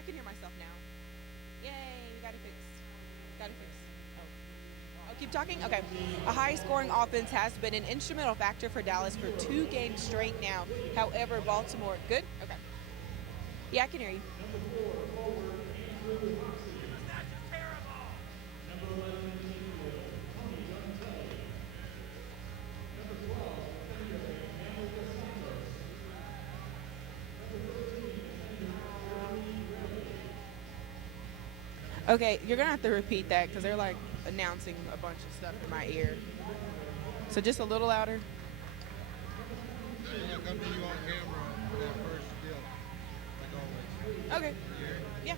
I can hear myself now. Yay, got it fixed. Got it fixed. Oh, keep talking? Okay. A high-scoring offense has been an instrumental factor for Dallas for 2 games straight now. However, Baltimore... Good? Okay. Yeah, I can hear you. Okay, you're going to have to repeat that because they're like announcing a bunch of stuff in my ear. So just a little louder. Yeah, come to you on camera for that first skill, like always. Okay. Yeah.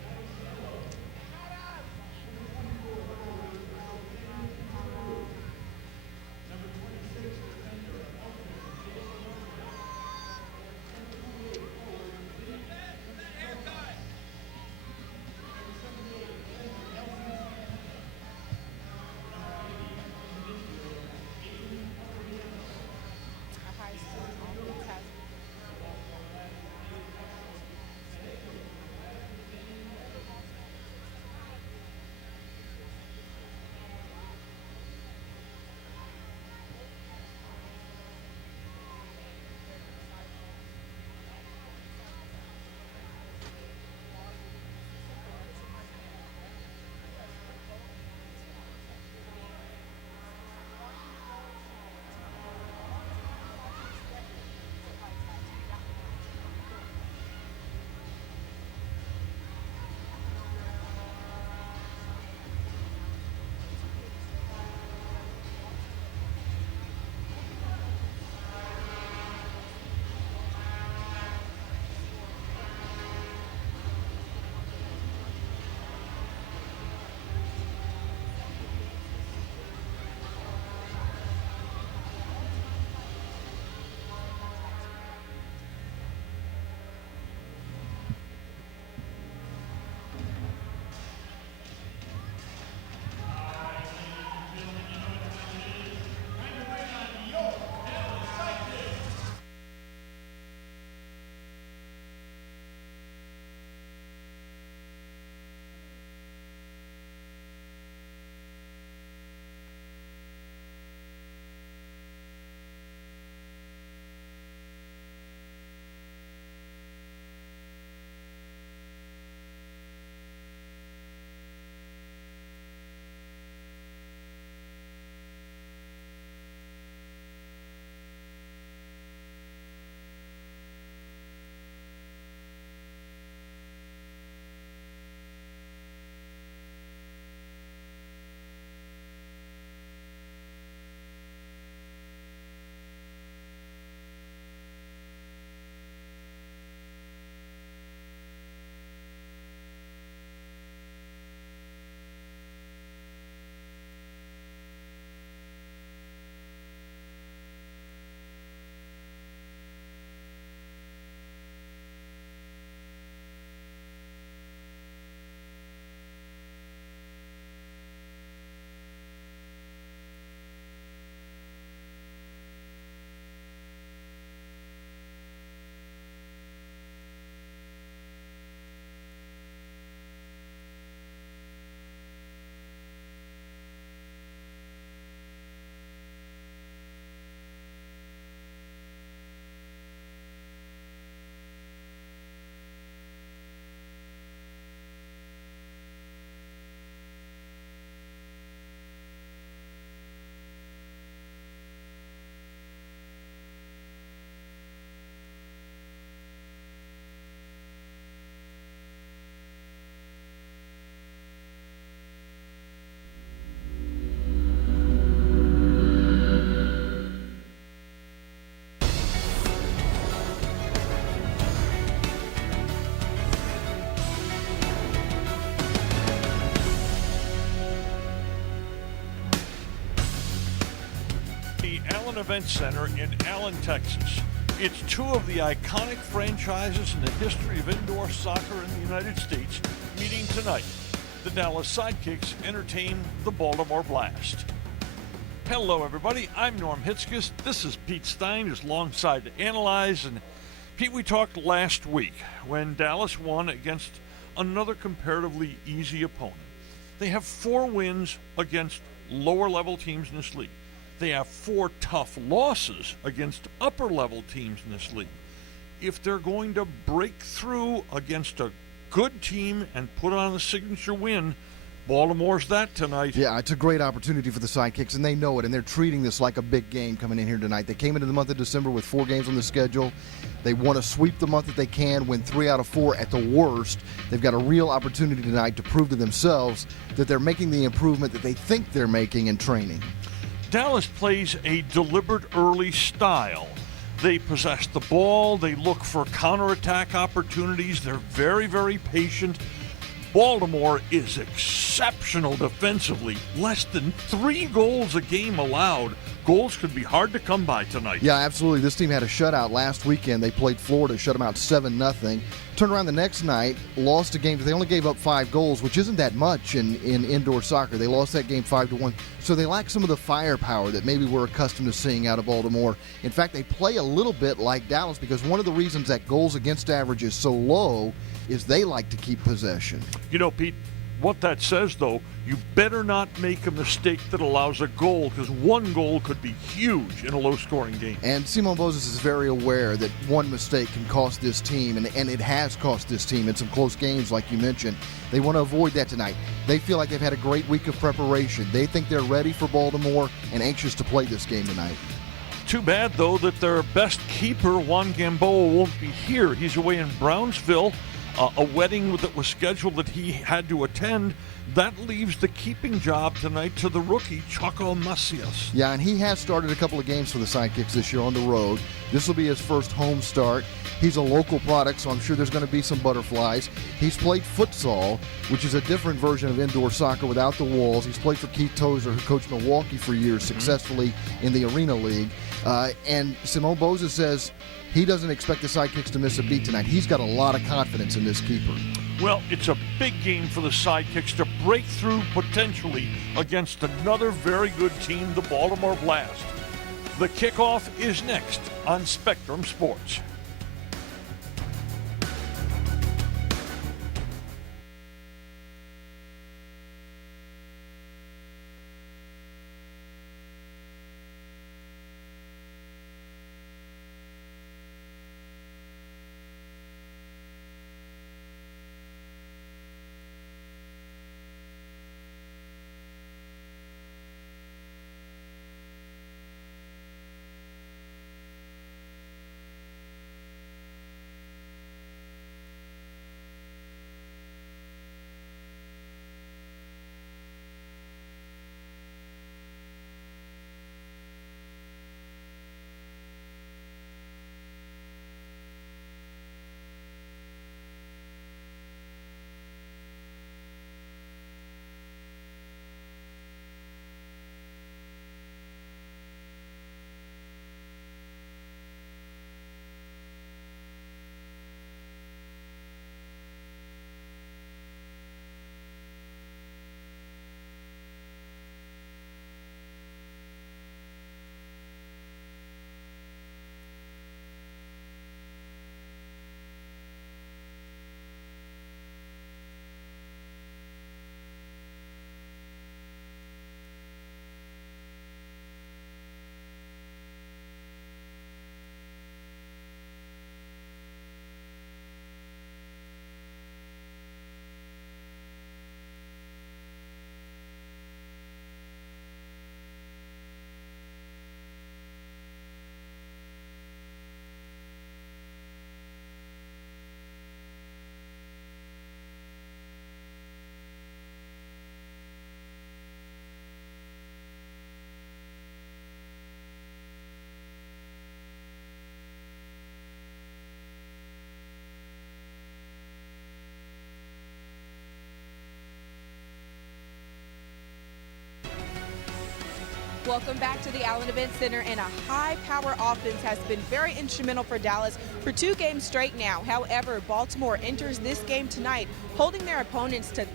A high-scoring offense has... Allen Event Center in Allen, Texas. It's 2 of the iconic franchises in the history of indoor soccer in the United States meeting tonight. The Dallas Sidekicks entertain the Baltimore Blast. Hello, everybody. I'm Norm Hitzges. This is Pete Stein, who's alongside to analyze. And Pete, we talked last week when Dallas won against another comparatively easy opponent. They have 4 wins against lower-level teams in this league. They have 4 tough losses against upper-level teams in this league. If they're going to break through against a good team and put on a signature win, Baltimore's that tonight. Yeah, it's a great opportunity for the Sidekicks, and they know it, and they're treating this like a big game coming in here tonight. They came into the month of December with 4 games on the schedule. They want to sweep the month that they can, win 3 out of 4 at the worst. They've got a real opportunity tonight to prove to themselves that they're making the improvement that they think they're making in training. Dallas plays a deliberate early style. They possess the ball. They look for counterattack opportunities. They're very, very patient. Baltimore is exceptional defensively. Less than 3 goals a game allowed. Goals could be hard to come by tonight. Yeah, absolutely. This team had a shutout last weekend. They played Florida, shut them out 7-0. Turned around the next night, lost a game. They only gave up 5 goals, which isn't that much in indoor soccer. They lost that game 5-1. So they lack some of the firepower that maybe we're accustomed to seeing out of Baltimore. In fact, they play a little bit like Dallas because one of the reasons that goals against average is so low is they like to keep possession. You know, Pete, what that says, though, you better not make a mistake that allows a goal, because 1 goal could be huge in a low-scoring game. And Simon Moses is very aware that one mistake can cost this team, and it has cost this team in some close games, like you mentioned. They want to avoid that tonight. They feel like they've had a great week of preparation. They think they're ready for Baltimore and anxious to play this game tonight. Too bad, though, that their best keeper, Juan Gamboa, won't be here. He's away in Brownsville. A wedding that was scheduled that he had to attend. That leaves the keeping job tonight to the rookie, Choco Macias. Yeah, and he has started a couple of games for the Sidekicks this year on the road. This will be his first home start. He's a local product, so I'm sure there's going to be some butterflies. He's played futsal, which is a different version of indoor soccer without the walls. He's played for Keith Tozer, who coached Milwaukee for years successfully in the Arena League. And Simone Boza says he doesn't expect the Sidekicks to miss a beat tonight. He's got a lot of confidence in this keeper. Well, it's a big game for the Sidekicks to break through potentially against another very good team, the Baltimore Blast. The kickoff is next on Spectrum Sports. Welcome back to the Allen Event Center, and a high-power offense has been very instrumental for Dallas for 2 games straight now. However, Baltimore enters this game tonight holding their opponents to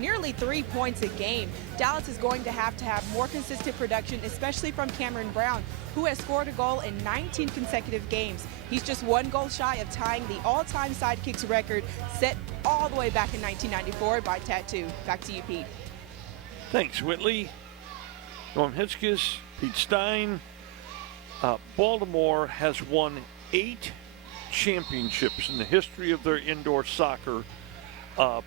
nearly 3 points a game. Dallas is going to have more consistent production, especially from Cameron Brown, who has scored a goal in 19 consecutive games. He's just 1 goal shy of tying the all-time Sidekicks record set all the way back in 1994 by Tattoo. Back to you, Pete. Thanks, Whitley. Norm Hitzkes, Pete Stein. Baltimore has won 8 championships in the history of their indoor soccer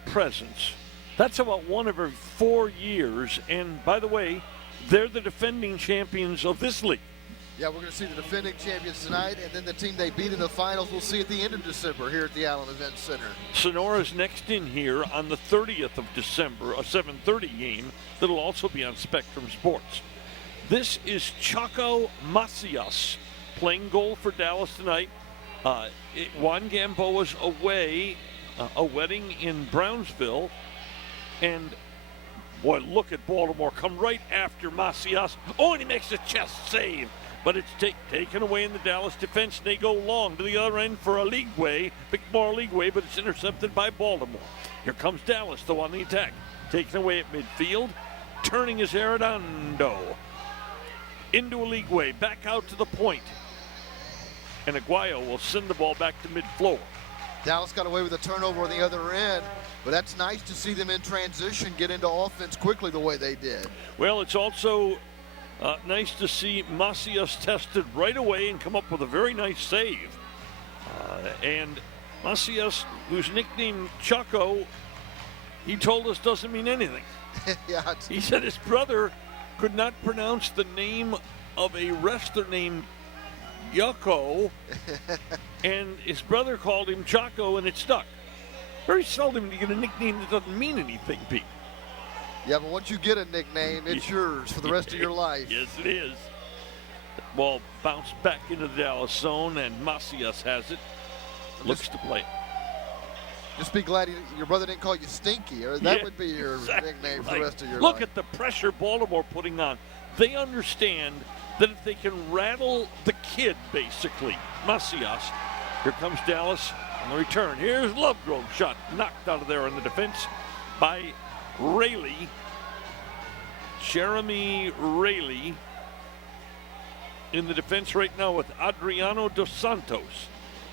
presence. That's about one every 4 years. And by the way, they're the defending champions of this league. Yeah, we're going to see the defending champions tonight, and then the team they beat in the finals we'll see at the end of December here at the Allen Event Center. Sonora's next in here on the 30th of December, a 7:30 game that'll also be on Spectrum Sports. This is Chaco Macias playing goal for Dallas tonight. Juan Gamboa's away, a wedding in Brownsville, and boy, look at Baltimore come right after Macias. Oh, and he makes a chest save. But it's taken away in the Dallas defense. They go long to the other end for a league-way, Vicmore league-way, but it's intercepted by Baltimore. Here comes Dallas, though, on the attack. Taken away at midfield. Turning is Arredondo. Into a league-way, back out to the point. And Aguayo will send the ball back to mid-floor. Dallas got away with a turnover on the other end, but that's nice to see them in transition get into offense quickly the way they did. Well, it's also nice to see Macias tested right away and come up with a very nice save. And Macias, who's nicknamed Chaco, he told us doesn't mean anything. Yeah, he said his brother could not pronounce the name of a wrestler named Yucko, and his brother called him Chaco, and it stuck. Very seldom do you get a nickname that doesn't mean anything, Pete. Yeah, but once you get a nickname, it's yours for the rest of your life. Yes, it is. The ball bounced back into the Dallas zone, and Macias has it. Looks to play. Just be glad your brother didn't call you Stinky, or that would be your exactly nickname for right. the rest of your life. Look at the pressure Baltimore putting on. They understand that if they can rattle the kid, basically, Macias, here comes Dallas on the return. Here's Lovegrove, shot knocked out of there in the defense by Rayleigh. Jeremy Rayleigh in the defense right now with Adriano Dos Santos.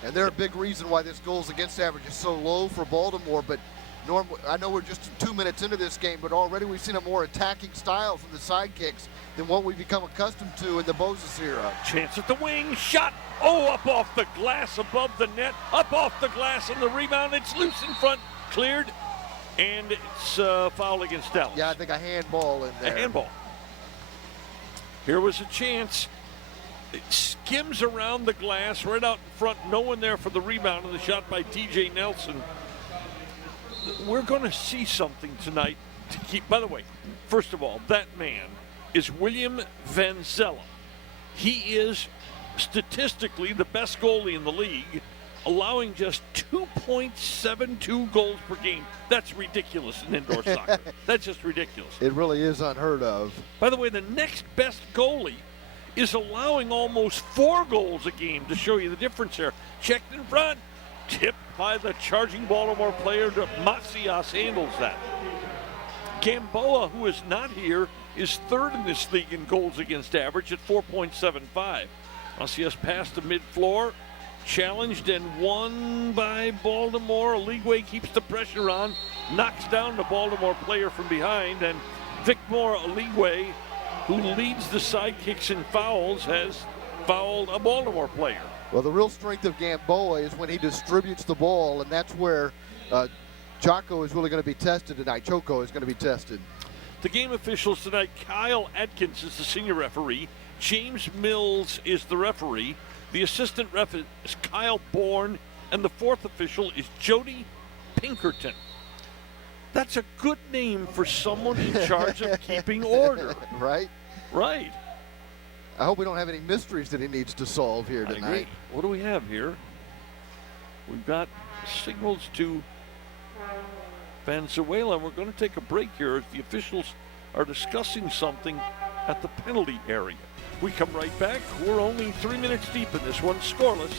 And they're a big reason why this goals against average is so low for Baltimore. But Norm, I know we're just 2 minutes into this game, but already we've seen a more attacking style from the Sidekicks than what we've become accustomed to in the Moses era. Chance at the wing, shot. Oh, up off the glass above the net, up off the glass, and the rebound. It's loose in front, cleared, and it's foul against Dallas. Yeah, I think a handball in there. A handball. Here was a chance. It skims around the glass, right out in front. No one there for the rebound, and the shot by T.J. Nelson. We're going to see something tonight to keep. By the way, first of all, that man is William Vanzella. He is statistically the best goalie in the league, allowing just 2.72 goals per game. That's ridiculous in indoor soccer. That's just ridiculous. It really is unheard of. By the way, the next best goalie is allowing almost 4 goals a game, to show you the difference there. Checked in front, tipped by the charging Baltimore player. Macias handles that. Gamboa, who is not here, is 3rd in this league in goals against average at 4.75. Macias passed to mid-floor, challenged and won by Baltimore. Leagueway keeps the pressure on, knocks down the Baltimore player from behind, and Vicmore Leagueway, who leads the Sidekicks in fouls, has fouled a Baltimore player. Well, the real strength of Gamboa is when he distributes the ball, and that's where Chaco is really going to be tested tonight. Choco is going to be tested. The game officials tonight, Kyle Atkins is the senior referee. James Mills is the referee. The assistant ref is Kyle Bourne, and the 4th official is Jody Pinkerton. That's a good name for someone in charge of keeping order. Right? Right. I hope we don't have any mysteries that he needs to solve here tonight. I agree. What do we have here? We've got signals to Venezuela. We're going to take a break here as the officials are discussing something at the penalty area. We come right back. We're only 3 minutes deep in this one, scoreless.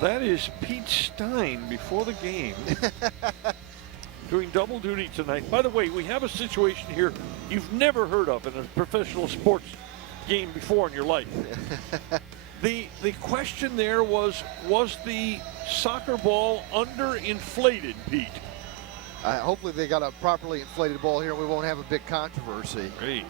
That is Pete Stein before the game. Doing double duty tonight. By the way, we have a situation here you've never heard of in a professional sports game before in your life. The question there was the soccer ball underinflated, Pete? Hopefully they got a properly inflated ball here and we won't have a big controversy. Hey.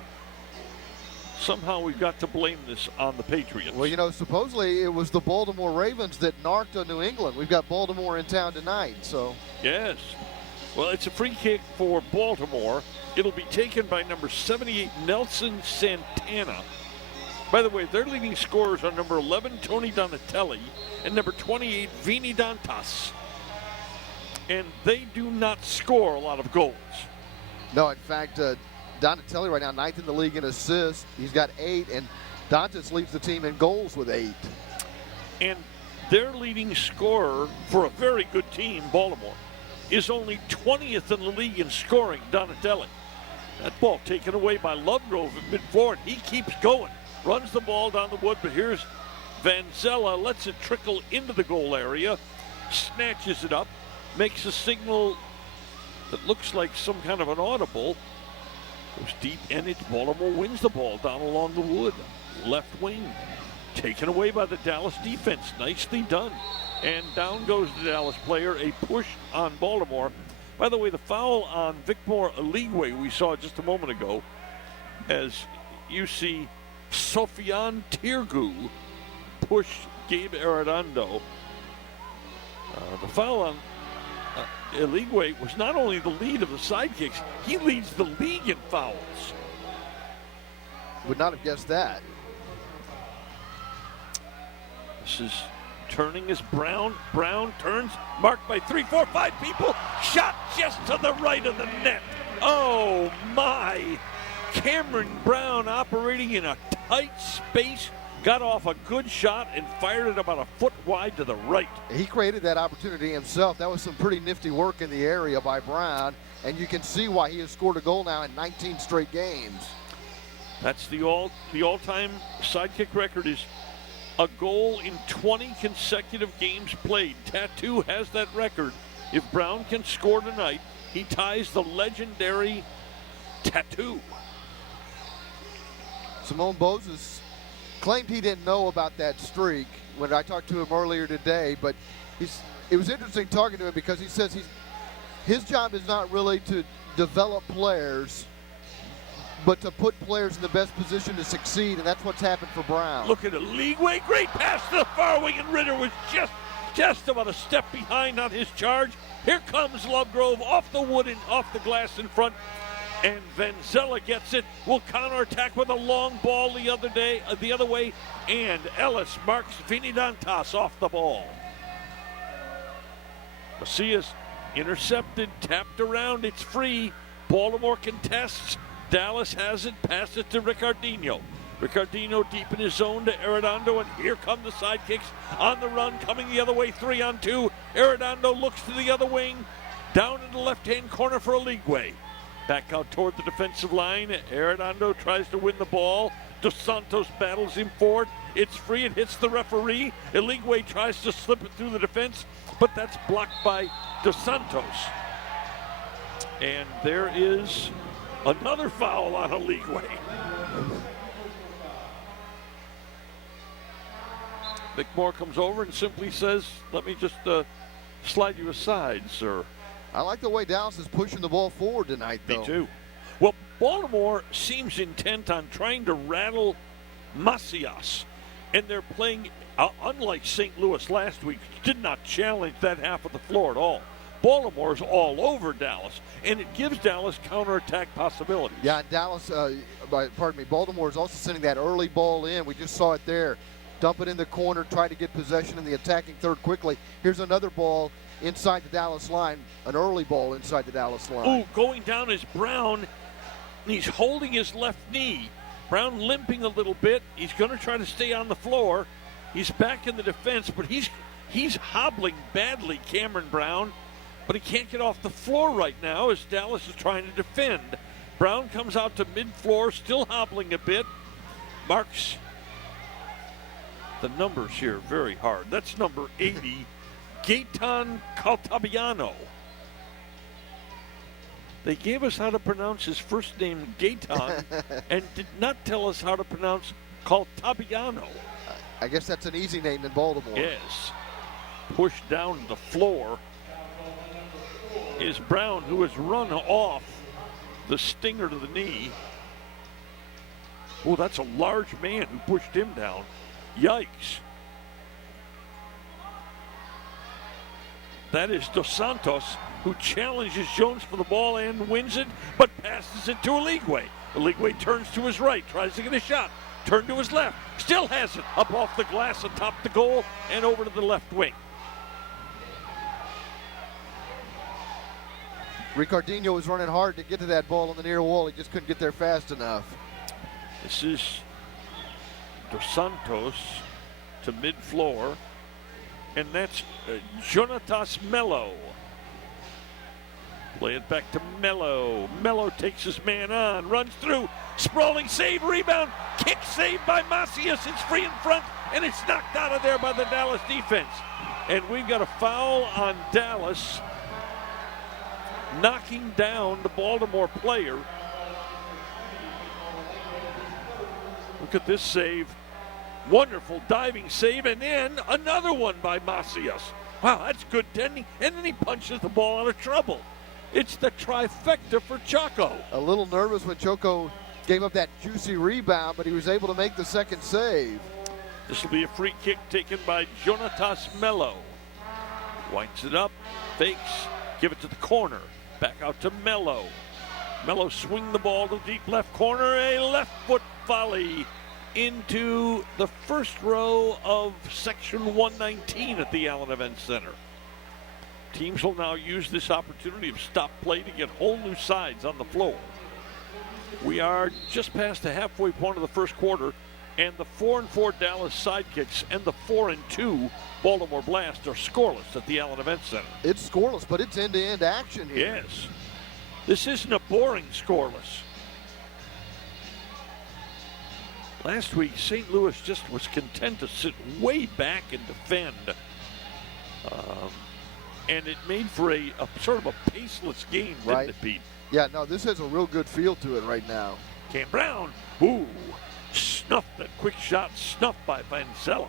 Somehow we've got to blame this on the Patriots. Well, you know, supposedly it was the Baltimore Ravens that narked on New England. We've got Baltimore in town tonight, so. Yes. Well, it's a free kick for Baltimore. It'll be taken by number 78, Nelson Santana. By the way, their leading scorers are number 11, Tony Donatelli, and number 28, Vini Dantas. And they do not score a lot of goals. No, in fact, Donatelli right now 9th in the league in assists. He's got 8, and Dantas leads the team in goals with 8. And their leading scorer for a very good team, Baltimore, is only 20th in the league in scoring, Donatelli. That ball taken away by Lovegrove at mid-forward. He keeps going, runs the ball down the wood, but here's Vanzella, lets it trickle into the goal area, snatches it up, makes a signal that looks like some kind of an audible. Goes deep, and it's Baltimore wins the ball down along the wood. Left wing, taken away by the Dallas defense. Nicely done. And down goes the Dallas player, a push on Baltimore. By the way, the foul on Victor Aligwe we saw just a moment ago, as you see Sofian Tirgu push Gabe Arredondo. The foul on Aligwe was not only the lead of the Sidekicks, he leads the league in fouls. Would not have guessed that. This is turning as Brown turns, marked by 3, 4, 5 people, shot just to the right of the net. Oh my! Cameron Brown operating in a tight space, got off a good shot and fired it about a foot wide to the right. He created that opportunity himself. That was some pretty nifty work in the area by Brown, and you can see why he has scored a goal now in 19 straight games. That's the all-time Sidekick record is a goal in 20 consecutive games played. Tattoo has that record. If Brown can score tonight, he ties the legendary Tattoo. Simone Boses claimed he didn't know about that streak when I talked to him earlier today, but it was interesting talking to him because he says his job is not really to develop players, but to put players in the best position to succeed, and that's what's happened for Brown. Look at it, League-way, great pass to the far wing, and Ritter was just about a step behind on his charge. Here comes Lovegrove off the wood and off the glass in front, and Vanzella gets it. Will counterattack with a long ball the other way, and Ellis marks Vini Dantas off the ball. Macias intercepted, tapped around, it's free. Baltimore contests. Dallas has it, pass it to Ricardinho. Ricardinho deep in his zone to Arredondo, and here come the Sidekicks on the run, coming the other way, 3-on-2. Arredondo looks to the other wing, down in the left-hand corner for Aligwe. Back out toward the defensive line. Arredondo tries to win the ball. Dos Santos battles him for it. It's free. It hits the referee. Eligwe tries to slip it through the defense, but that's blocked by Dos Santos. And there is another foul on Eligwe. McMoore comes over and simply says, let me just slide you aside, sir. I like the way Dallas is pushing the ball forward tonight, though. Me too. Well, Baltimore seems intent on trying to rattle Macias, and they're playing, unlike St. Louis last week, did not challenge that half of the floor at all. Baltimore's all over Dallas, and it gives Dallas counterattack possibilities. Yeah, Dallas, Baltimore is also sending that early ball in. We just saw it there. Dump it in the corner, try to get possession in the attacking third quickly. Here's another ball inside the Dallas line, an early ball inside the Dallas line. Ooh, going down is Brown. He's holding his left knee. Brown limping a little bit. He's going to try to stay on the floor. He's back in the defense, but he's hobbling badly, Cameron Brown. But he can't get off the floor right now as Dallas is trying to defend. Brown comes out to mid-floor, still hobbling a bit. Marks the numbers here very hard. That's number 80, Gaetan Caltabiano. They gave us how to pronounce his first name, Gaetan, and did not tell us how to pronounce Caltabiano. I guess that's an easy name in Baltimore. Yes. Pushed down the floor is Brown, who has run off the stinger to the knee. Oh, that's a large man who pushed him down. Yikes. That is Dos Santos, who challenges Jones for the ball and wins it, but passes it to Eligwe. Eligwe turns to his right, tries to get a shot. Turn to his left, still has it. Up off the glass atop the goal and over to the left wing. Ricardinho was running hard to get to that ball on the near wall. He just couldn't get there fast enough. This is Dos Santos to mid-floor, and that's Jonatas Mello. Play it back to Mello. Mello takes his man on, runs through, sprawling save, rebound, kick saved by Macias. It's free in front, and it's knocked out of there by the Dallas defense. And we've got a foul on Dallas, knocking down the Baltimore player. Look at this save. Wonderful diving save, and then another one by Macias. Wow, that's good tending. And then he punches the ball out of trouble. It's the trifecta for Choco. A little nervous when Choco gave up that juicy rebound, but he was able to make the second save. This will be a free kick taken by Jonatas Mello. Winds it up, fakes, give it to the corner. Back out to Mello. Mello swing the ball to deep left corner, a left foot volley into the first row of section 119 at the Allen Event Center. Teams will now use this opportunity of stop play to get whole new sides on the floor. We are just past the halfway point of the first quarter, and the 4-4 Dallas Sidekicks and the 4-2 Baltimore Blast are scoreless at the Allen Event Center. It's scoreless, but it's end-to-end action here. Yes. This isn't a boring scoreless. Last week, St. Louis just was content to sit way back and defend. And it made for a sort of a paceless game, didn't it, Pete? Yeah, no, this has a real good feel to it right now. Cam Brown, ooh, snuffed that quick shot, snuffed by Vancella.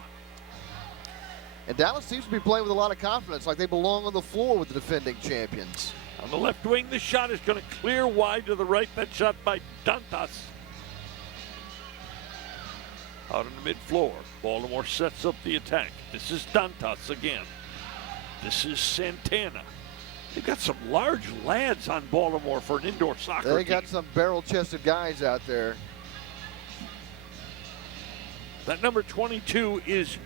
And Dallas seems to be playing with a lot of confidence, like they belong on the floor with the defending champions. On the left wing, the shot is going to clear wide to the right. That shot by Dantas. Out in the mid-floor, Baltimore sets up the attack. This is Dantas again. This is Santana. They've got some large lads on Baltimore for an indoor soccer They team. got some barrel-chested guys out there. That number 22 is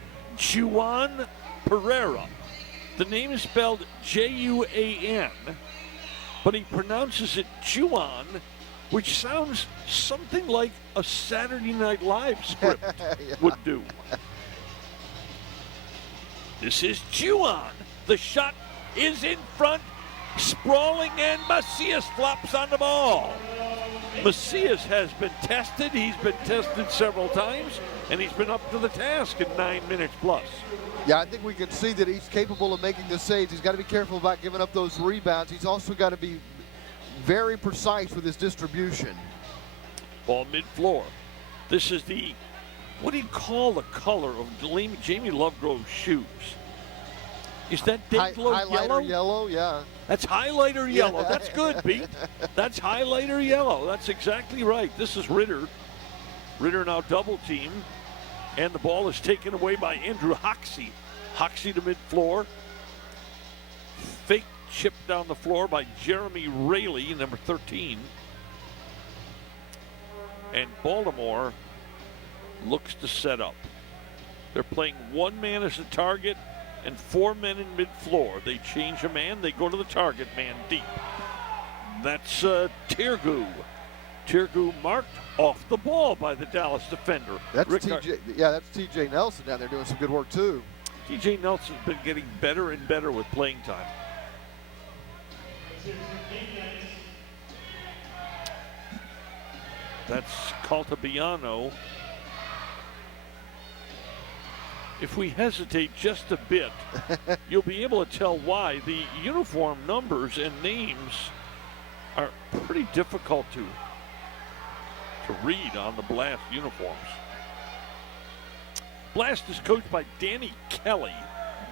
Juan Pereira. The name is spelled Juan, but he pronounces it Juan, which sounds something like a Saturday Night Live script would do. This is Juan. The shot is in front, sprawling, and Macias flops on the ball. Macias has been tested. He's been tested several times, and he's been up to the task in 9 minutes plus. Yeah, I think we can see that he's capable of making the saves. He's got to be careful about giving up those rebounds. He's also got to be very precise with his distribution. Ball mid-floor. This is the, what do you call the color of Jamie Lovegrove's shoes? Is that Day-Glow yellow? Highlighter yellow, yeah. That's highlighter yellow. That's good, Pete. That's highlighter yellow. That's exactly right. This is Ritter. Ritter now double team. And the ball is taken away by Andrew Hoxie. Hoxie to mid-floor. Fake chip down the floor by Jeremy Rayleigh, number 13. And Baltimore looks to set up. They're playing one man as a target and 4 men in mid-floor. They change a man, they go to the target man deep. That's Tirgu. Tirgu marked off the ball by the Dallas defender. That's TJ Nelson down there doing some good work too. TJ Nelson's been getting better and better with playing time. That's Caltabiano. If we hesitate just a bit, you'll be able to tell why. The uniform numbers and names are pretty difficult to read on the Blast uniforms. Blast is coached by Danny Kelly.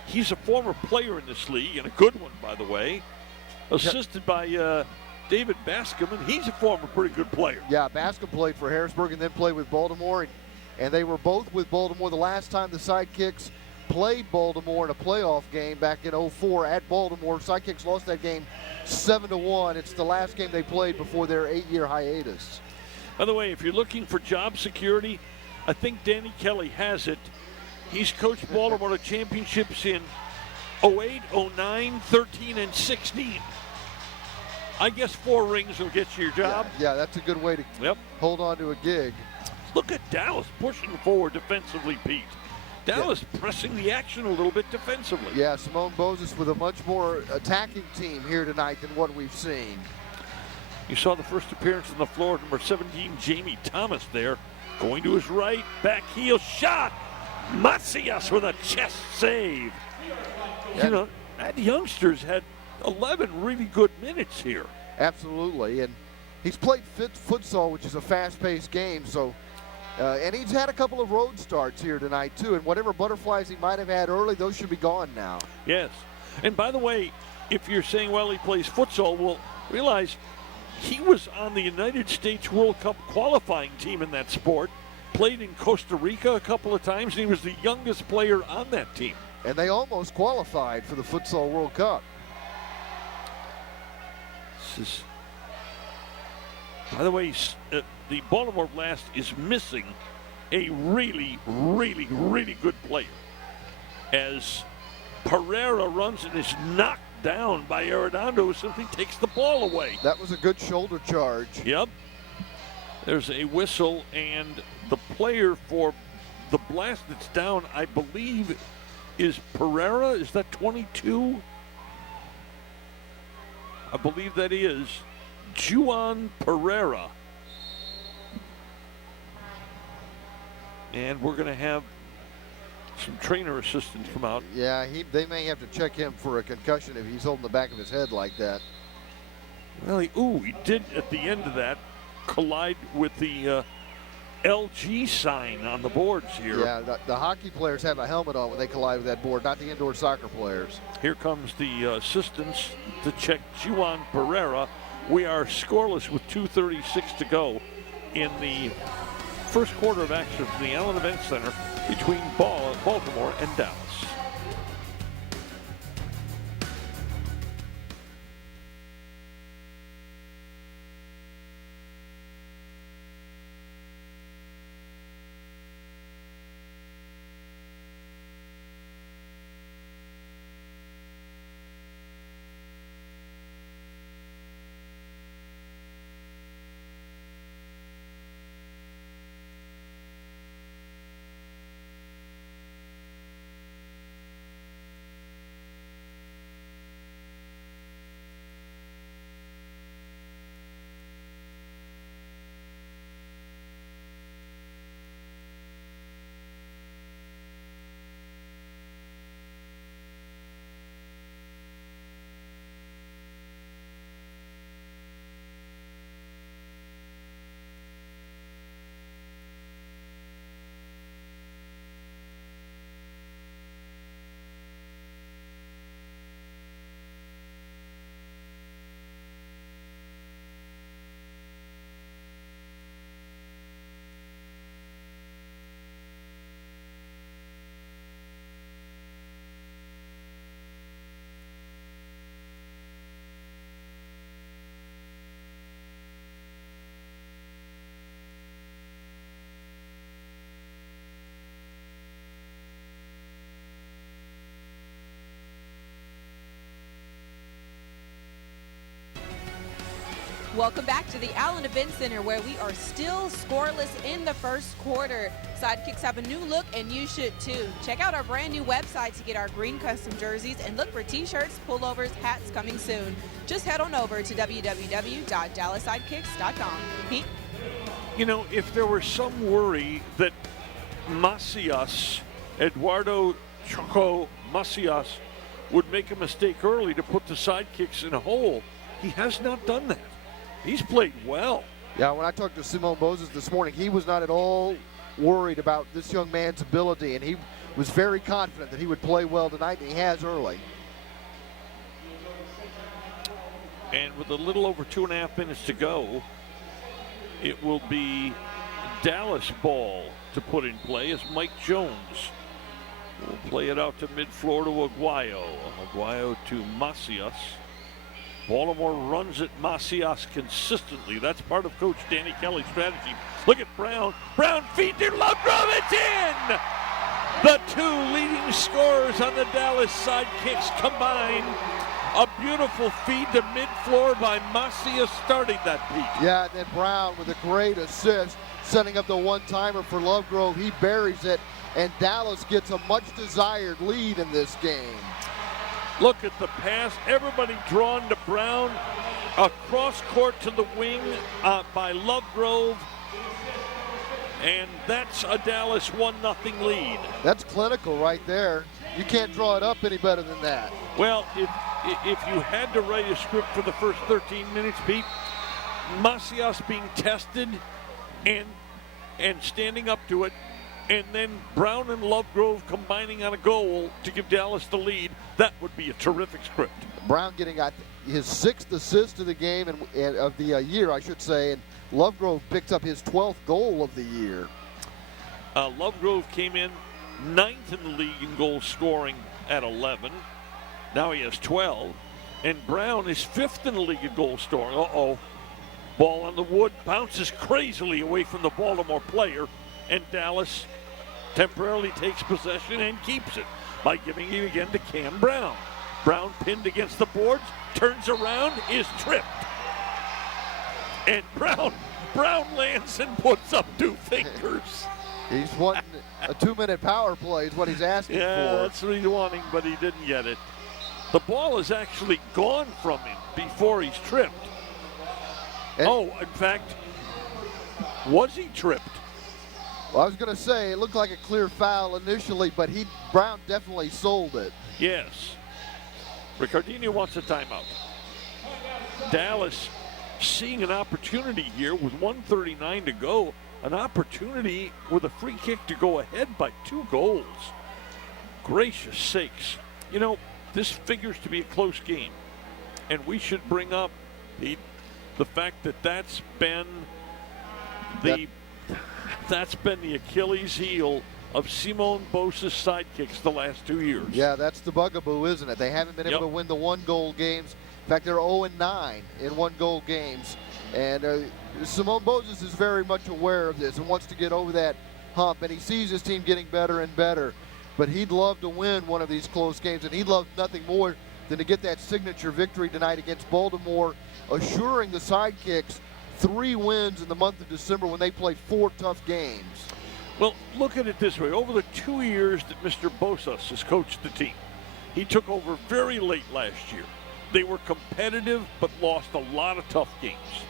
He's a former player in this league, and a good one, by the way. Assisted by David Bascom, and he's a former pretty good player. Yeah, Bascom played for Harrisburg and then played with Baltimore, and they were both with Baltimore the last time the Sidekicks played Baltimore in a playoff game back in 04 at Baltimore. Sidekicks lost that game 7-1. It's the last game they played before their 8-year hiatus. By the way, if you're looking for job security, I think Danny Kelly has it. He's coached Baltimore to championships in 08, 09, 13, and 16. I guess 4 rings will get you your job. Yeah, that's a good way to hold on to a gig. Look at Dallas pushing forward defensively, Pete. Dallas pressing the action a little bit defensively. Yeah, Simone Moses with a much more attacking team here tonight than what we've seen. You saw the first appearance on the floor, number 17, Jamie Thomas there. Going to his right, back heel shot. Macias with a chest save. Yeah. You know, that youngster's had 11 really good minutes here. Absolutely, and he's played futsal, which is a fast-paced game, so and he's had a couple of road starts here tonight too, and whatever butterflies he might have had early, those should be gone now. Yes, and by the way, if you're saying, well, he plays futsal, well, realize he was on the United States World Cup qualifying team in that sport, played in Costa Rica a couple of times, and he was the youngest player on that team. And they almost qualified for the Futsal World Cup. By the way, the Baltimore Blast is missing a really, really, really good player. As Pereira runs and is knocked down by Arredondo, who simply takes the ball away. That was a good shoulder charge. Yep. There's a whistle, and the player for the Blast that's down, I believe, is Pereira. Is that 22? I believe that is Juan Pereira. And we're going to have some trainer assistants come out. Yeah, they may have to check him for a concussion if he's holding the back of his head like that. Well, he did at the end of that collide with the LG sign on the boards here. Yeah, the hockey players have a helmet on when they collide with that board, not the indoor soccer players. Here comes the assistants to check Juan Pereira. We are scoreless with 2:36 to go in the first quarter of action from the Allen Event Center between Baltimore and Dallas. Welcome back to the Allen Event Center, where we are still scoreless in the first quarter. Sidekicks have a new look, and you should too. Check out our brand new website to get our green custom jerseys, and look for t-shirts, pullovers, hats coming soon. Just head on over to www.dallasidekicks.com. Pete? You know, if there was some worry that Macias, Eduardo Choco Macias, would make a mistake early to put the Sidekicks in a hole, he has not done that. He's played well. Yeah, when I talked to Simone Moses this morning, he was not at all worried about this young man's ability, and he was very confident that he would play well tonight, and he has early. And with a little over 2.5 minutes to go, it will be Dallas ball to put in play as Mike Jones will play it out to mid-floor to Aguayo. Aguayo to Macias. Baltimore runs at Macias consistently. That's part of Coach Danny Kelly's strategy. Look at Brown. Brown feed to Lovegrove. It's in! The two leading scorers on the Dallas Sidekicks combine. A beautiful feed to mid-floor by Macias starting that peak. Yeah, and then Brown with a great assist, setting up the one-timer for Lovegrove. He buries it, and Dallas gets a much-desired lead in this game. Look at the pass. Everybody drawn to Brown. Across court to the wing by Lovegrove. And that's a Dallas 1-0 lead. That's clinical right there. You can't draw it up any better than that. Well, if you had to write a script for the first 13 minutes, Pete, Macias being tested and standing up to it, and then Brown and Lovegrove combining on a goal to give Dallas the lead, that would be a terrific script. Brown getting his 6th assist of the game and of the year, I should say, and Lovegrove picked up his 12th goal of the year. Lovegrove came in 9th in the league in goal scoring at 11. Now he has 12. And Brown is 5th in the league in goal scoring. Uh-oh. Ball on the wood, bounces crazily away from the Baltimore player, and Dallas temporarily takes possession and keeps it by giving it again to Cam Brown. Brown pinned against the boards, turns around, is tripped. And Brown lands and puts up 2 fingers. He's wanting a 2-minute power play is what he's asking for. Yeah, that's what he's wanting, but he didn't get it. The ball is actually gone from him before he's tripped. And in fact, was he tripped? Well, I was going to say, it looked like a clear foul initially, but Brown definitely sold it. Yes. Ricardinho wants a timeout. Dallas seeing an opportunity here with 1:39 to go, an opportunity with a free kick to go ahead by 2 goals. Gracious sakes. You know, this figures to be a close game, and we should bring up, Pete, the fact that that's been the Achilles heel of Simone Bosa's Sidekicks the last 2 years. Yeah, that's the bugaboo, isn't it? They haven't been able to win the 1-goal games. In fact, they're 0-9 in 1-goal games. And Simone Moses is very much aware of this and wants to get over that hump. And he sees his team getting better and better. But he'd love to win one of these close games, and he'd love nothing more than to get that signature victory tonight against Baltimore, assuring the Sidekicks 3 wins in the month of December when they play 4 tough games. Well, look at it this way. Over the 2 years that Mr. Bosas has coached the team, he took over very late last year. They were competitive but lost a lot of tough games.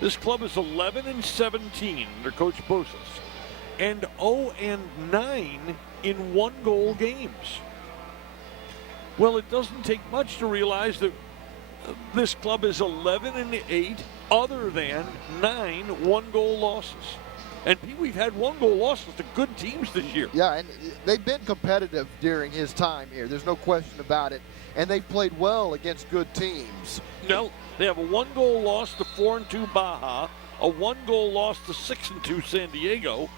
This club is 11-17 under Coach Bosas and 0-9 in 1-goal games. Well, it doesn't take much to realize that this club is 11-8 other than 9 1-goal losses. And we've had 1-goal losses to good teams this year. Yeah, and they've been competitive during his time here. There's no question about it. And they've played well against good teams. No, they have a 1-goal loss to 4-2 Baja, a 1-goal loss to 6-2 San Diego,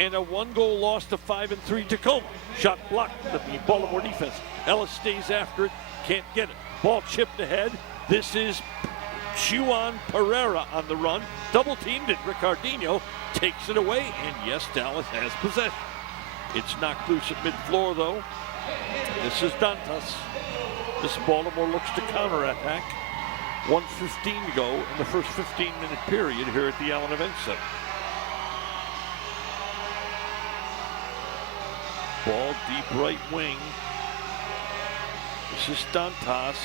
and a 1-goal loss to 5-3 Tacoma. Shot blocked the Baltimore defense. Ellis stays after it, can't get it. Ball chipped ahead. This is Juan Pereira on the run. Double teamed it. Ricardinho takes it away, and yes, Dallas has possession. It's knocked loose at mid-floor, though. This is Dantas. This Baltimore looks to counterattack. 1:15 to go in the first 15-minute period here at the Allen Event Center. Ball deep right wing. This is Dantas.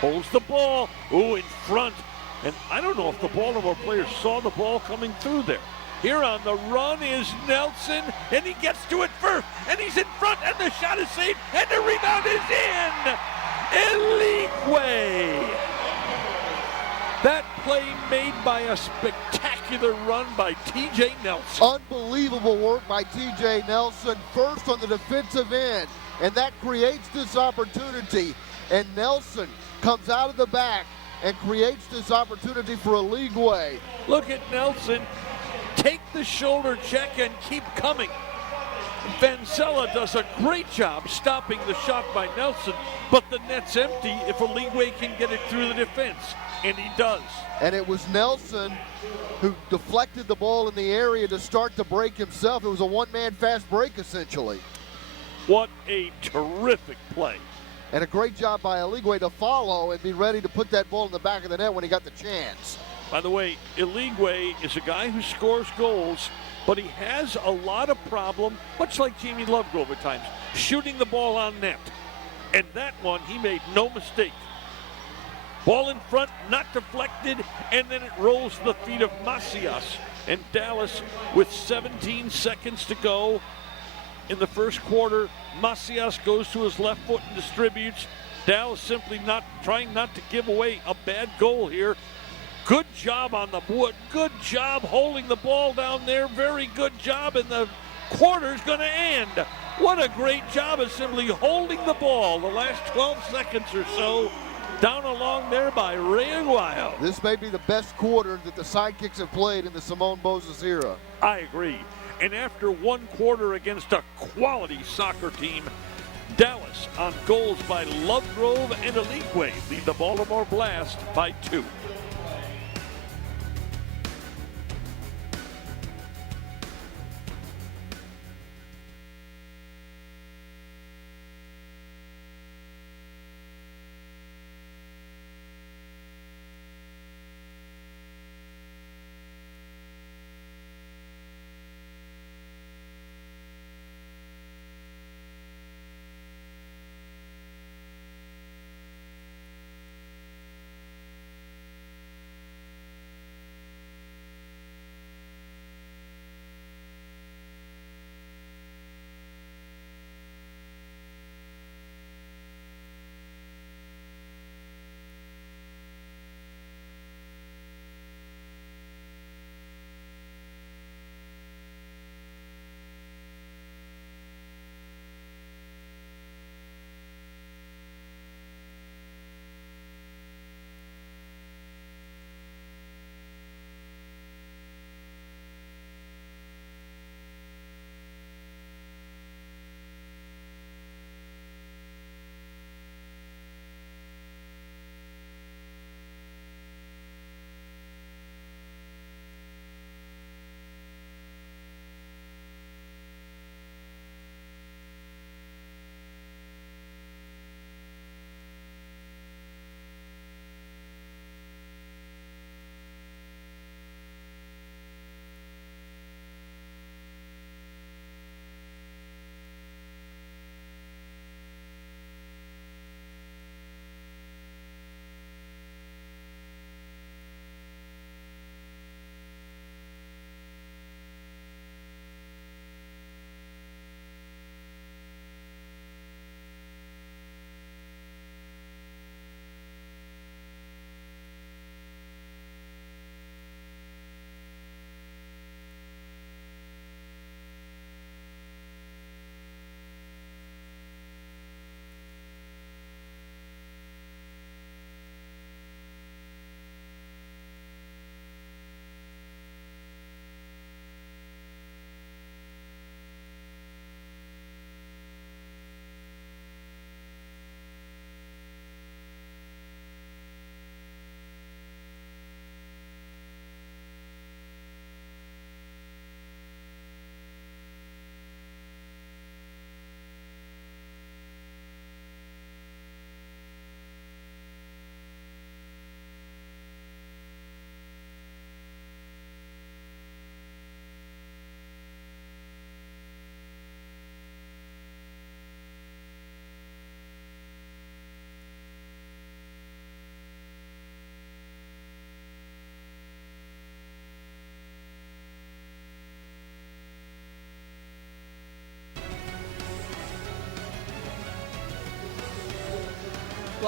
Holds the ball. Ooh, in front. And I don't know if the Baltimore players saw the ball coming through there. Here on the run is Nelson, and he gets to it first, and he's in front, and the shot is saved, and the rebound is in! Eligwe! That play made by a spectacular run by T.J. Nelson. Unbelievable work by T.J. Nelson, first on the defensive end, and that creates this opportunity. And Nelson comes out of the back and creates this opportunity for Eligwe. Look at Nelson. Take the shoulder check and keep coming. Vansella does a great job stopping the shot by Nelson, but the net's empty if Eligwe can get it through the defense, and he does. And it was Nelson who deflected the ball in the area to start the break himself. It was a one-man fast break, essentially. What a terrific play. And a great job by Eligwe to follow and be ready to put that ball in the back of the net when he got the chance. By the way, Eligwe is a guy who scores goals, but he has a lot of problem, much like Jamie Lovegrove at times, shooting the ball on net. And that one, he made no mistake. Ball in front, not deflected, and then it rolls to the feet of Macias. And Dallas, with 17 seconds to go in the first quarter, Macias goes to his left foot and distributes. Dallas simply trying not to give away a bad goal here. Good job on the wood. Good job holding the ball down there. Very good job, and the quarter's going to end. What a great job of simply holding the ball the last 12 seconds or so down along there by Ray Aguayo. This may be the best quarter that the Sidekicks have played in the Simone Moses era. I agree. And after one quarter against a quality soccer team, Dallas on goals by Lovegrove and Eligwe lead the Baltimore Blast by 2.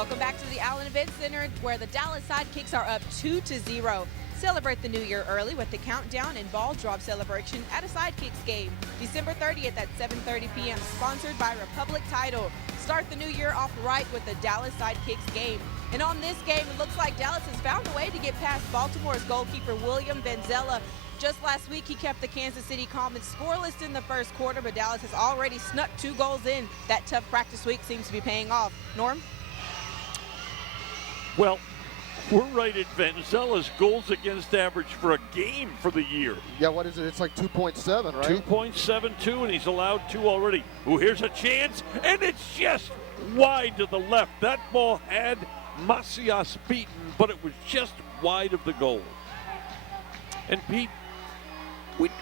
Welcome back to the Allen Event Center, where the Dallas Sidekicks are up 2-0. Celebrate the new year early with the countdown and ball drop celebration at a Sidekicks game, December 30th at 7:30 p.m., sponsored by Republic Title. Start the new year off right with the Dallas Sidekicks game. And on this game, it looks like Dallas has found a way to get past Baltimore's goalkeeper, William Vanzella. Just last week, he kept the Kansas City Comets scoreless in the first quarter, but Dallas has already snuck 2 goals in. That tough practice week seems to be paying off. Norm? Well, we're right at Vanzella's goals against average for a game for the year. Yeah, what is it? It's like 2.7, right? 2.72, and he's allowed 2 already. Ooh, here's a chance, and it's just wide to the left. That ball had Macias beaten, but it was just wide of the goal. And Pete,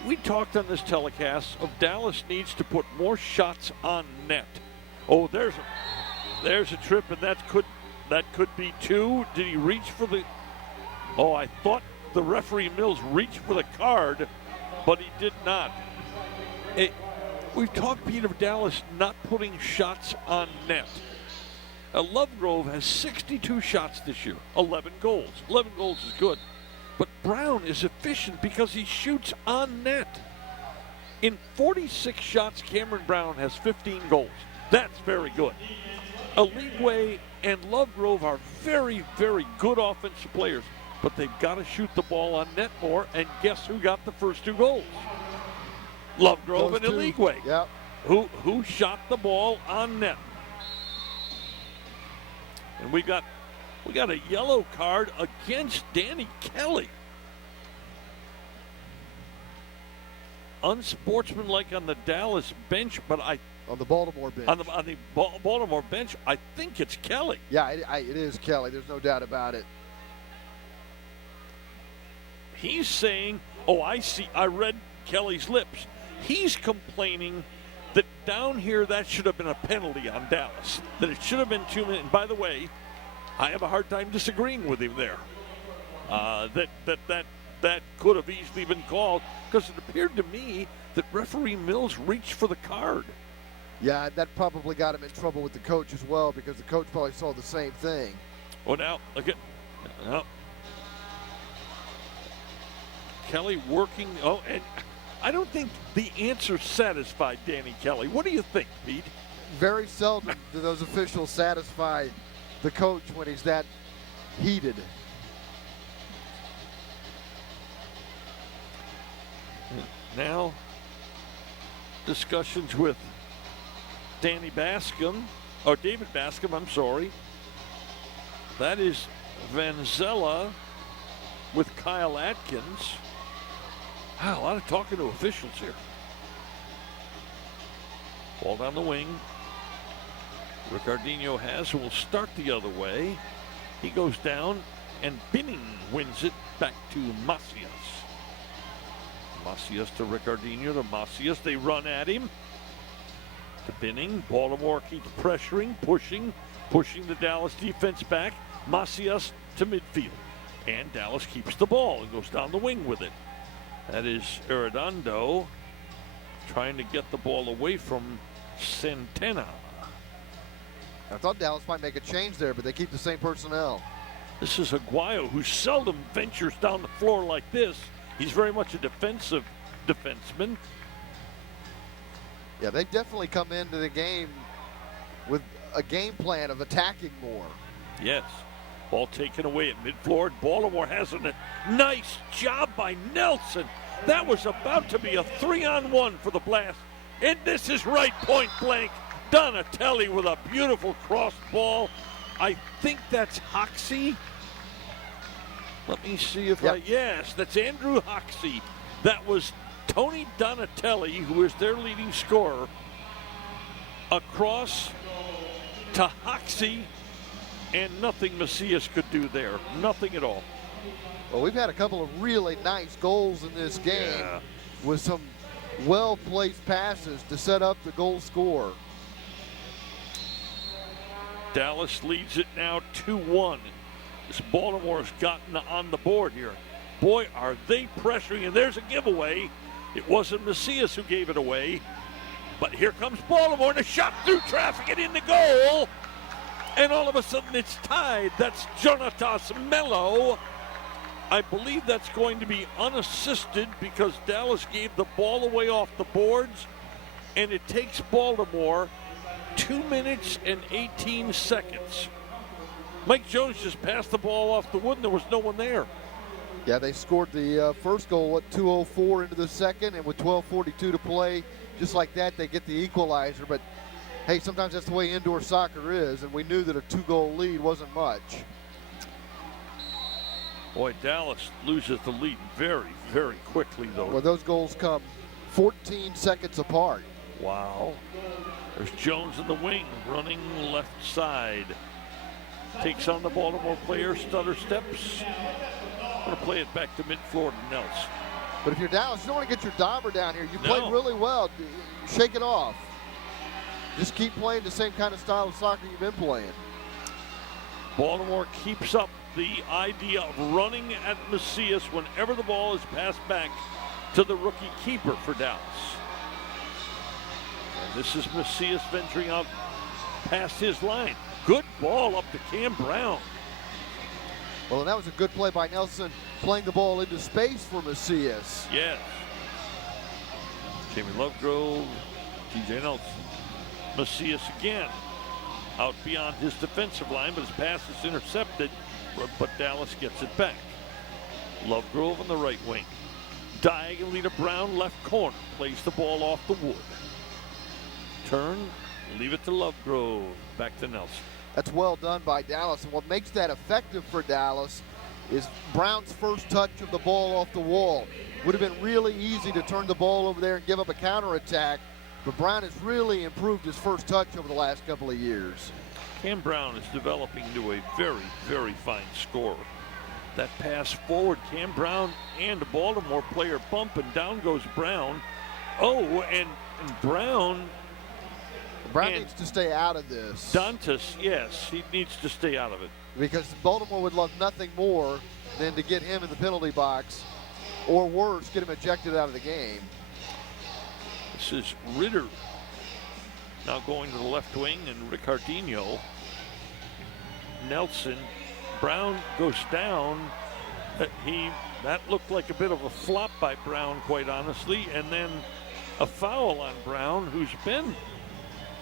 we talked on this telecast of Dallas needs to put more shots on net. Oh, there's a trip, and that could be 2. Did he reach for the? Oh, I thought the referee Mills reached for the card, but he did not. We've talked, Pete, of Dallas not putting shots on net. Lovegrove has 62 shots this year, 11 goals. 11 goals is good. But Brown is efficient because he shoots on net. In 46 shots, Cameron Brown has 15 goals. That's very good. Aligwe and Lovegrove are very, very good offensive players, but they've got to shoot the ball on net more, and guess who got the first 2 goals? Lovegrove and Aligwe. Yep. Who shot the ball on net. And we got a yellow card against Danny Kelly. Unsportsmanlike on the Dallas bench, but on the Baltimore bench. On the Baltimore bench, I think it's Kelly. Yeah, it is Kelly. There's no doubt about it. He's saying, oh, I see. I read Kelly's lips. He's complaining that down here that should have been a penalty on Dallas. That it should have been 2 minutes. And by the way, I have a hard time disagreeing with him there. That could have easily been called, because it appeared to me that referee Mills reached for the card. Yeah, that probably got him in trouble with the coach as well, because the coach probably saw the same thing. Oh, now, look at now. Kelly working. Oh, and I don't think the answer satisfied Danny Kelly. What do you think, Pete? Very seldom do those officials satisfy the coach when he's that heated. Now, discussions with David Bascom, I'm sorry. That is Vanzella with Kyle Atkins. Wow, a lot of talking to officials here. Ball down the wing. Ricardinho will start the other way. He goes down, and Binning wins it back to Macias. Macias to Ricardinho to Macias. They run at him. To Binning. Baltimore keeps pressuring, pushing the Dallas defense back. Macias to midfield. And Dallas keeps the ball and goes down the wing with it. That is Arredondo trying to get the ball away from Centena. I thought Dallas might make a change there, but they keep the same personnel. This is Aguayo, who seldom ventures down the floor like this. He's very much a defensive defenseman. Yeah, they definitely come into the game with a game plan of attacking more. Yes. Ball taken away at midfloor. Baltimore has a nice job by Nelson. That was about to be a 3-on-1 for the Blast. And this is right point blank. Donatelli with a beautiful cross ball. I think that's Hoxie. Let me see if yes, that's Andrew Hoxie. That was Tony Donatelli, who is their leading scorer. Across to Hoxie, and nothing Macias could do there. Nothing at all. Well, we've had a couple of really nice goals in this game with some well-placed passes to set up the goal score. Dallas leads it now 2-1. This Baltimore's gotten on the board here. Boy, are they pressuring, and there's a giveaway. It wasn't Macias who gave it away, but here comes Baltimore, and a shot through traffic and in the goal. And all of a sudden it's tied. That's Jonatas Mello. I believe that's going to be unassisted because Dallas gave the ball away off the boards, and it takes Baltimore 2 minutes and 18 seconds. Mike Jones just passed the ball off the wood, and there was no one there. Yeah, they scored the first goal at 2:04 into the second, and with 12:42 to play, just like that, they get the equalizer. But, hey, sometimes that's the way indoor soccer is, and we knew that a 2-goal lead wasn't much. Boy, Dallas loses the lead very, very quickly, though. Well, those goals come 14 seconds apart. Wow. There's Jones in the wing, running left side. Takes on the Baltimore player, stutter steps. Going to play it back to mid-floor to Nels. But if you're Dallas, you don't want to get your dauber down here. You No. played really well. Shake it off. Just keep playing the same kind of style of soccer you've been playing. Baltimore keeps up the idea of running at Macias whenever the ball is passed back to the rookie keeper for Dallas. And this is Macias venturing out past his line. Good ball up to Cam Brown. Well, and that was a good play by Nelson, playing the ball into space for Macias. Yes. Jamie Lovegrove, TJ Nelson. Macias again. Out beyond his defensive line, but his pass is intercepted, but Dallas gets it back. Lovegrove on the right wing. Diagonally to Brown, left corner. Plays the ball off the wood. Turn, leave it to Lovegrove. Back to Nelson. That's well done by Dallas. And what makes that effective for Dallas is Brown's first touch of the ball off the wall. Would have been really easy to turn the ball over there and give up a counterattack, but Brown has really improved his first touch over the last couple of years. Cam Brown is developing into a very, very fine scorer. That pass forward, Cam Brown and the Baltimore player bump, and down goes Brown. Oh, and Brown needs to stay out of this. Dantas, yes, he needs to stay out of it. Because Baltimore would love nothing more than to get him in the penalty box, or worse, get him ejected out of the game. This is Ritter now going to the left wing, and Ricardinho. Nelson. Brown goes down. That looked like a bit of a flop by Brown, quite honestly, and then a foul on Brown, who's been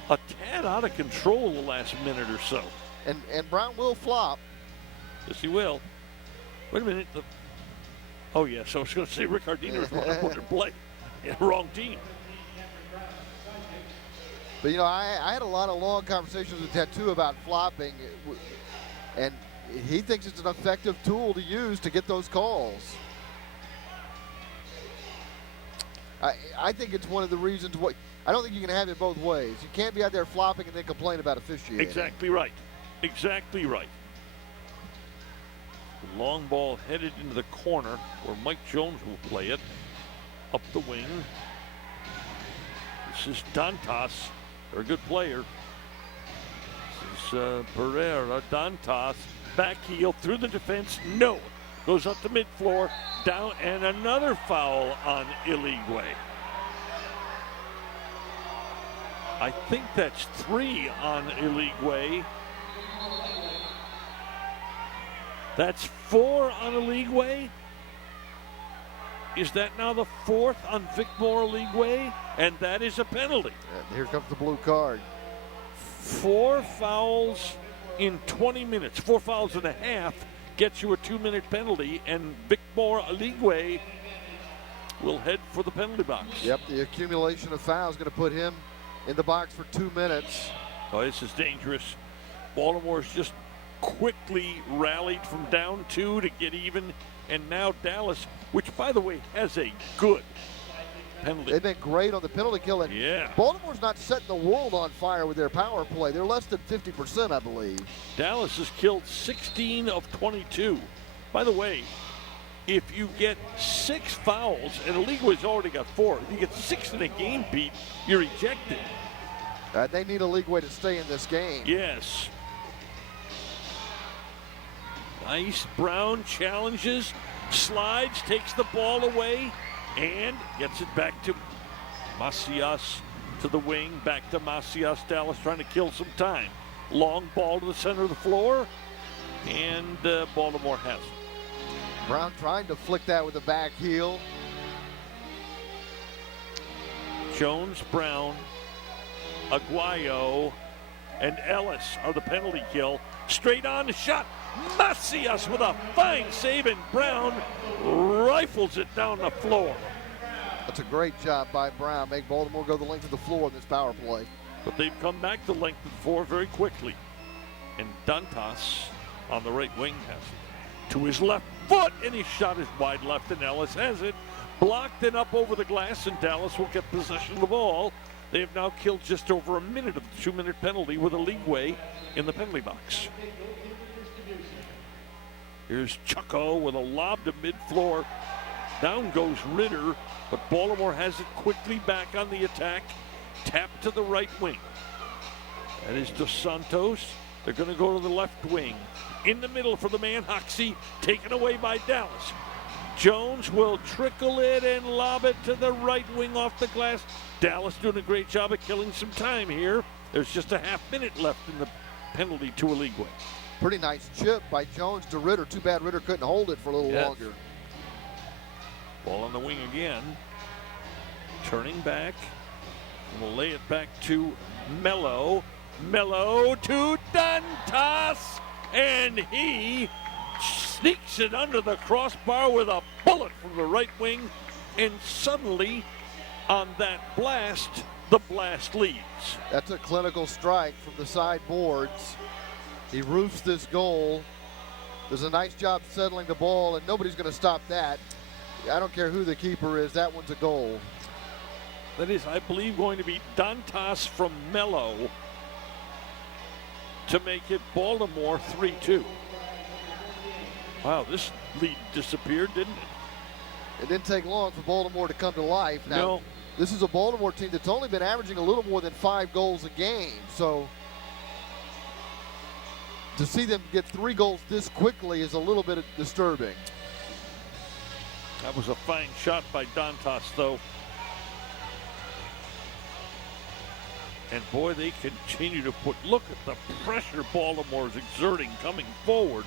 a tad out of control the last minute or so. And Brown will flop. Yes, he will. Wait a minute. Oh, yes, I was going to say Ricardinho is going to play. Yeah, wrong team. But, you know, I had a lot of long conversations with Tattoo about flopping, and he thinks it's an effective tool to use to get those calls. I think it's one of the reasons why. I don't think you can have it both ways. You can't be out there flopping and then complain about officiating. Exactly right. Exactly right. The long ball headed into the corner where Mike Jones will play it. Up the wing. This is Dantas. Very good player. This is Pereira. Dantas. Back heel through the defense. No. Goes up to mid-floor. Down, and another foul on Iligwe. I think that's 3 on Iligwe. That's 4 on Iligwe. Is that now the 4th on Victor Iligwe? And that is a penalty. And here comes the blue card. 4 fouls in 20 minutes. 4 fouls and a half gets you a 2-minute penalty, and Victor Iligwe will head for the penalty box. Yep, the accumulation of fouls is going to put him in the box for 2 minutes. Oh, this is dangerous. Baltimore's just quickly rallied from down 2 to get even, and now Dallas, which, by the way, has a good penalty. They've been great on the penalty kill, and yeah. Baltimore's not setting the world on fire with their power play. They're less than 50%, I believe. Dallas has killed 16 of 22. By the way, if you get 6 fouls, and Iligwe's already got 4, if you get 6 in a game, Pete, you're ejected. They need Iligwe to stay in this game. Yes. Nice. Brown challenges, slides, takes the ball away, and gets it back to Macias to the wing. Back to Macias. Dallas trying to kill some time. Long ball to the center of the floor, and Baltimore has it. Brown trying to flick that with the back heel. Jones, Brown, Aguayo, and Ellis are the penalty kill. Straight on the shot. Macias with a fine save, and Brown rifles it down the floor. That's a great job by Brown. Make Baltimore go the length of the floor in this power play. But they've come back the length of the floor very quickly. And Dantas on the right wing has it to his left foot, and his shot is wide left, and Ellis has it. Blocked and up over the glass, and Dallas will get possession of the ball. They have now killed just over a minute of the 2-minute penalty with a leeway in the penalty box. Here's Chucko with a lob to mid-floor. Down goes Ritter, but Baltimore has it quickly back on the attack. Tap to the right wing. That is Dos Santos. They're going to go to the left wing. In the middle for the man, Hoxie, taken away by Dallas. Jones will trickle it and lob it to the right wing off the glass. Dallas doing a great job of killing some time here. There's just a half minute left in the penalty to Eligwe. Pretty nice chip by Jones to Ritter. Too bad Ritter couldn't hold it for a little longer. Ball on the wing again. Turning back. And we'll lay it back to Mello. Mello to Dantas. And he sneaks it under the crossbar with a bullet from the right wing. And suddenly, on that blast, the blast leads. That's a clinical strike from the side boards. He roofs this goal. Does a nice job settling the ball, and nobody's going to stop that. I don't care who the keeper is. That one's a goal. That is, I believe, going to be Dantas from Mello to make it Baltimore 3-2. Wow, this lead disappeared, didn't it? It didn't take long for Baltimore to come to life. Now, no. This is a Baltimore team that's only been averaging a little more than 5 goals a game. So to see them get 3 goals this quickly is a little bit disturbing. That was a fine shot by Dantas, though. And boy, they continue to look at the pressure Baltimore is exerting coming forward.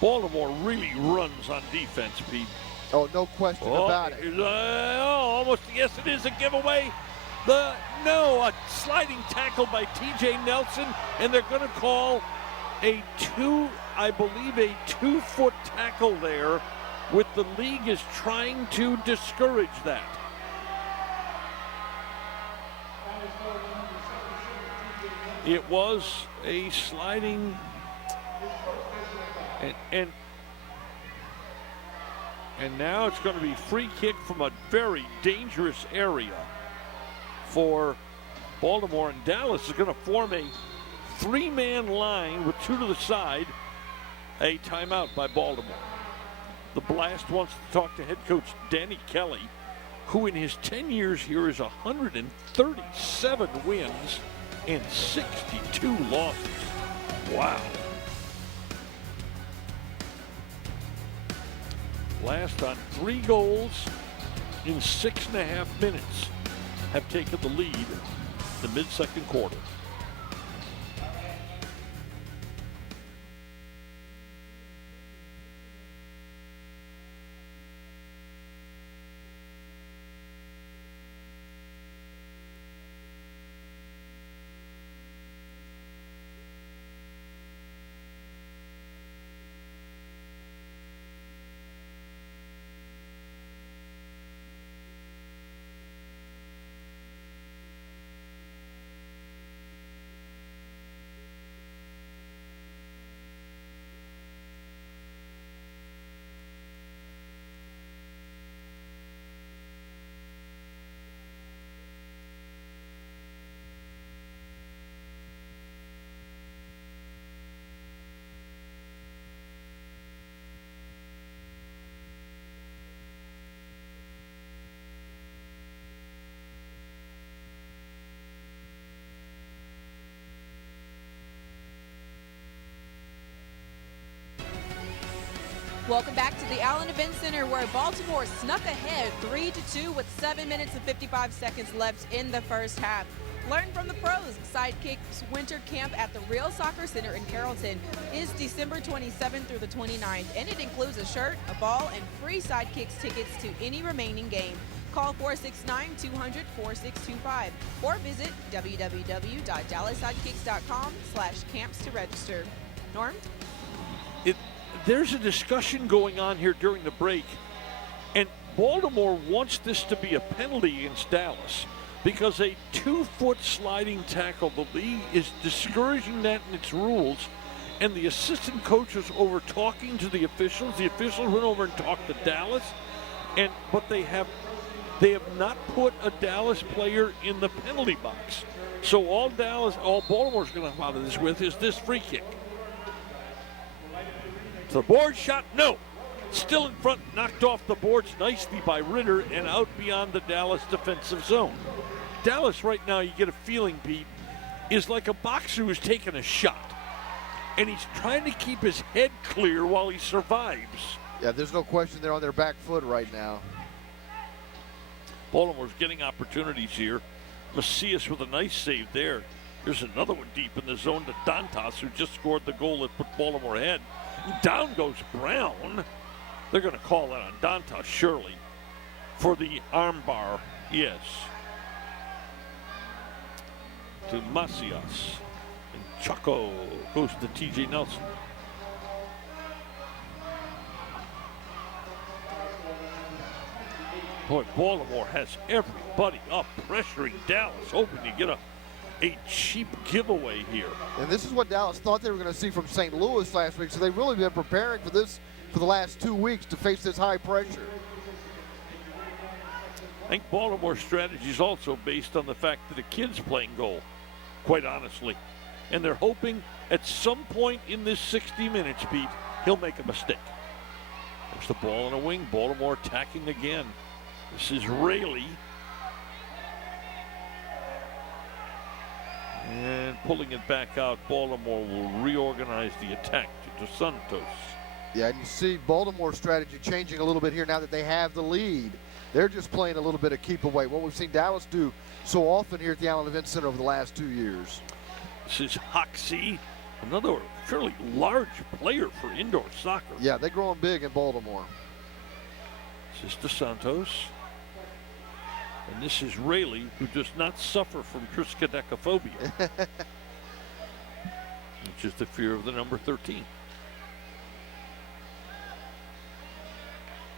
Baltimore really runs on defense, Pete. Oh, no question about it. Almost, yes, it is a giveaway. A sliding tackle by T.J. Nelson, and they're going to call a 2-foot tackle there, with the league is trying to discourage that. It was a sliding, and now it's going to be free kick from a very dangerous area for Baltimore, and Dallas is going to form a 3-man line with 2 to the side. A timeout by Baltimore. The Blast wants to talk to head coach Danny Kelly, who in his 10 years here is 137 wins and 62 losses. Wow. Blast on 3 goals in 6.5 minutes have taken the lead in the mid-second quarter. Welcome back to the Allen Event Center, where Baltimore snuck ahead 3-2 with 7 minutes and 55 seconds left in the first half. Learn from the pros. Sidekicks Winter Camp at the Real Soccer Center in Carrollton is December 27th through the 29th, and it includes a shirt, a ball, and free Sidekicks tickets to any remaining game. Call 469-200-4625 or visit www.dallasidekicks.com/camps to register. Norm? There's a discussion going on here during the break, and Baltimore wants this to be a penalty against Dallas because a 2-foot sliding tackle, the league is discouraging that in its rules, and the assistant coach was over talking to the officials. The officials went over and talked to Dallas, but they have not put a Dallas player in the penalty box. So all Baltimore's going to come out of this with is this free kick. The board shot, no. Still in front, knocked off the boards nicely by Ritter and out beyond the Dallas defensive zone. Dallas right now, you get a feeling, Pete, is like a boxer who's taking a shot. And he's trying to keep his head clear while he survives. Yeah, there's no question they're on their back foot right now. Baltimore's getting opportunities here. Macias with a nice save there. Here's another one deep in the zone to Dantas, who just scored the goal that put Baltimore ahead. Down goes Brown. They're going to call that on Dantas, surely, for the armbar. Yes. To Macias. And Chaco goes to TJ Nelson. Boy, Baltimore has everybody up, pressuring Dallas, hoping to get a cheap giveaway here. And this is what Dallas thought they were going to see from St. Louis last week, so they've really been preparing for this for the last 2 weeks to face this high pressure. I think Baltimore's strategy is also based on the fact that the kid's playing goal, quite honestly. And they're hoping at some point in this 60 minutes, Pete, he'll make a mistake. There's the ball in a wing, Baltimore attacking again. This is Rayleigh. And pulling it back out, Baltimore will reorganize the attack to Dos Santos. Yeah, and you see Baltimore's strategy changing a little bit here now that they have the lead. They're just playing a little bit of keep away, what we've seen Dallas do so often here at the Allen Event Center over the last 2 years. This is Hoxie, another fairly large player for indoor soccer. Yeah, they're growing big in Baltimore. This is Dos Santos. And this is Rayleigh, who does not suffer from triskaidekaphobia, which is the fear of the number 13.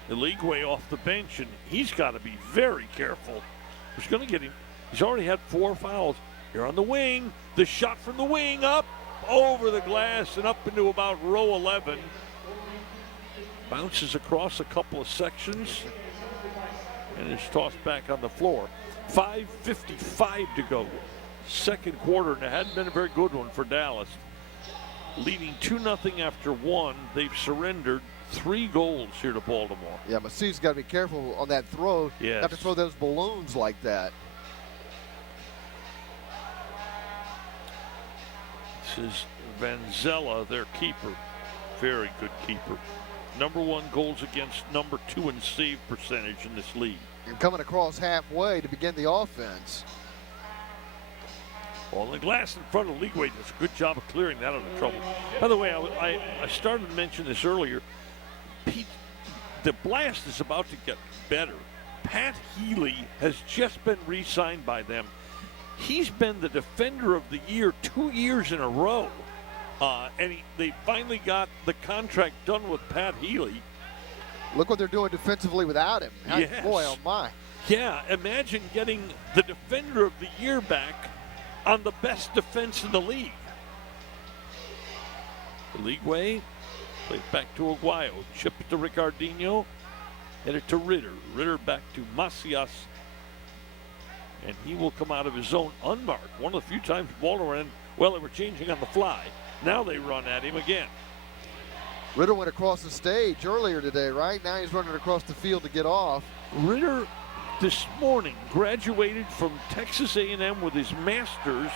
Eligwe off the bench, and he's got to be very careful. Who's going to get him? He's already had 4 fouls. Here on the wing, the shot from the wing up over the glass and up into about row 11. Bounces across a couple of sections and is tossed back on the floor. 5:55 to go. Second quarter, and it hadn't been a very good one for Dallas. Leading 2-0 after 1. They've surrendered 3 goals here to Baltimore. Yeah, Macias got to be careful on that throw. Yes. Not to throw those balloons like that. This is Vanzella, their keeper. Very good keeper. Number 1 goals against, number 2 in save percentage in this league. And coming across halfway to begin the offense. Ball in the glass in front of Eligwe does a good job of clearing that out of trouble. By the way, I started to mention this earlier. Pete, the blast is about to get better. Pat Healy has just been re-signed by them. He's been the defender of the year 2 years in a row. And they finally got the contract done with Pat Healy. Look what they're doing defensively without him. Yes. Boy, oh my. Yeah, imagine getting the defender of the year back on the best defense in the league. Eligwe plays back to Aguayo. Chip it to Ricardinho. Headed to Ritter. Ritter back to Macias. And he will come out of his zone unmarked. One of the few times Baltimore ran, well, they were changing on the fly. Now they run at him again. Ritter went across the stage earlier today, right? Now he's running across the field to get off. Ritter this morning graduated from Texas A&M with his master's.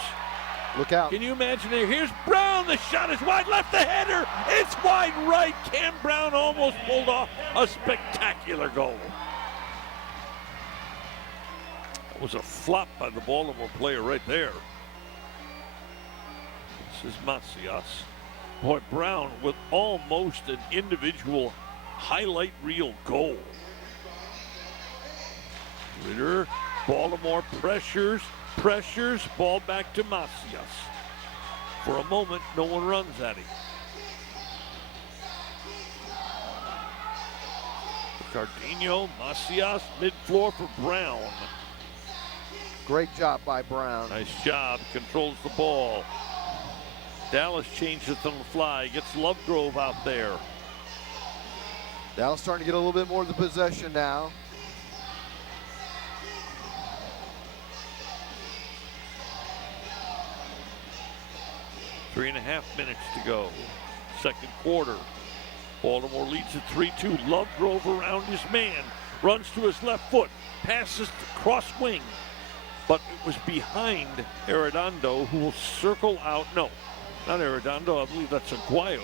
Look out. Can you imagine there? Here's Brown. The shot is wide left. The header. It's wide right. Cam Brown almost pulled off a spectacular goal. That was a flop by the Baltimore player right there. This is Macias. Boy, Brown with almost an individual highlight reel goal. Ritter, Baltimore pressures, ball back to Macias. For a moment, no one runs at him. Ricardinho, Macias, mid-floor for Brown. Great job by Brown. Nice job, controls the ball. Dallas changes it on the fly, gets Lovegrove out there. Dallas starting to get a little bit more of the possession now. Three and a half minutes to go. Second quarter. Baltimore leads at 3-2. Lovegrove around his man. Runs to his left foot. Passes to cross wing. But it was behind Arredondo, who will circle out. No, not Arredondo. I believe that's Aguayo.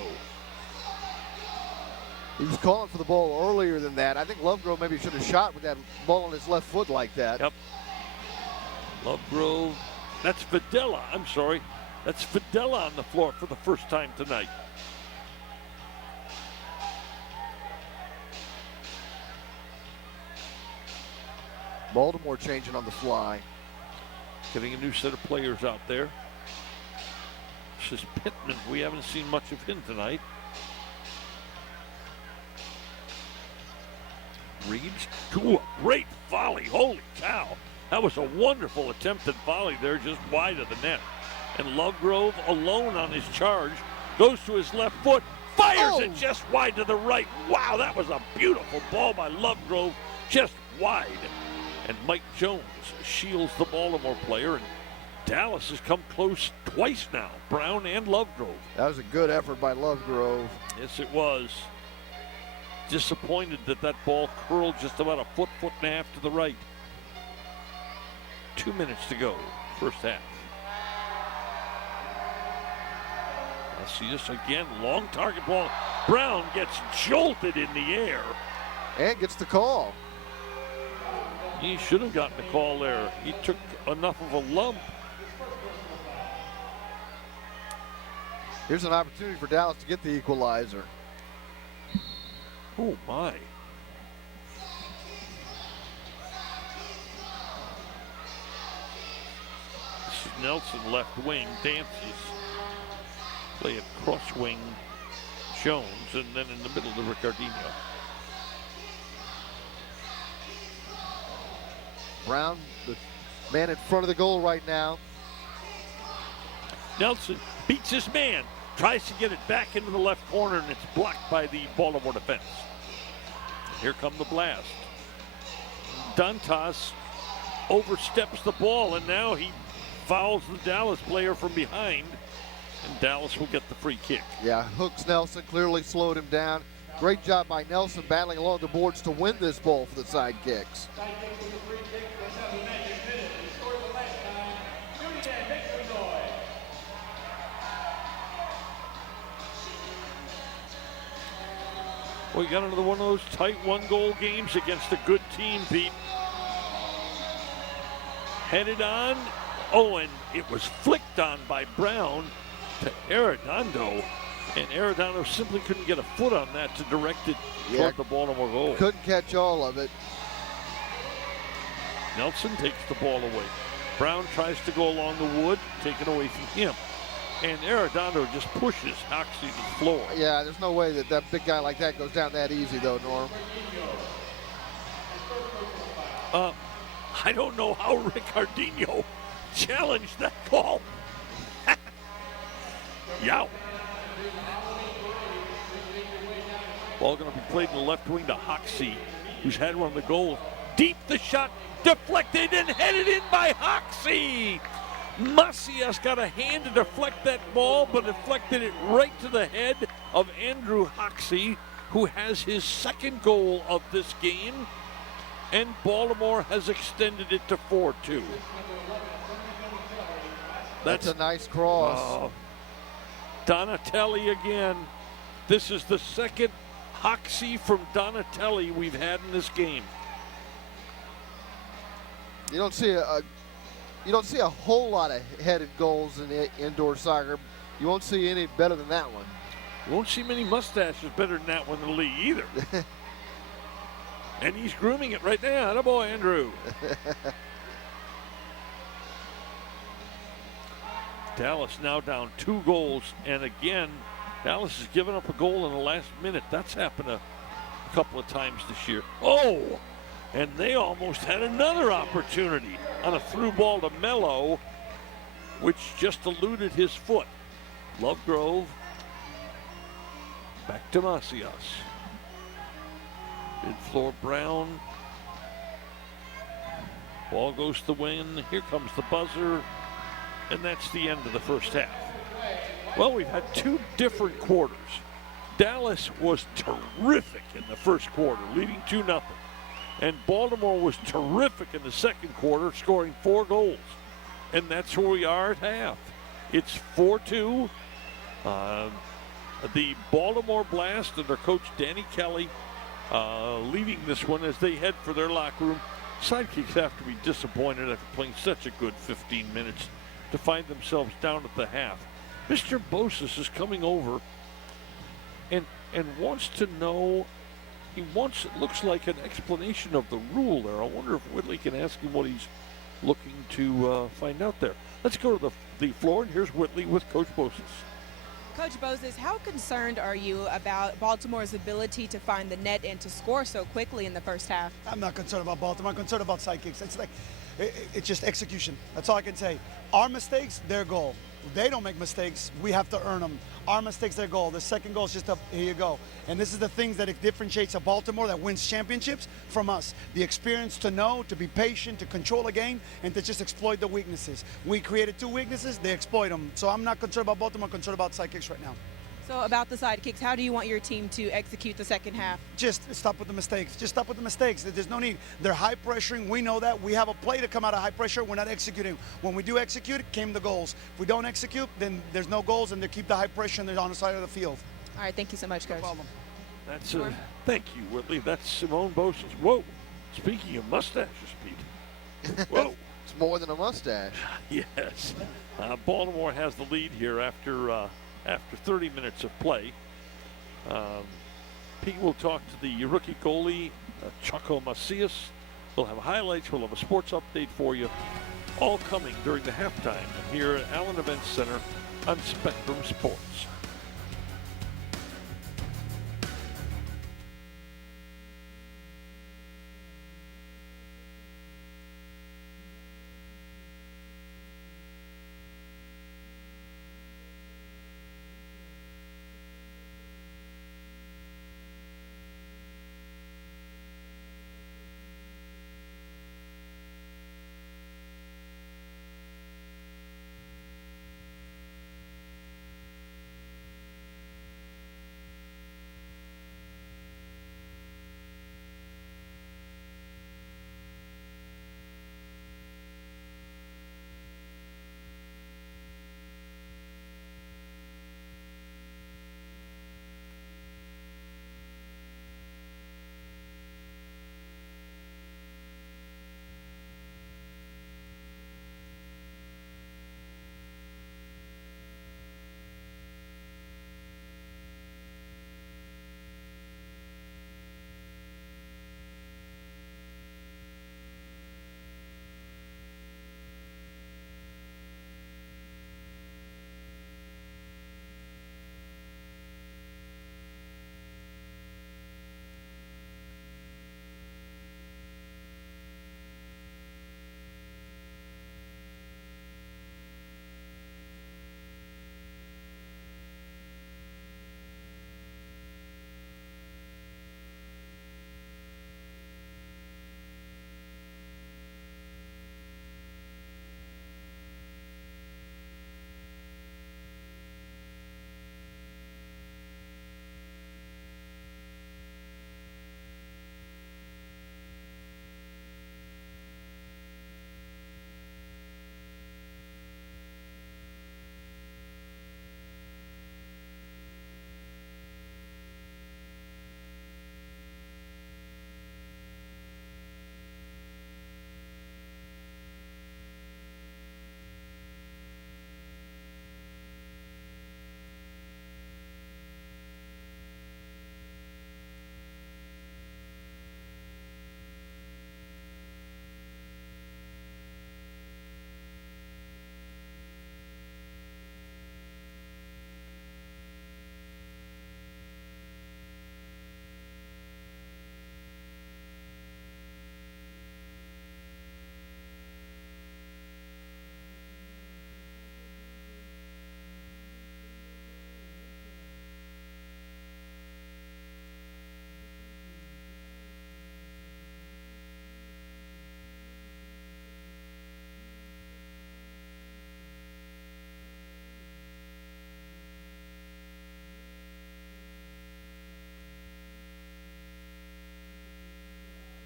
He was calling for the ball earlier than that. I think Lovegrove maybe should have shot with that ball on his left foot like that. Yep. Lovegrove. That's Videla. I'm sorry. That's Videla on the floor for the first time tonight. Baltimore changing on the fly. Getting a new set of players out there. This is Pittman. We haven't seen much of him tonight. Reeves to a great volley. Holy cow. That was a wonderful attempted volley there, just wide of the net. And Lovegrove alone on his charge. Goes to his left foot. Fires it just wide to the right. Wow, that was a beautiful ball by Lovegrove. Just wide. And Mike Jones shields the Baltimore player. And Dallas has come close twice now. Brown and Lovegrove. That was a good effort by Lovegrove. Yes, it was. Disappointed that that ball curled just about a foot and a half to the right. 2 minutes to go, first half. I'll see this again, long target ball. Brown gets jolted in the air. And gets the call. He should have gotten the call there. He took enough of a lump. Here's an opportunity for Dallas to get the equalizer. Oh my. This is Nelson left wing, dances. Play a cross wing, Jones, and then in the middle to Ricardinho. Brown, the man in front of the goal right now. Nelson beats his man, tries to get it back into the left corner, and it's blocked by the Baltimore defense. Here come the blast. Dantas oversteps the ball, and now he fouls the Dallas player from behind, and Dallas will get the free kick. Yeah, Hooks Nelson clearly slowed him down. Great job by Nelson battling along the boards to win this ball for the Sidekicks. We got another one of those tight one-goal games against a good team, Pete. Headed on. Oh, and it was flicked on by Brown to Arredondo. And Arredondo simply couldn't get a foot on that to direct it toward the Baltimore goal. Couldn't catch all of it. Nelson takes the ball away. Brown tries to go along the wood, taken away from him. And Arredondo just pushes Hoxie to the floor. Yeah, there's no way that that big guy like that goes down that easy, though, Norm. I don't know how Ricardinho challenged that call. Yow. Ball going to be played in the left wing to Hoxie, who's had one of the goals. Deep the shot, deflected and headed in by Hoxie. Macias got a hand to deflect that ball, but deflected it right to the head of Andrew Hoxie, who has his second goal of this game, and Baltimore has extended it to 4-2. That's a nice cross. Donatelli again. This is the second Hoxie from Donatelli we've had in this game. You don't see a You don't see a whole lot of headed goals in indoor soccer. You won't see any better than that one. You won't see many mustaches better than that one in the league either. And he's grooming it right now. Attaboy, Andrew. Dallas now down 2 goals. And again, Dallas has given up a goal in the last minute. That's happened a couple of times this year. Oh! And they almost had another opportunity on a through ball to Mello, which just eluded his foot. Lovegrove. Back to Macias. Mid-floor Brown. Ball goes to win. Here comes the buzzer. And that's the end of the first half. Well, we've had 2 different quarters. Dallas was terrific in the first quarter, leading 2-0. And Baltimore was terrific in the second quarter, scoring 4 goals. And that's where we are at half. It's 4-2. The Baltimore Blast and their coach Danny Kelly leading this one as they head for their locker room. Sidekicks have to be disappointed after playing such a good 15 minutes to find themselves down at the half. Mr. Bosis is coming over and wants to know, he wants, it looks like, an explanation of the rule there. I wonder if Whitley can ask him what he's looking to find out there. Let's go to the floor, and here's Whitley with Coach Bosis. Coach Boses, how concerned are you about Baltimore's ability to find the net and to score so quickly in the first half? I'm not concerned about Baltimore. I'm concerned about Sidekicks. It's like, it's just execution. That's all I can say. Our mistakes, their goal. They don't make mistakes. We have to earn them. Our mistakes, their goal. The second goal is just here you go. And this is the things that it differentiates a Baltimore that wins championships from us. The experience to know, to be patient, to control a game, and to just exploit the weaknesses. We created 2 weaknesses. They exploit them. So I'm not concerned about Baltimore. I'm concerned about Sidekicks right now. So about the Sidekicks, how do you want your team to execute the second half? Just stop with the mistakes. Just stop with the mistakes. There's no need. They're high pressuring. We know that. We have a play to come out of high pressure. We're not executing. When we do execute, came the goals. If we don't execute, then there's no goals, and they keep the high pressure, and they're on the side of the field. All right, thank you so much, Coach. No problem. That's thank you, Whitley. That's Simone Bosis. Whoa. Speaking of mustaches, Pete. Whoa. It's more than a mustache. Yes. Baltimore has the lead here after 30 minutes of play. Pete will talk to the rookie goalie, Chaco Macias. We'll have highlights. We'll have a sports update for you. All coming during the halftime here at Allen Events Center on Spectrum Sports.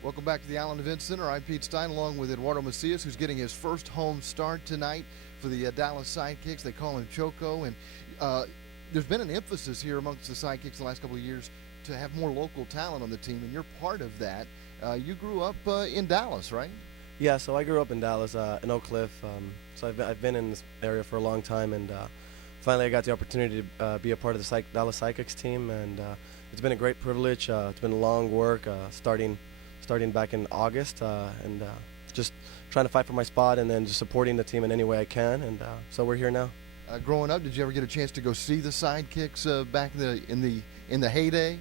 Welcome back to the Allen Event Center. I'm Pete Stein along with Eduardo Macias, who's getting his first home start tonight for the Dallas Sidekicks. They call him Choco. And there's been an emphasis here amongst the Sidekicks the last couple of years to have more local talent on the team, and you're part of that. You grew up in Dallas, right? Yeah, so I grew up in Dallas, in Oak Cliff. So I've been in this area for a long time, and finally I got the opportunity to be a part of the Dallas Sidekicks team, and it's been a great privilege. It's been a long work, starting back in August, and just trying to fight for my spot, and then just supporting the team in any way I can, and so we're here now. Growing up, did you ever get a chance to go see the Sidekicks back in the heyday?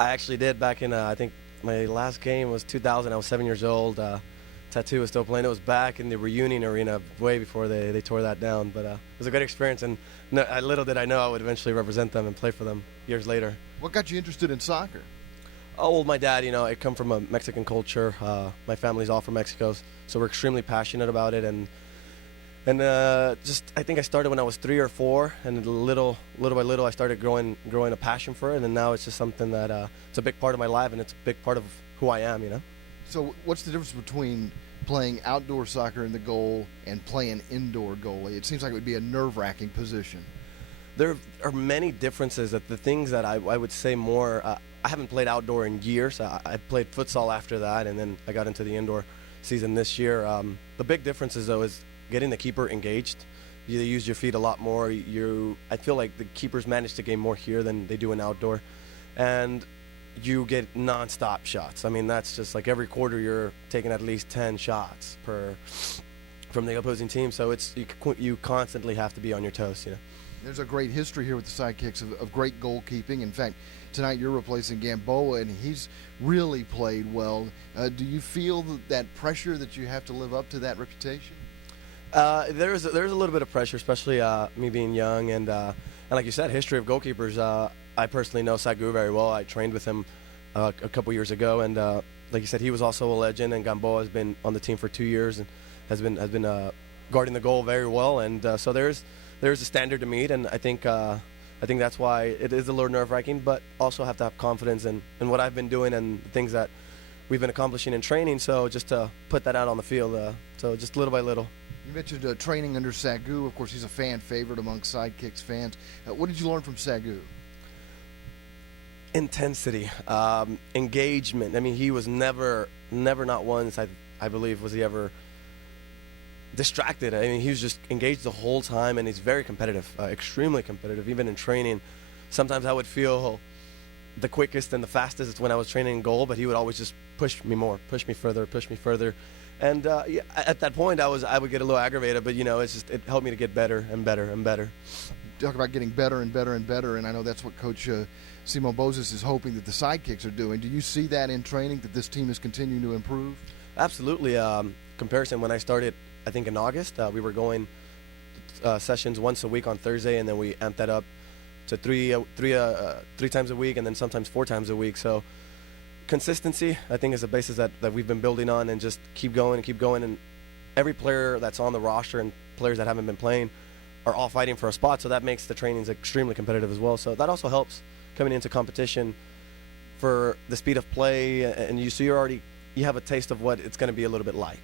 I actually did back in I think my last game was 2000. I was 7 years old. Tattoo was still playing. It was back in the reunion arena way before they tore that down. But it was a good experience, and little did I know I would eventually represent them and play for them years later. What got you interested in soccer? Oh, well, my dad, I come from a Mexican culture. My family's all from Mexico, so we're extremely passionate about it. And just I think I started when I was 3 or 4, and little by little I started growing a passion for it, and now it's just something that it's a big part of my life, and it's a big part of who I am. So what's the difference between playing outdoor soccer in the goal and playing indoor goalie? It seems like it would be a nerve-wracking position. There are many differences. That the things that I would say more. I haven't played outdoor in years. I played futsal after that, and then I got into the indoor season this year. The big differences, though, is getting the keeper engaged. You use your feet a lot more. I feel like the keepers manage to gain more here than they do in outdoor, and you get non-stop shots. I mean, that's just like every quarter you're taking at least 10 shots from the opposing team. So you constantly have to be on your toes. There's a great history here with the Sidekicks of great goalkeeping. In fact, tonight you're replacing Gamboa, and he's really played well. Do you feel that pressure that you have to live up to that reputation? There's a little bit of pressure, especially me being young, and like you said, history of goalkeepers. I personally know Sagu very well. I trained with him a couple years ago, and like you said, he was also a legend. And Gamboa has been on the team for 2 years and has been guarding the goal very well. And so there's a standard to meet, and I think that's why it is a little nerve-wracking, but also have to have confidence in what I've been doing and the things that we've been accomplishing in training. So just to put that out on the field, so just little by little. You mentioned training under Sagu. Of course, he's a fan favorite among Sidekicks fans. What did you learn from Sagu? Intensity, engagement. I mean, he was never not once, I believe, was he ever distracted. I mean, he was just engaged the whole time, and he's very competitive, extremely competitive. Even in training, sometimes I would feel the quickest and the fastest when I was training in goal, but he would always just push me more, push me further. And at that point, I would get a little aggravated, but it helped me to get better and better and better. Talk about getting better and better and better, and I know that's what Coach Simon Bozes is hoping that the Sidekicks are doing. Do you see that in training, that this team is continuing to improve? Absolutely. Comparison, when I started, I think in August, we were going sessions once a week on Thursday, and then we amped that up to three times a week, and then sometimes 4 times a week. So consistency, I think, is the basis that we've been building on, and just keep going. And every player that's on the roster and players that haven't been playing are all fighting for a spot, so that makes the trainings extremely competitive as well. So that also helps coming into competition for the speed of play, and you have a taste of what it's going to be a little bit like.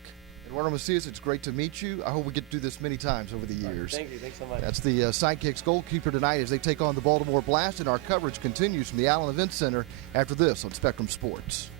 Eduardo Macias, it's great to meet you. I hope we get to do this many times over the years. Thank you. Thanks so much. That's the Sidekicks goalkeeper tonight as they take on the Baltimore Blast, and our coverage continues from the Allen Event Center after this on Spectrum Sports.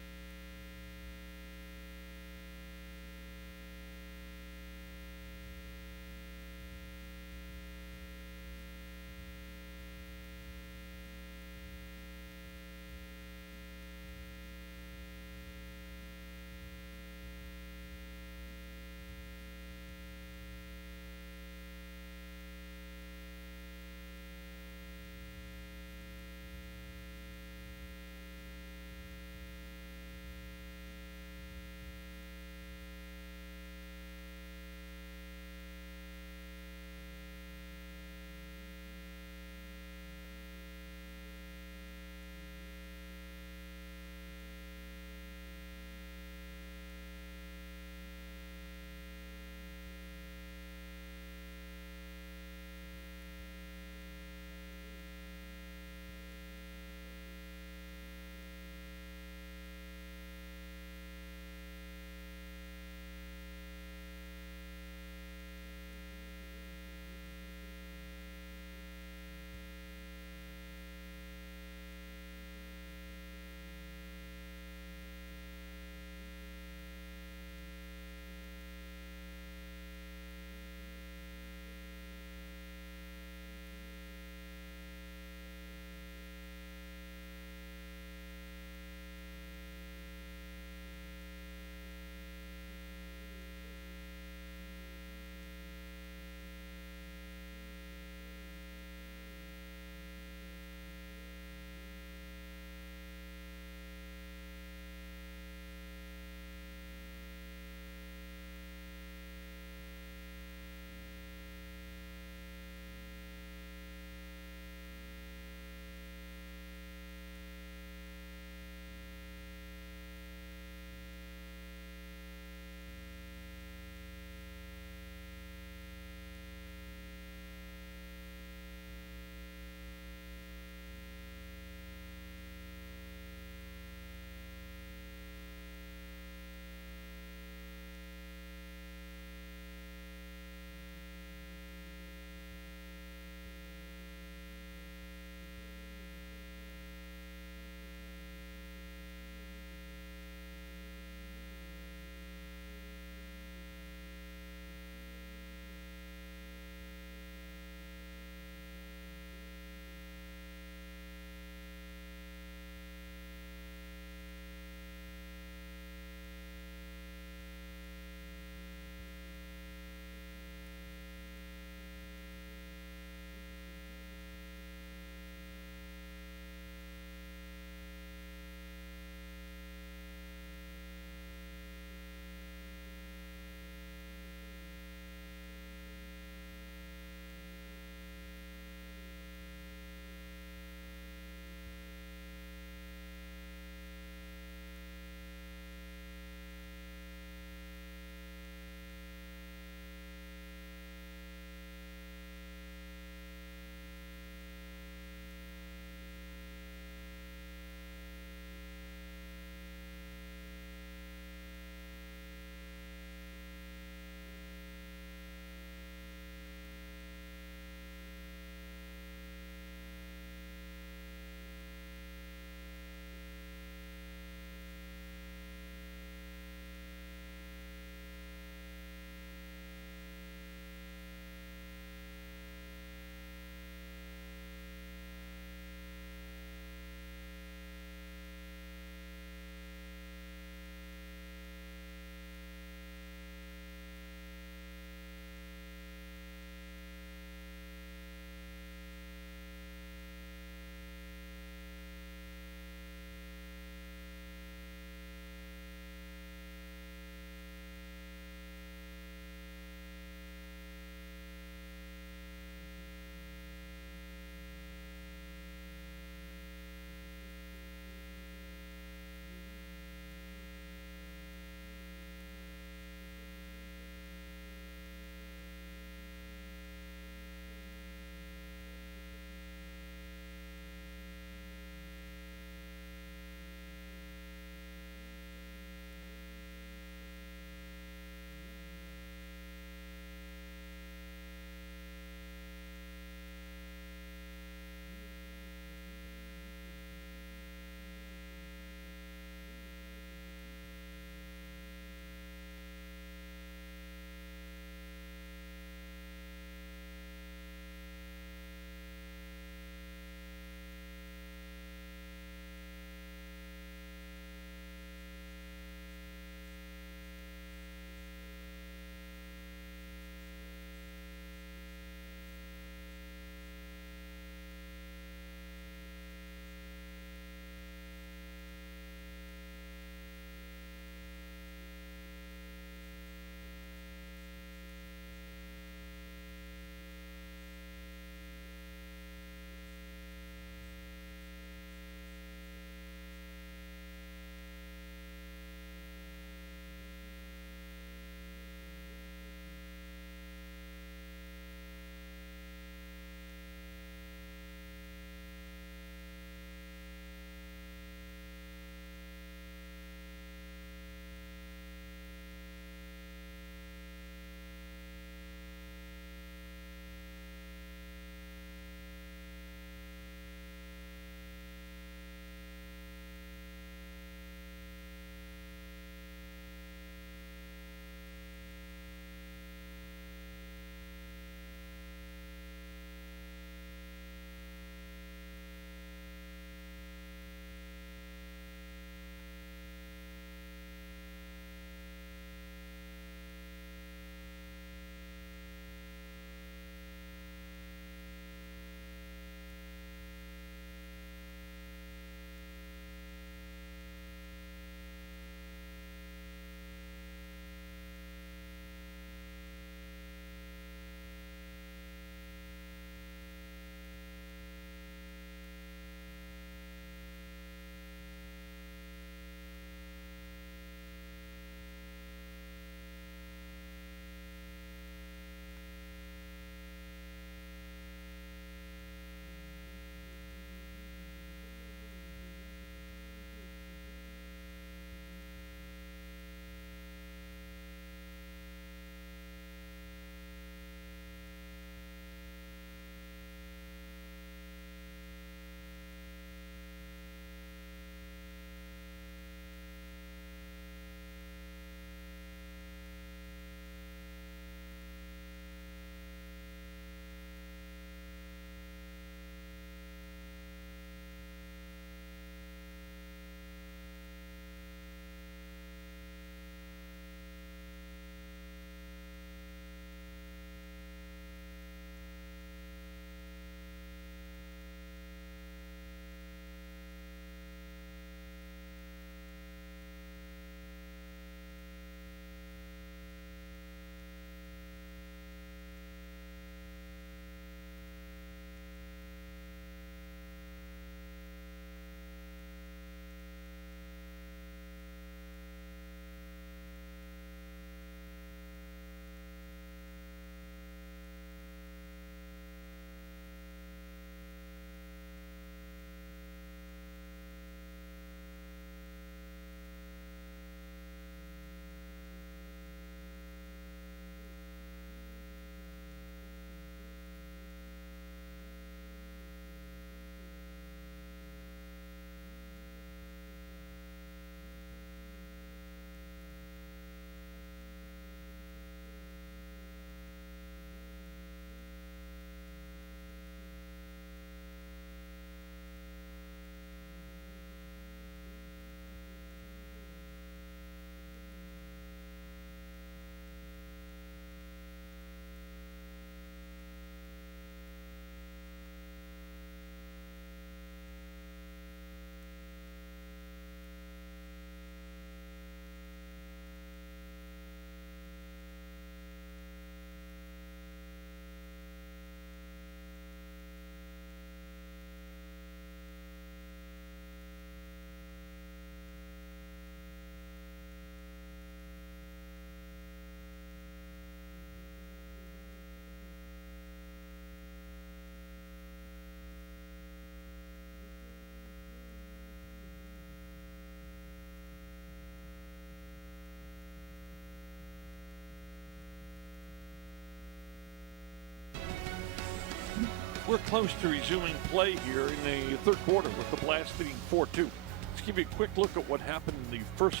We're close to resuming play here in the third quarter with the Blast leading 4-2. Let's give you a quick look at what happened in the first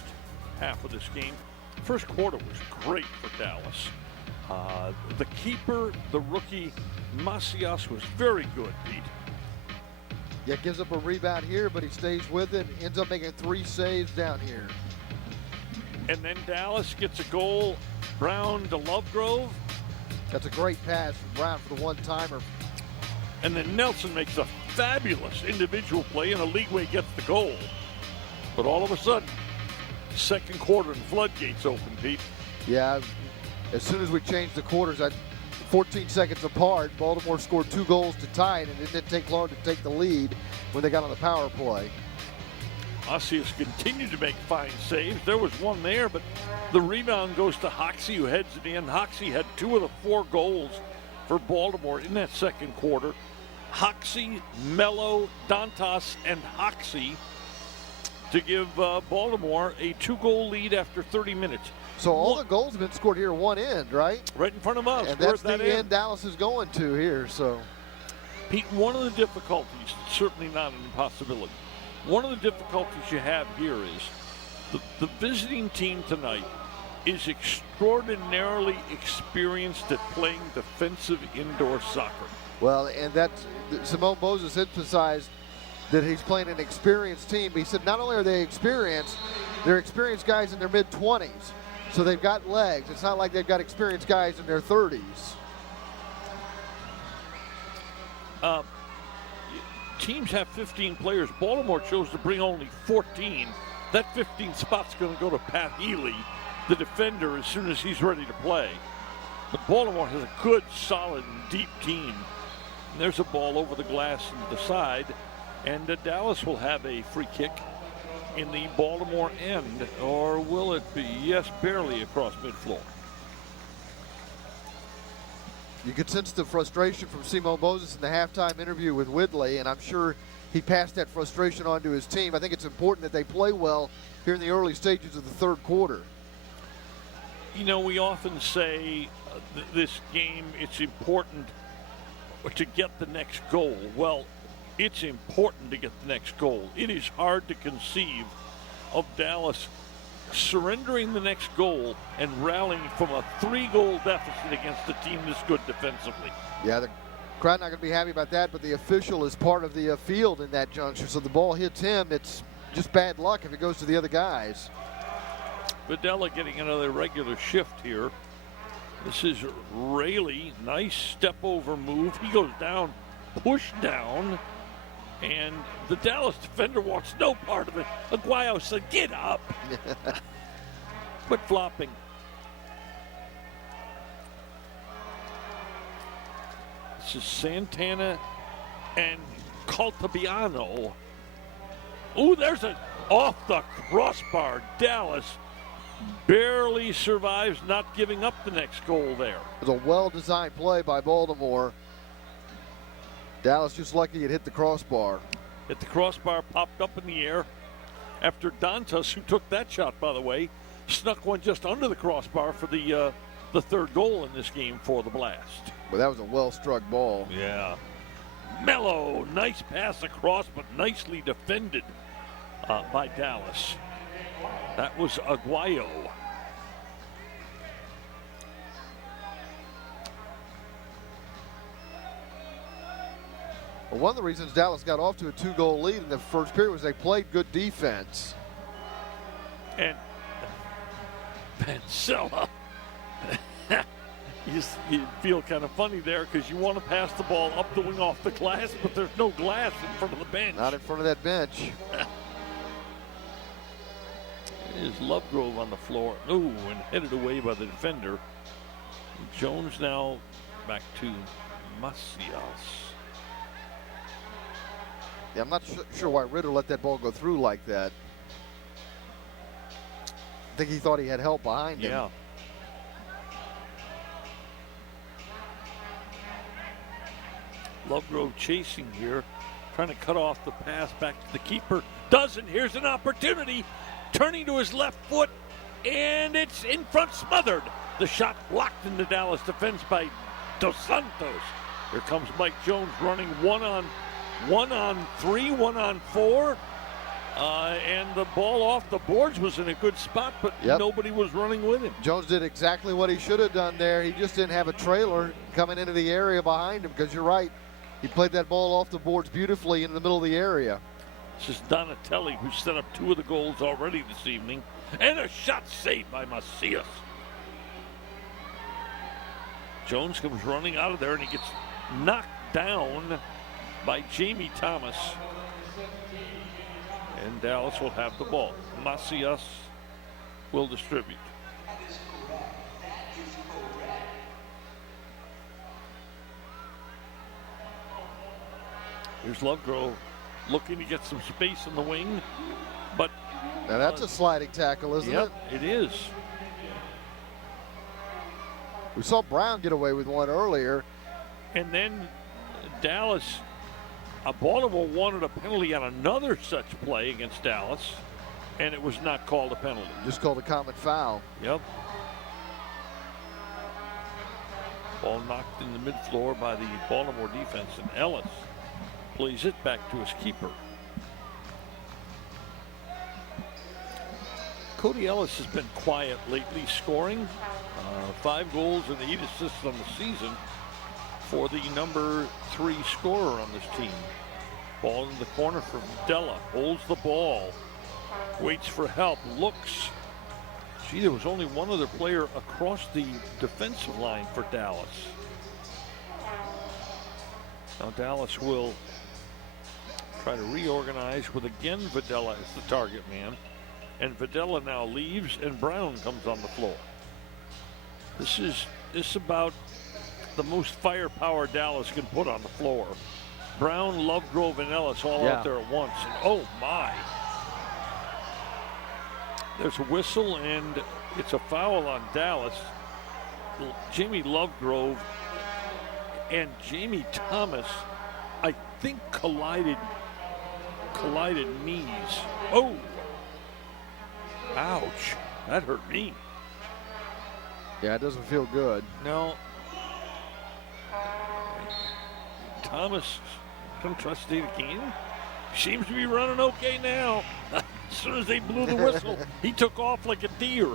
half of this game. First quarter was great for Dallas. The keeper, the rookie, Macias, was very good, Pete. Yeah, gives up a rebound here, but he stays with it. Ends up making 3 saves down here. And then Dallas gets a goal. Brown to Lovegrove. That's a great pass from Brown for the one-timer. And then Nelson makes a fabulous individual play, and Aligwe gets the goal. But all of a sudden, second quarter and floodgates open, Pete. Yeah, as soon as we changed the quarters, 14 seconds apart, Baltimore scored 2 goals to tie it, and it didn't take long to take the lead when they got on the power play. Macias continued to make fine saves. There was one there, but the rebound goes to Hoxie, who heads it in. Hoxie had 2 of the 4 goals for Baltimore in that second quarter. Hoxie, Mello, Dantas, and Hoxie to give Baltimore a 2-goal lead after 30 minutes. So all the goals have been scored here one end, right? Right in front of us. And Where's that's that the end Dallas is going to here. So, Pete, one of the difficulties, certainly not an impossibility, one of the difficulties you have here is the visiting team tonight is extraordinarily experienced at playing defensive indoor soccer. well, and that's Simone Moses emphasized that he's playing an experienced team. He said not only are they experienced, they're experienced guys in their mid-20s. So they've got legs. It's not like they've got experienced guys in their 30s. Teams have 15 players. Baltimore chose to bring only 14. That 15th spot's going to go to Pat Healy, the defender, as soon as he's ready to play. But Baltimore has a good, solid, and deep team. And there's a ball over the glass into the side, and Dallas will have a free kick in the Baltimore end, or will it be? Yes, barely across midfloor. You could sense the frustration from Simone Moses in the halftime interview with Whitley, and I'm sure he passed that frustration on to his team. I think it's important that they play well here in the early stages of the third quarter. You know, we often say this game, it's important to get the next goal. Well, it's important to get the next goal. It is hard to conceive of Dallas surrendering the next goal and rallying from a 3-goal deficit against a team this good defensively. Yeah, the crowd not going to be happy about that, but the official is part of the field in that juncture. So the ball hits him. It's just bad luck if it goes to the other guys. Videla getting another regular shift here. This is Rayleigh. Nice step over move. He goes down, push down, and the Dallas defender wants no part of it. Aguayo said, "Get up." Quit flopping. This is Santana and Caltabiano. Ooh, there's an off the crossbar. Dallas barely survives not giving up the next goal there. It was a well-designed play by Baltimore. Dallas just lucky it hit the crossbar. Hit the crossbar, popped up in the air after Dantas, who took that shot, by the way, snuck one just under the crossbar for the third goal in this game for the Blast. But that was a well-struck ball. Yeah. Mello, nice pass across, but nicely defended by Dallas. That was Aguayo. Well, one of the reasons Dallas got off to a 2-goal lead in the first period was they played good defense. And Pancella, you feel kind of funny there because you want to pass the ball up the wing off the glass, but there's no glass in front of the bench. Not in front of that bench. There's Lovegrove on the floor. Ooh, and headed away by the defender. Jones now back to Macias. Yeah, I'm not sure why Ritter let that ball go through like that. I think he thought he had help behind him. Yeah. Lovegrove chasing here, trying to cut off the pass back to the keeper. Doesn't. Here's an opportunity. Turning to his left foot, and it's in front, smothered. The shot blocked in the Dallas defense by Dos Santos. Here comes Mike Jones running one on three, 1 on 4. And the ball off the boards was in a good spot, but nobody was running with him. Jones did exactly what he should have done there. He just didn't have a trailer coming into the area behind him, because you're right. He played that ball off the boards beautifully in the middle of the area. This is Donatelli, who set up 2 of the goals already this evening. And a shot saved by Macias. Jones comes running out of there, and he gets knocked down by Jamie Thomas. And Dallas will have the ball. Macias will distribute. Here's Lovegrove looking to get some space in the wing, but Now that's a sliding tackle, isn't it? It is. We saw Brown get away with one earlier. And then Dallas, Baltimore wanted a penalty on another such play against Dallas, and it was not called a penalty. Just called a common foul. Yep. Ball knocked in the mid-floor by the Baltimore defense, and Ellis plays it back to his keeper. Cody Ellis has been quiet lately, scoring 5 goals and 8 assists on the season for the number 3 scorer on this team. Ball in the corner for Della, holds the ball, waits for help, looks. Gee, there was only one other player across the defensive line for Dallas. Now Dallas will try to reorganize with again Videla as the target man. And Videla now leaves, and Brown comes on the floor. This is about the most firepower Dallas can put on the floor. Brown, Lovegrove, and Ellis all out there at once. And oh my. There's a whistle, and it's a foul on Dallas. Jamie Lovegrove and Jamie Thomas, I think, collided knees. Oh. Ouch. That hurt me. Yeah, it doesn't feel good. No. Thomas from Tri-State again. Seems to be running okay now. As soon as they blew the whistle, he took off like a deer.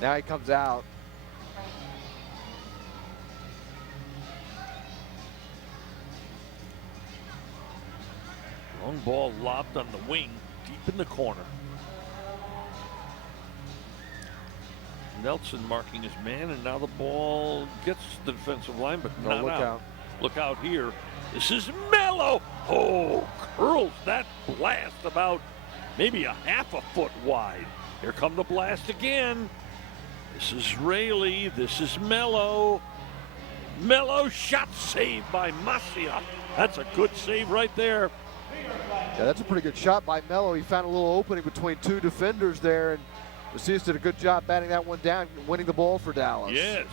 Now he comes out. Long ball lobbed on the wing, deep in the corner. Nelson marking his man, and now the ball gets the defensive line, but not look out. out. Look out here. This is Mello. Oh, curls that blast about maybe a half a foot wide. Here come the blast again. This is Rayleigh. This is Mello. Mello shot saved by Macia. That's a good save right there. Yeah, that's a pretty good shot by Mello. He found a little opening between 2 defenders there, and Macias did a good job batting that one down, winning the ball for Dallas. Yes.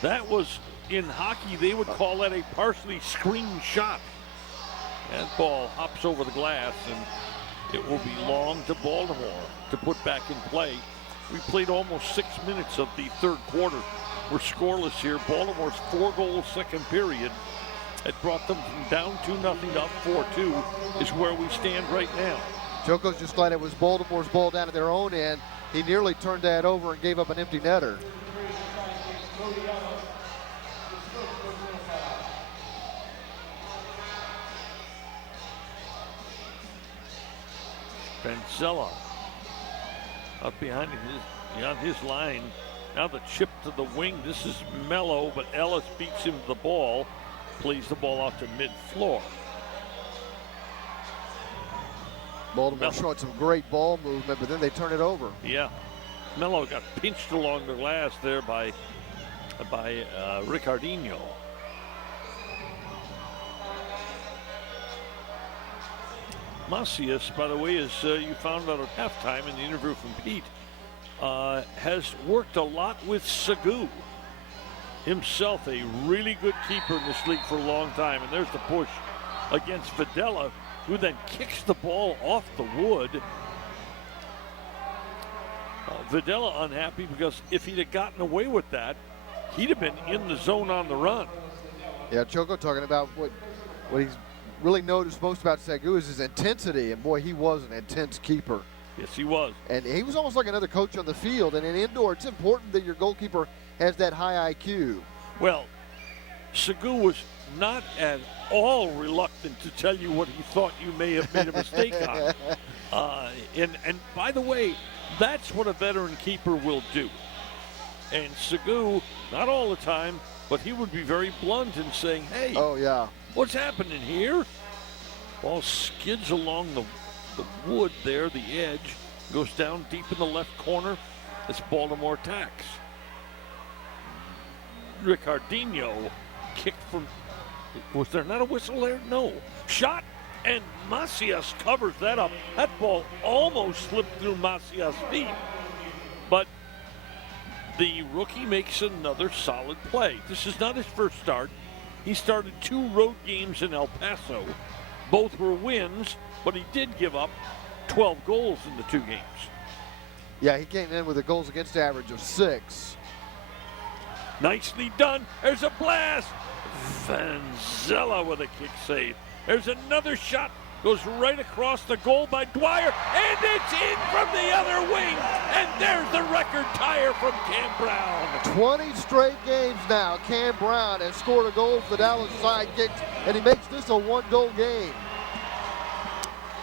That was, in hockey, they would call that a partially screened shot. That ball hops over the glass, and it will belong to Baltimore to put back in play. We played almost 6 minutes of the third quarter. We're scoreless here. Baltimore's 4-goal second period. It brought them from down 2-0 to up 4-2 is where we stand right now. Joko's just glad it was Baltimore's ball down at their own end. He nearly turned that over and gave up an empty netter. Benzella up behind his line. Now the chip to the wing. This is Mello, but Ellis beats him to the ball. Plays the ball out to mid-floor. Baltimore showed some great ball movement, but then they turn it over. Yeah. Mello got pinched along the glass there by Ricardinho. Macias, by the way, as you found out at halftime in the interview from Pete, has worked a lot with Segu. Himself a really good keeper in this league for a long time. And there's the push against Videla, who then kicks the ball off the wood. Videla unhappy because if he'd have gotten away with that, he'd have been in the zone on the run. Yeah, Choco talking about what he's really noticed most about Sagu is his intensity, and boy, he was an intense keeper. Yes, he was. And he was almost like another coach on the field. And in indoor, it's important that your goalkeeper has that high IQ. Well, Sagu was not at all reluctant to tell you what he thought you may have made a mistake on. And by the way, that's what a veteran keeper will do. And Sagu, not all the time, but he would be very blunt in saying, hey, Oh, yeah. what's happening here? Ball skids along the wood there, the edge, goes down deep in the left corner. It's Baltimore attacks. Ricardinho kicked from, was there not a whistle there? No. Shot, and Macias covers that up. That ball almost slipped through Macias' feet. But the rookie makes another solid play. This is not his first start. He started 2 road games in El Paso. Both were wins, but he did give up 12 goals in the 2 games. Yeah, he came in with a goals against average of 6. Nicely done. There's a blast. Vanzella with a kick save. There's another shot. Goes right across the goal by Dwyer, and it's in from the other wing. And there's the record tire from Cam Brown. 20 straight games now. Cam Brown has scored a goal for the Dallas Sidekicks, and he makes this a 1-goal game.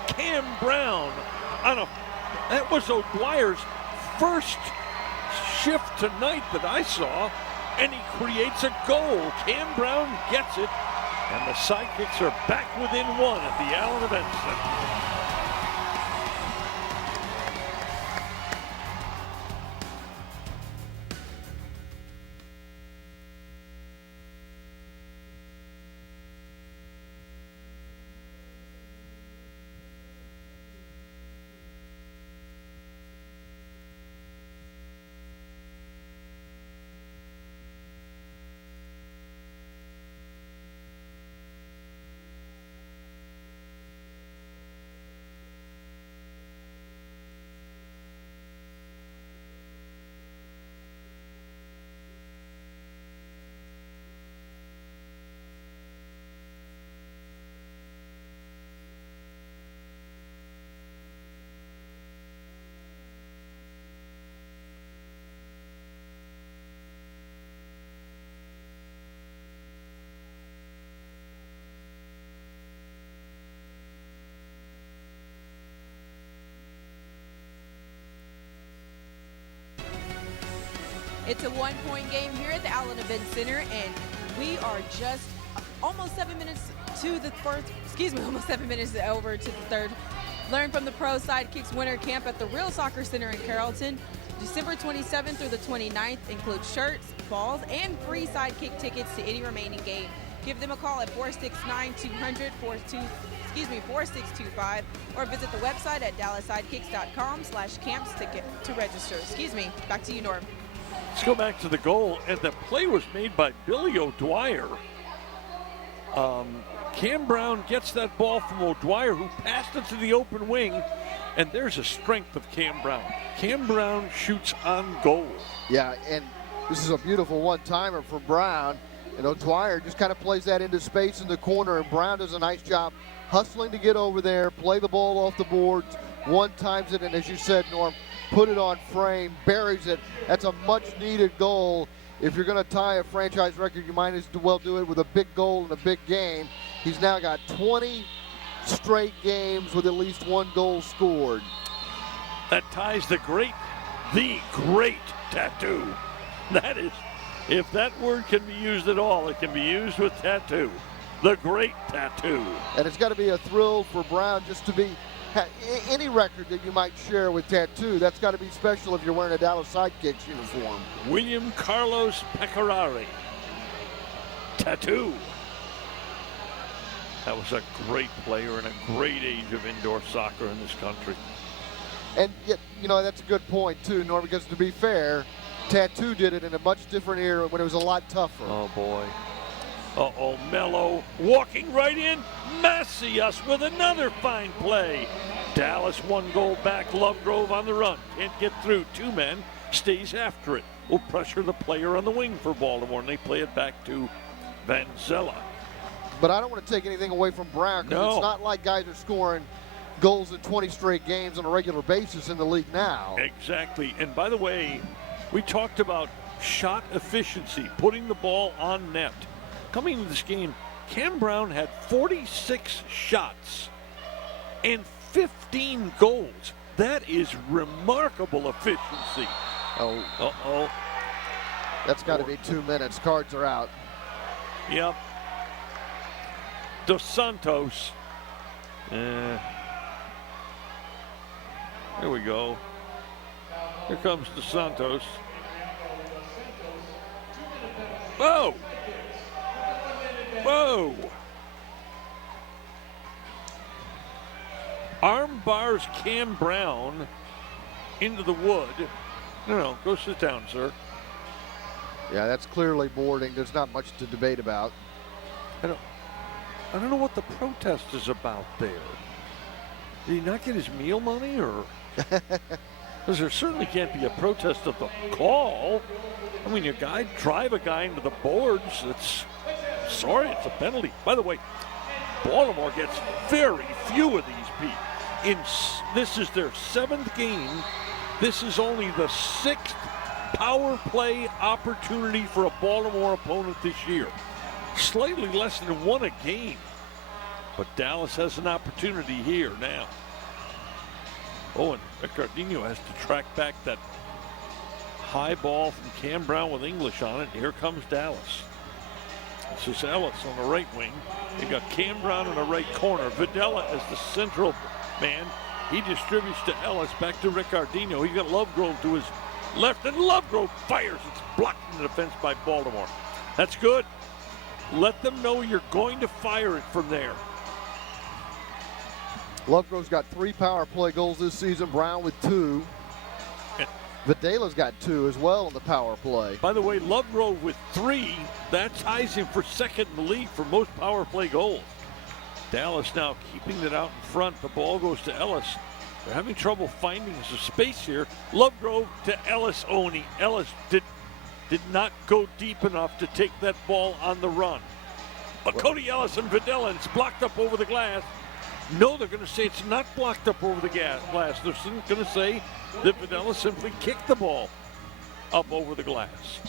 Cam Brown that was O'Dwyer's first shift tonight that I saw, and he creates a goal. Cam Brown gets it, and the Sidekicks are back within 1 at the Allen Event Center. It's a 1-point game here at the Allen Event Center, and we are just almost 7 minutes to the first, almost 7 minutes over to the third. Learn from the Pro Sidekicks Winter Camp at the Real Soccer Center in Carrollton. December 27th through the 29th includes shirts, balls, and free Sidekick tickets to any remaining game. Give them a call at 469-200, 4625, or visit the website at DallasSidekicks.com/camps to register. Back to you, Norm. Let's go back to the goal, and the play was made by Billy O'Dwyer. Cam Brown gets that ball from O'Dwyer, who passed it to the open wing, and there's a strength of Cam Brown. Cam Brown shoots on goal. Yeah, and this is a beautiful one-timer for Brown. And O'Dwyer just kind of plays that into space in the corner, and Brown does a nice job hustling to get over there, play the ball off the boards, one-times it, and as you said, Norm, put it on frame, buries it. That's a much-needed goal. If you're going to tie a franchise record, you might as well do it with a big goal in a big game. He's now got 20 straight games with at least 1 goal scored. That ties the great tattoo. That is, if that word can be used at all, it can be used with tattoo. The great tattoo. And it's got to be a thrill for Brown just to be any record that you might share with tattoo. That's got to be special if you're wearing a Dallas Sidekicks uniform. William Carlos Pecorari. Tattoo. That was a great player and a great age of indoor soccer in this country. And yet, you know, that's a good point too, Norm, because to be fair, Tattoo did it in a much different era when it was a lot tougher. Oh boy. Uh-oh, Mello walking right in. Macias with another fine play. Dallas 1 goal back. Lovegrove on the run. Can't get through. 2 men. Stays after it. will pressure the player on the wing for Baltimore, and they play it back to Van Zella. But I don't want to take anything away from Brown because it's not like guys are scoring goals in 20 straight games on a regular basis in the league now. Exactly. And by the way, we talked about shot efficiency, putting the ball on net. Coming into this game, Cam Brown had 46 shots and 15 goals. That is remarkable efficiency. Oh, Uh-oh. that's got to be 2 minutes. Cards are out. Yep. Dos Santos. Here we go. Here comes Dos Santos. Whoa! Whoa! Arm bars Cam Brown into the wood. No, go sit down, sir. Yeah, that's clearly boarding. There's not much to debate about. I don't know what the protest is about there. Did he not get his meal money, or? Because there certainly can't be a protest of the call. I mean, drive a guy into the boards. It's a penalty. By the way, Baltimore gets very few of these beat. This is their 7th game. This is only the 6th power play opportunity for a Baltimore opponent this year. Slightly less than 1 a game. But Dallas has an opportunity here now. Oh, and Ricardinho has to track back that high ball from Cam Brown with English on it. Here comes Dallas. This is Ellis on the right wing. You got Cam Brown in the right corner. Videla as the central man. He distributes to Ellis, back to Ricardinho. He's got Lovegrove to his left, and Lovegrove fires. It's blocked in the defense by Baltimore. That's good. Let them know you're going to fire it from there. Lovegrove's got 3 power play goals this season. Brown with 2. Videla's got 2 as well on the power play. By the way, Lovegrove with 3. That ties him for 2nd in the league for most power play goals. Dallas now keeping it out in front. The ball goes to Ellis. They're having trouble finding some space here. Lovegrove to Ellis Oni. Ellis did not go deep enough to take that ball on the run. But Cody Ellis and Videla, it's blocked up over the glass. No, they're going to say it's not blocked up over the glass. They're going to say that Videla simply kicked the ball up over the glass.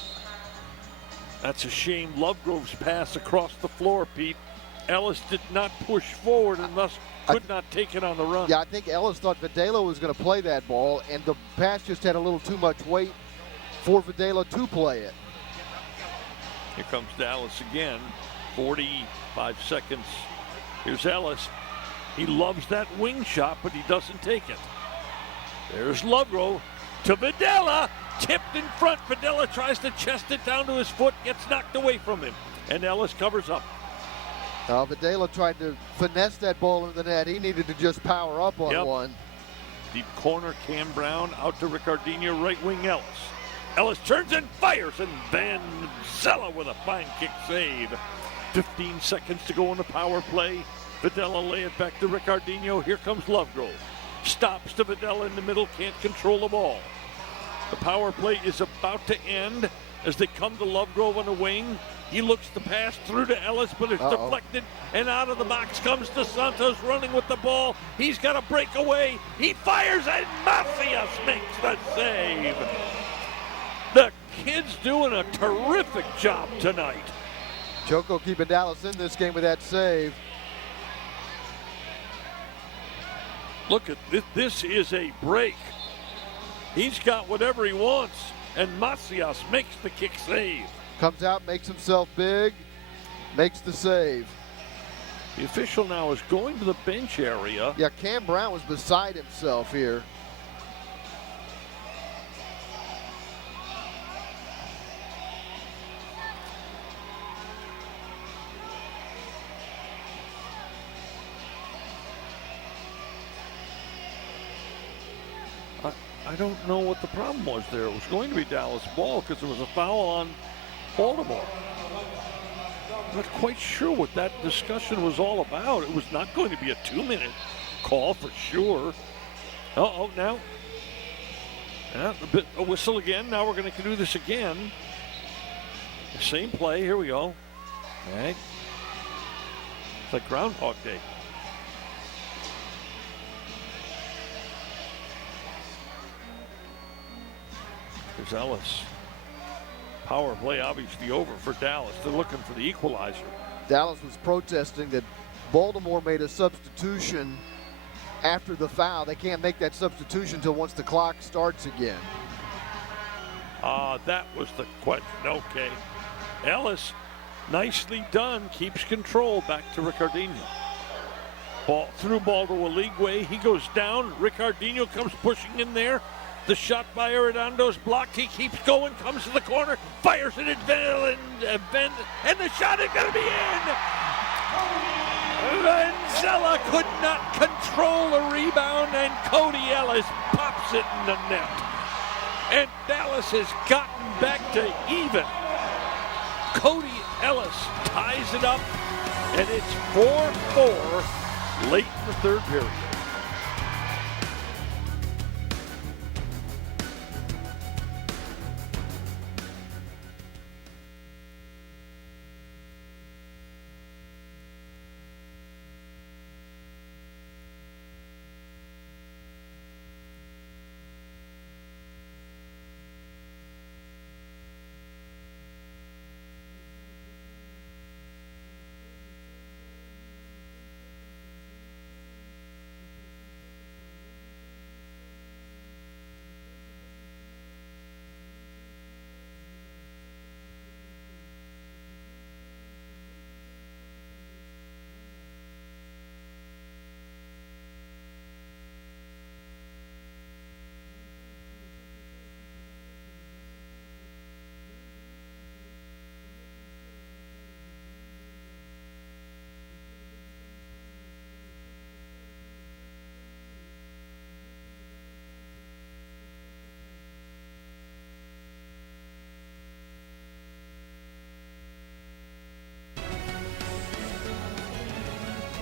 That's a shame. Lovegrove's pass across the floor, Pete. Ellis did not push forward and thus could not take it on the run. Yeah, I think Ellis thought Videla was going to play that ball, and the pass just had a little too much weight for Videla to play it. Here comes Dallas again. 45 seconds. Here's Ellis. He loves that wing shot, but he doesn't take it. There's Lovegrove to Videla. Tipped in front. Videla tries to chest it down to his foot. Gets knocked away from him. And Ellis covers up. Videla tried to finesse that ball into the net. He needed to just power up on one. Deep corner, Cam Brown out to Ricardinho, right wing Ellis. Ellis turns and fires, and Van Zella with a fine kick save. 15 seconds to go in the power play. Videla lay it back to Ricardinho. Here comes Lovegrove. Stops to Videla in the middle, can't control the ball. The power play is about to end as they come to Lovegrove on the wing. He looks to pass through to Ellis, but it's deflected, and out of the box comes Dos Santos running with the ball. He's got a breakaway. He fires, and Macias makes the save. The kid's doing a terrific job tonight. Choco keeping Dallas in this game with that save. Look at this. This is a break. He's got whatever he wants, and Macias makes the kick save. Comes out, makes himself big, makes the save. The official now is going to the bench area. Yeah, Cam Brown was beside himself here. I don't know what the problem was there. It was going to be Dallas ball because there was a foul on Baltimore. I'm not quite sure what that discussion was all about. It was not going to be a 2-minute call for sure. Now A whistle again. Now we're going to do this again. The same play. Here we go. Right. It's like Groundhog Day. There's Ellis. Power play obviously over for Dallas. They're looking for the equalizer. Dallas was protesting that Baltimore made a substitution after the foul. They can't make that substitution until once the clock starts again. That was the question. Okay. Ellis, nicely done, keeps control. Back to Ricardinho. Through ball to Oligwe. He goes down. Ricardinho comes pushing in there. The shot by Arredondo's blocked. He keeps going, comes to the corner, fires it at and the shot is going to be in. Vanzella could not control the rebound, and Cody Ellis pops it in the net. And Dallas has gotten back to even. Cody Ellis ties it up, and it's 4-4 late in the third period.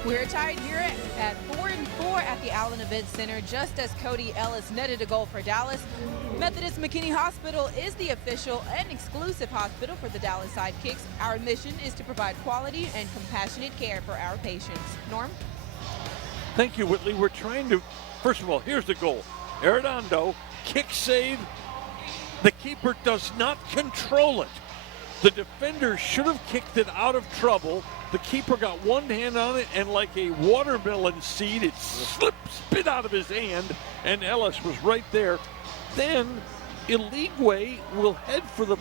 We're tied here at 4-4 at the Allen Event Center, just as Cody Ellis netted a goal for Dallas. Methodist McKinney Hospital is the official and exclusive hospital for the Dallas Sidekicks. Our mission is to provide quality and compassionate care for our patients. Norm? Thank you, Whitley. We're trying to, first of all, here's the goal. Arredondo, kick save. The keeper does not control it. The defender should have kicked it out of trouble. The keeper got one hand on it, and like a watermelon seed, it spit out of his hand, and Ellis was right there. Then Oligwe will head for the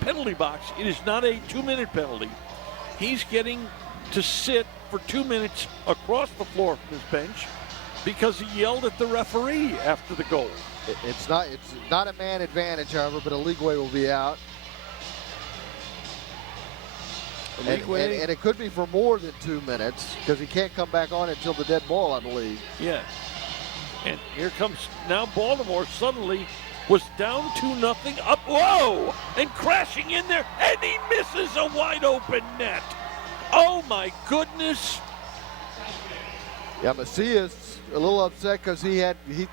penalty box. It is not a 2-minute penalty. He's getting to sit for 2 minutes across the floor from his bench because he yelled at the referee after the goal. It's not a man advantage, however, but Oligwe will be out. And it could be for more than 2 minutes because he can't come back on until the dead ball, I believe. Yeah. And here comes now Baltimore suddenly was down 2-0 up. Whoa! And crashing in there, and he misses a wide open net. Oh my goodness. Yeah, Macias a little upset because he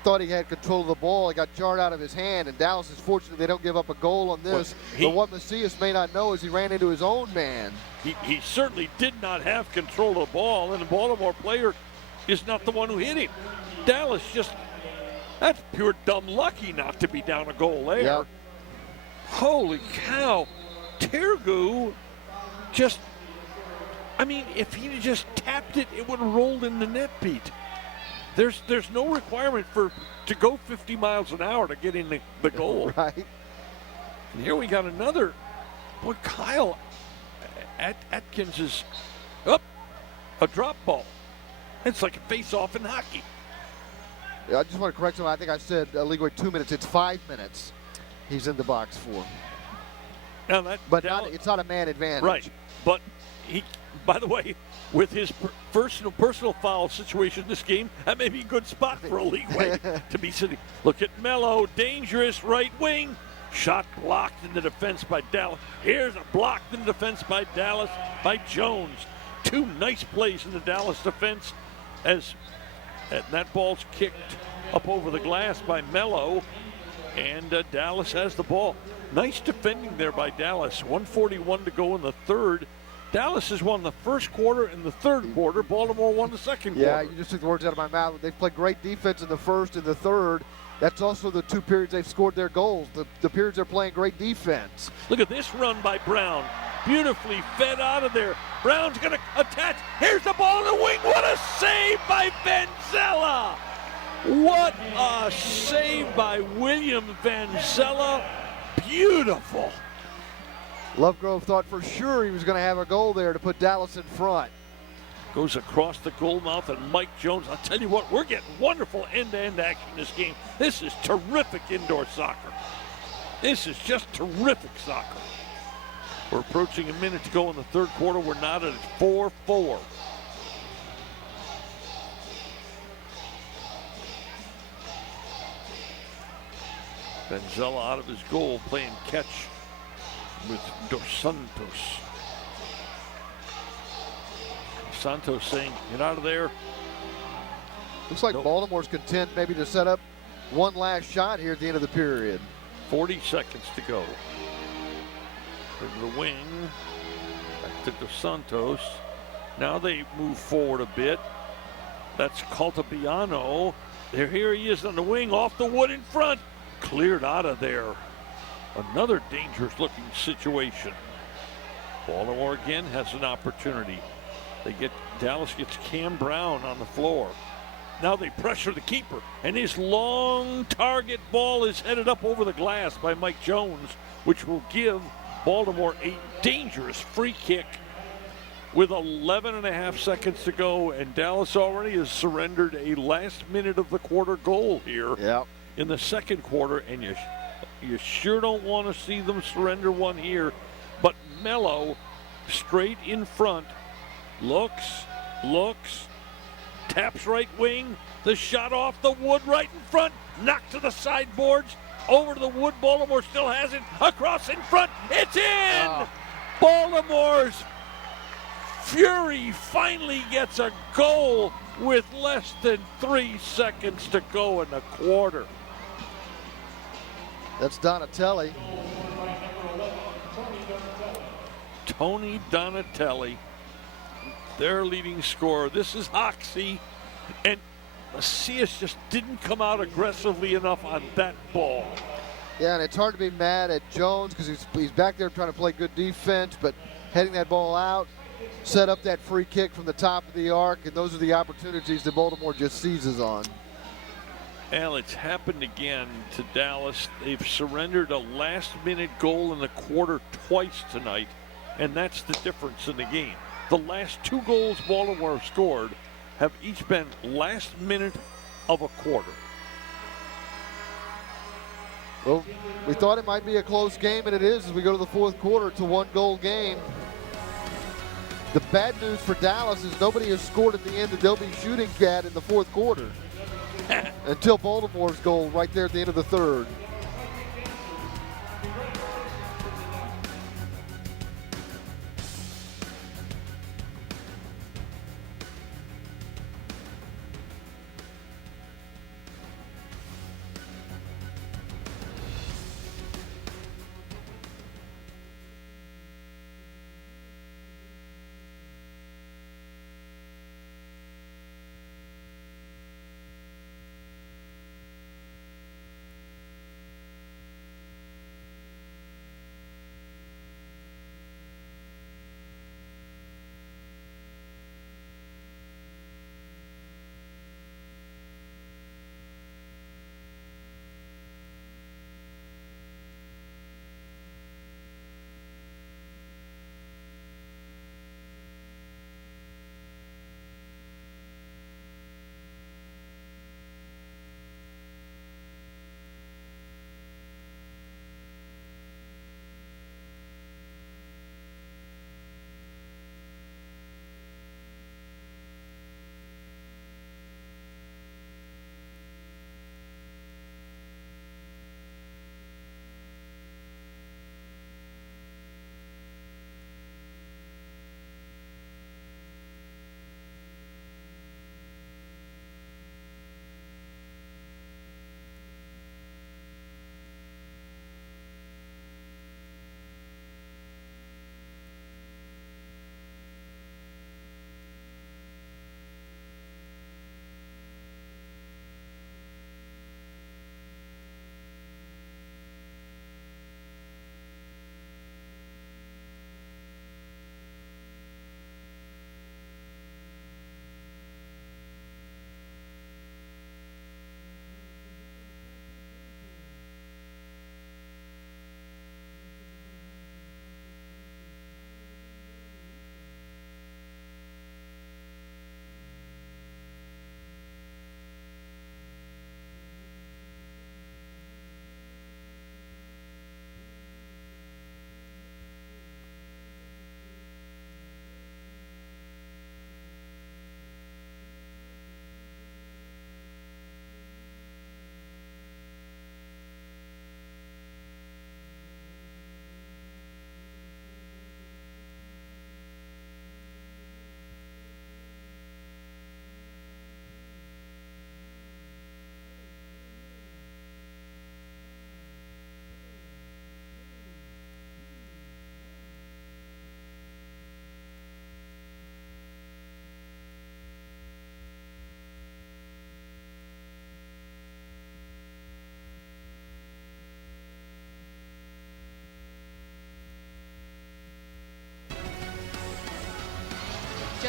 thought he had control of the ball. It got jarred out of his hand, and Dallas is fortunate they don't give up a goal on this. But what Macias may not know is he ran into his own man. He certainly did not have control of the ball, and the Baltimore player is not the one who hit him. Dallas that's pure dumb lucky not to be down a goal there. Yep. Holy cow. Tergu if he just tapped it, it would have rolled in the net, Pete. There's no requirement to go 50 miles an hour to get in the goal. Right. And here we got another. Boy, Kyle Atkins is up. A drop ball. It's like a face-off in hockey. Yeah, I just want to correct something. I think I said Oligwe 2 minutes. It's 5 minutes he's in the box for. Now it's not a man advantage. Right. But he, by the way, with his personal foul situation in this game, that may be a good spot for Oligwe to be sitting. Look at Mello, dangerous right wing. Shot blocked in the defense by Dallas. Here's a blocked in the defense by Dallas by Jones. Two nice plays in the Dallas defense as that ball's kicked up over the glass by Mello. And Dallas has the ball. Nice defending there by Dallas. 1:41 to go in the third. Dallas has won the first quarter and the third quarter. Baltimore won the second Yeah, quarter. you just took the words out of my mouth. They've played great defense in the first and the third. That's also the 2 periods they've scored their goals. The periods they're playing great defense. Look at this run by Brown. Beautifully fed out of there. Brown's going to attach. Here's the ball in the wing. What a save by Vanzella. What a save by William Vanzella. Beautiful. Lovegrove thought for sure he was going to have a goal there to put Dallas in front. Goes across the goal mouth, and Mike Jones, I'll tell you what, we're getting wonderful end-to-end action in this game. This is terrific indoor soccer. This is just terrific soccer. We're approaching a minute to go in the third quarter. We're not at 4-4. Vanzella out of his goal, playing catch with Dos Santos. Santos saying, get out of there. Looks like Nope. Baltimore's content maybe to set up one last shot here at the end of the period. 40 seconds to go. To the wing. Back to Dos Santos. Now they move forward a bit. That's Caltabiano. Here he is on the wing, off the wood in front. Cleared out of there. Another dangerous looking situation. Baltimore again has an opportunity. Dallas gets Cam Brown on the floor. Now they pressure the keeper, and his long target ball is headed up over the glass by Mike Jones, which will give Baltimore a dangerous free kick with 11 and a half seconds to go, and Dallas already has surrendered a last minute of the quarter goal here in the second quarter, and you sure don't want to see them surrender one here. But Mello, straight in front, looks, taps right wing, the shot off the wood right in front, knocked to the sideboards, over to the wood. Baltimore still has it, across in front, it's in! Baltimore's Fury finally gets a goal with less than 3 seconds to go in the quarter. That's Donatelli. Tony Donatelli, their leading scorer. This is Hoxie, and Macias just didn't come out aggressively enough on that ball. Yeah, and it's hard to be mad at Jones because he's back there trying to play good defense, but heading that ball out, set up that free kick from the top of the arc, and those are the opportunities that Baltimore just seizes on. Well, it's happened again to Dallas. They've surrendered a last-minute goal in the quarter twice tonight, and that's the difference in the game. The last 2 goals Baltimore scored have each been last minute of a quarter. Well, we thought it might be a close game, and it is as we go to the fourth quarter. It's a 1-goal game. The bad news for Dallas is nobody has scored at the end that they'll be shooting at in the fourth quarter until Baltimore's goal right there at the end of the third.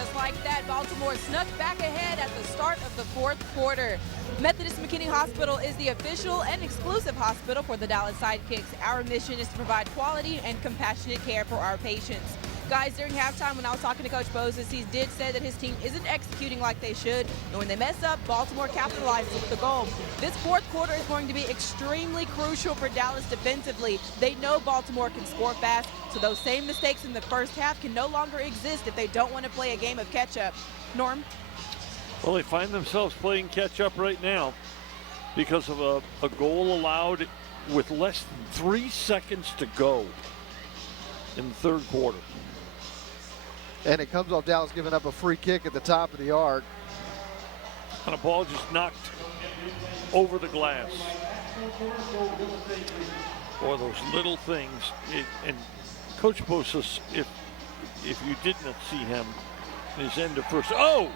just like that, Baltimore snuck back ahead at the start of the fourth quarter. Methodist McKinney Hospital is the official and exclusive hospital for the Dallas Sidekicks. Our mission is to provide quality and compassionate care for our patients. Guys, during halftime when I was talking to Coach Moses, he did say that his team isn't executing like they should, and when they mess up, Baltimore capitalizes with the goal. This fourth quarter is going to be extremely crucial for Dallas defensively. They know Baltimore can score fast, so those same mistakes in the first half can no longer exist if they don't want to play a game of catch-up. Norm? Well, they find themselves playing catch-up right now because of a goal allowed with less than 3 seconds to go in the third quarter. And it comes off Dallas giving up a free kick at the top of the arc. And a ball just knocked over the glass. Or those little things. And Coach Moses, if you did not see him, his end of first. Oh,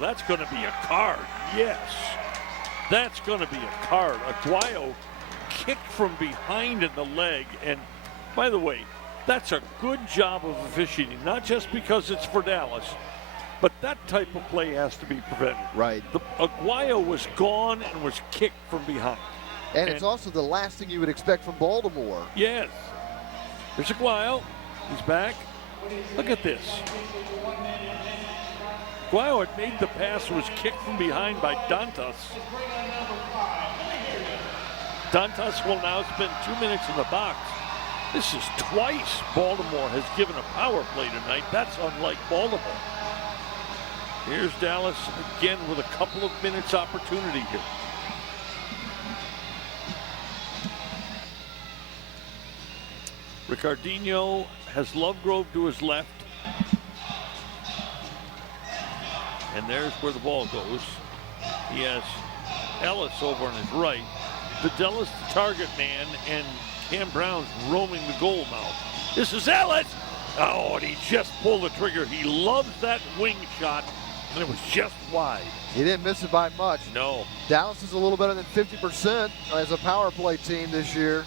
that's going to be a card. Yes, that's going to be a card. Aguayo kicked from behind in the leg. And by the way, that's a good job of officiating, not just because it's for Dallas, but that type of play has to be prevented. Right. Aguayo was gone and was kicked from behind. And it's also the last thing you would expect from Baltimore. Yes. Here's Aguayo. He's back. Look at this. Aguayo had made the pass, was kicked from behind by Dantas. Dantas will now spend 2 minutes in the box. This is twice Baltimore has given a power play tonight. That's unlike Baltimore. Here's Dallas again with a couple of minutes opportunity here. Ricardinho has Lovegrove to his left. And there's where the ball goes. He has Ellis over on his right. Vidella's the target man, and Cam Brown's roaming the goal mouth. This is Ellis. Oh, and he just pulled the trigger. He loves that wing shot, and it was just wide. He didn't miss it by much. No. Dallas is a little better than 50% as a power play team this year.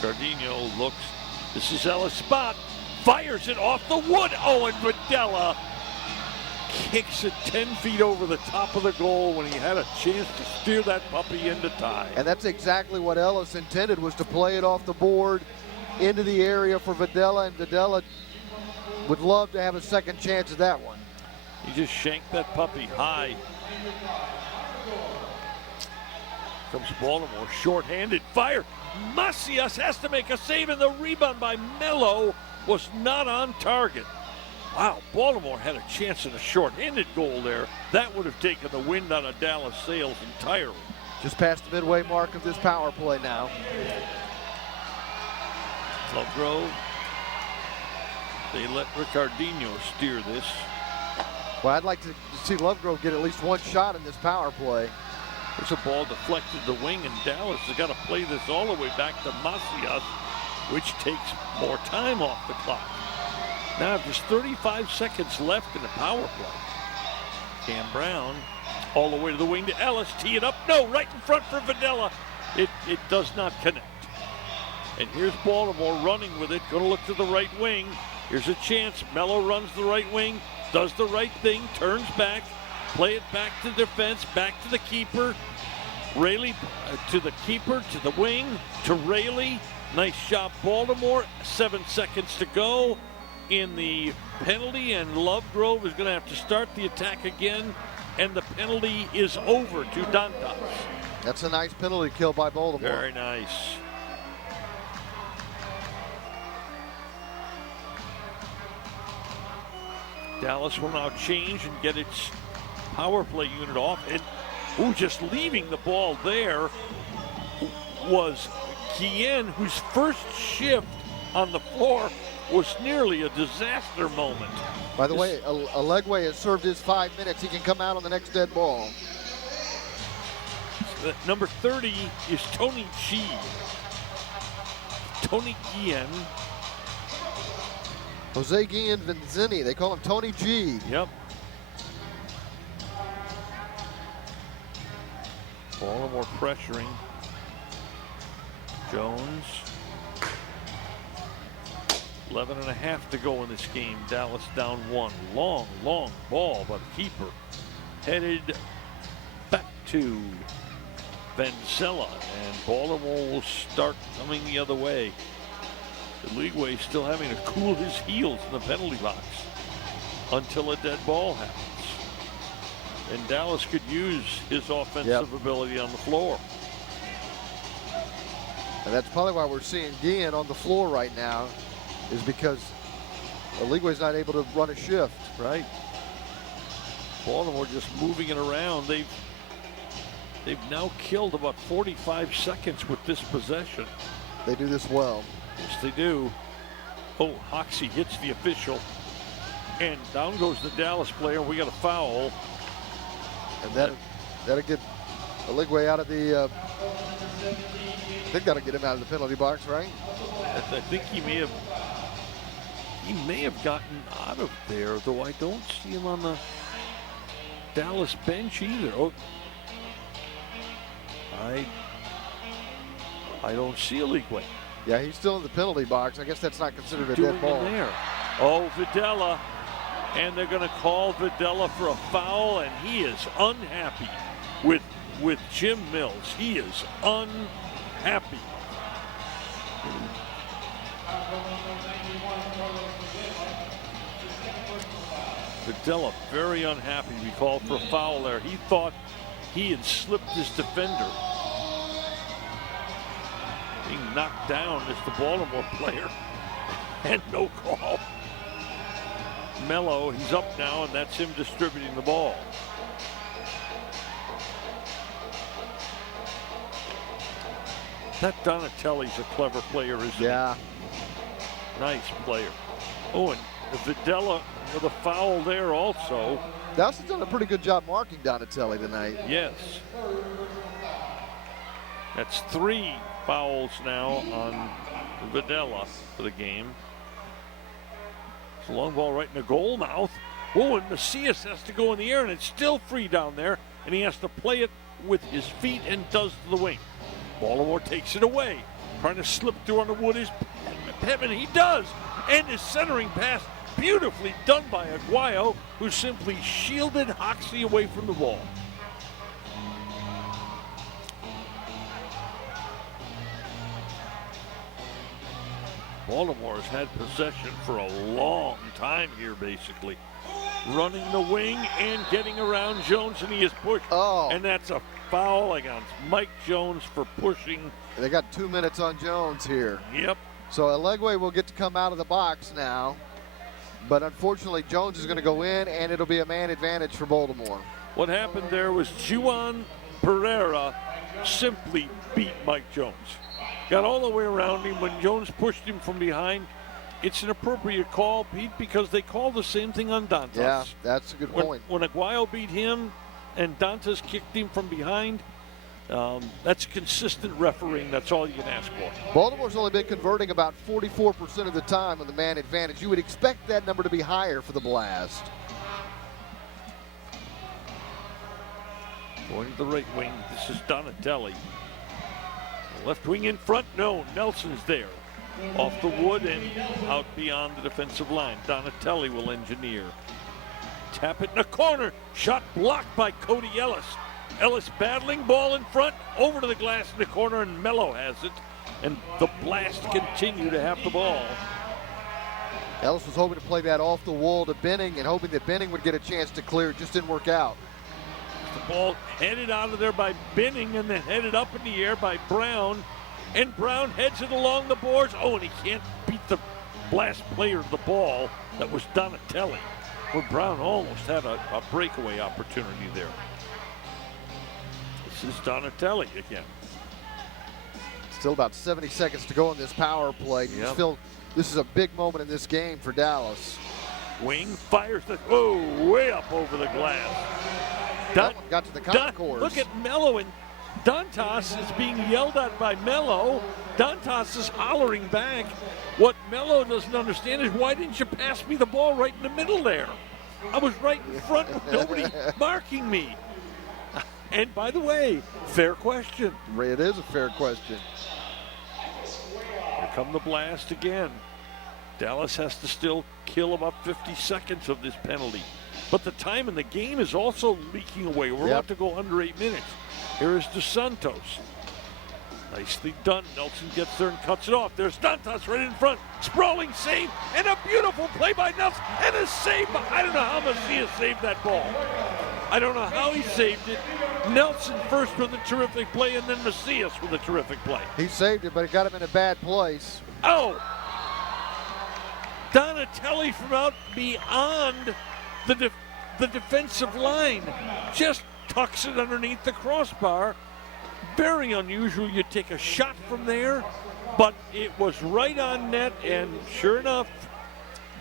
Cardinho looks. This is Ellis' spot. Fires it off the wood. Oh, and Vidella kicks it 10 feet over the top of the goal when he had a chance to steer that puppy into tie. And that's exactly what Ellis intended, was to play it off the board into the area for Vidella, and Vidella would love to have a second chance at that one. He just shanked that puppy high. Comes Baltimore, short-handed fire. Macias has to make a save, and the rebound by Mello was not on target. Wow, Baltimore had a chance at a short-handed goal there. That would have taken the wind out of Dallas' sails entirely. Just past the midway mark of this power play now. Lovegrove. They let Ricardinho steer this. Well, I'd like to see Lovegrove get at least one shot in this power play. There's a ball deflected to the wing, and Dallas has got to play this all the way back to Macias, which takes more time off the clock. Now just 35 seconds left in the power play. Cam Brown all the way to the wing to Ellis. Tee it up. No, right in front for Vidella. It does not connect. And here's Baltimore running with it. Going to look to the right wing. Here's a chance. Mello runs the right wing. Does the right thing. Turns back. Play it back to defense. Back to the keeper. Rayleigh to the keeper. To the wing. To Rayleigh. Nice shot, Baltimore. 7 seconds to go in the penalty, and Lovegrove is going to have to start the attack again, and the penalty is over to Dantas. That's a nice penalty kill by Baltimore. Very nice. Dallas will now change and get its power play unit off, and just leaving the ball there was Guillen, whose first shift on the floor was nearly a disaster moment. By the way, Alegwe has served his 5 minutes. He can come out on the next dead ball. Number 30 is Tony G. Tony Guillen. Jose Guillen Vinzini. They call him Tony G. Yep. Baltimore pressuring. Jones. 11 and a half to go in this game. Dallas down 1. Long ball by the keeper. Headed back to Benzella, and Baltimore will start coming the other way. Leagueway still having to cool his heels in the penalty box until a dead ball happens. And Dallas could use his offensive ability on the floor. And that's probably why we're seeing Guillen on the floor right now, is because Leagueway's not able to run a shift. Right. Baltimore just moving it around. They've now killed about 45 seconds with this possession. They do this well. Yes, they do. Oh, Hoxie hits the official. And down goes the Dallas player. We got a foul. And that'll get Leagueway out of the, I think that'll get him out of the penalty box, right? I think he may have gotten out of there, though I don't see him on the Dallas bench either. Oh, I don't see a Leagueway. Yeah, he's still in the penalty box. I guess that's not considered a Doing dead ball. in there. Oh, Videla. And they're going to call Videla for a foul, and he is unhappy with Jim Mills. He is unhappy. Videla very unhappy. We called for a foul there. He thought he had slipped his defender. Being knocked down is the Baltimore player, and no call. Mello, he's up now, and that's him distributing the ball. That Donatelli's a clever player, isn't he? Yeah. Nice player. Oh, and Videla with a foul there also. Dallas has done a pretty good job marking Donatelli tonight. Yes. That's 3 fouls now on Videla for the game. It's a long ball right in the goal mouth. Oh, and Macias has to go in the air, and it's still free down there, and he has to play it with his feet and does to the wing. Baltimore takes it away. Trying to slip through on the wood is Pittman. He does. And his centering pass beautifully done by Aguayo, who simply shielded Hoxie away from the ball. Baltimore has had possession for a long time here, basically. Running the wing and getting around Jones, and he is pushed. Oh. And that's a foul against Mike Jones for pushing. They got 2 minutes on Jones here. Yep. So Leagueway will get to come out of the box now. But unfortunately, Jones is going to go in, and it'll be a man advantage for Baltimore. What happened there was Juan Pereira simply beat Mike Jones. Got all the way around him. When Jones pushed him from behind, it's an appropriate call, Pete, because they call the same thing on Dantas. Yeah, that's a good point. When Aguayo beat him and Dantas kicked him from behind, that's consistent refereeing. That's all you can ask for. Baltimore's only been converting about 44% of the time with the man advantage. You would expect that number to be higher for the Blast. Going to the right wing, this is Donatelli. Left wing in front, no, Nelson's there. Off the wood and out beyond the defensive line. Donatelli will engineer. Tap it in the corner. Shot blocked by Cody Ellis. Ellis battling, ball in front, over to the glass in the corner, and Mello has it. And the Blast continue to have the ball. Ellis was hoping to play that off the wall to Benning and hoping that Benning would get a chance to clear. It just didn't work out. The ball headed out of there by Benning and then headed up in the air by Brown. And Brown heads it along the boards. Oh, and he can't beat the Blast player of the ball. That was Donatelli. Where Brown almost had a breakaway opportunity there. This is Donatelli again. Still about 70 seconds to go in this power play. You Yep. feel this is a big moment in this game for Dallas. Wing fires the, way up over the glass. That one got to the concourse. Look at Mello, and Dantas is being yelled at by Mello. Dantas is hollering back. What Mello doesn't understand is, why didn't you pass me the ball right in the middle there? I was right in front with nobody marking me. And by the way, fair question. It is a fair question. Here come the Blast again. Dallas has to still kill about 50 seconds of this penalty. But the time in the game is also leaking away. We're about to go under 8 minutes. Here is Dos Santos. Nicely done. Nelson gets there and cuts it off. There's Dantas right in front. Sprawling save and a beautiful play by Nelson and a save. I don't know how Macias saved that ball. I don't know how he saved it. Nelson first with a terrific play and then Macias with a terrific play. He saved it, but it got him in a bad place. Oh! Donatelli from out beyond the defensive line just tucks it underneath the crossbar. Very unusual. You take a shot from there, but it was right on net, and sure enough,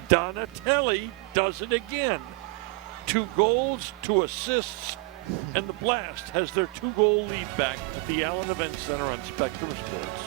Donatelli does it again. 2 goals, 2 assists, and the Blast has their 2-goal lead back at the Allen Event Center on Spectrum Sports.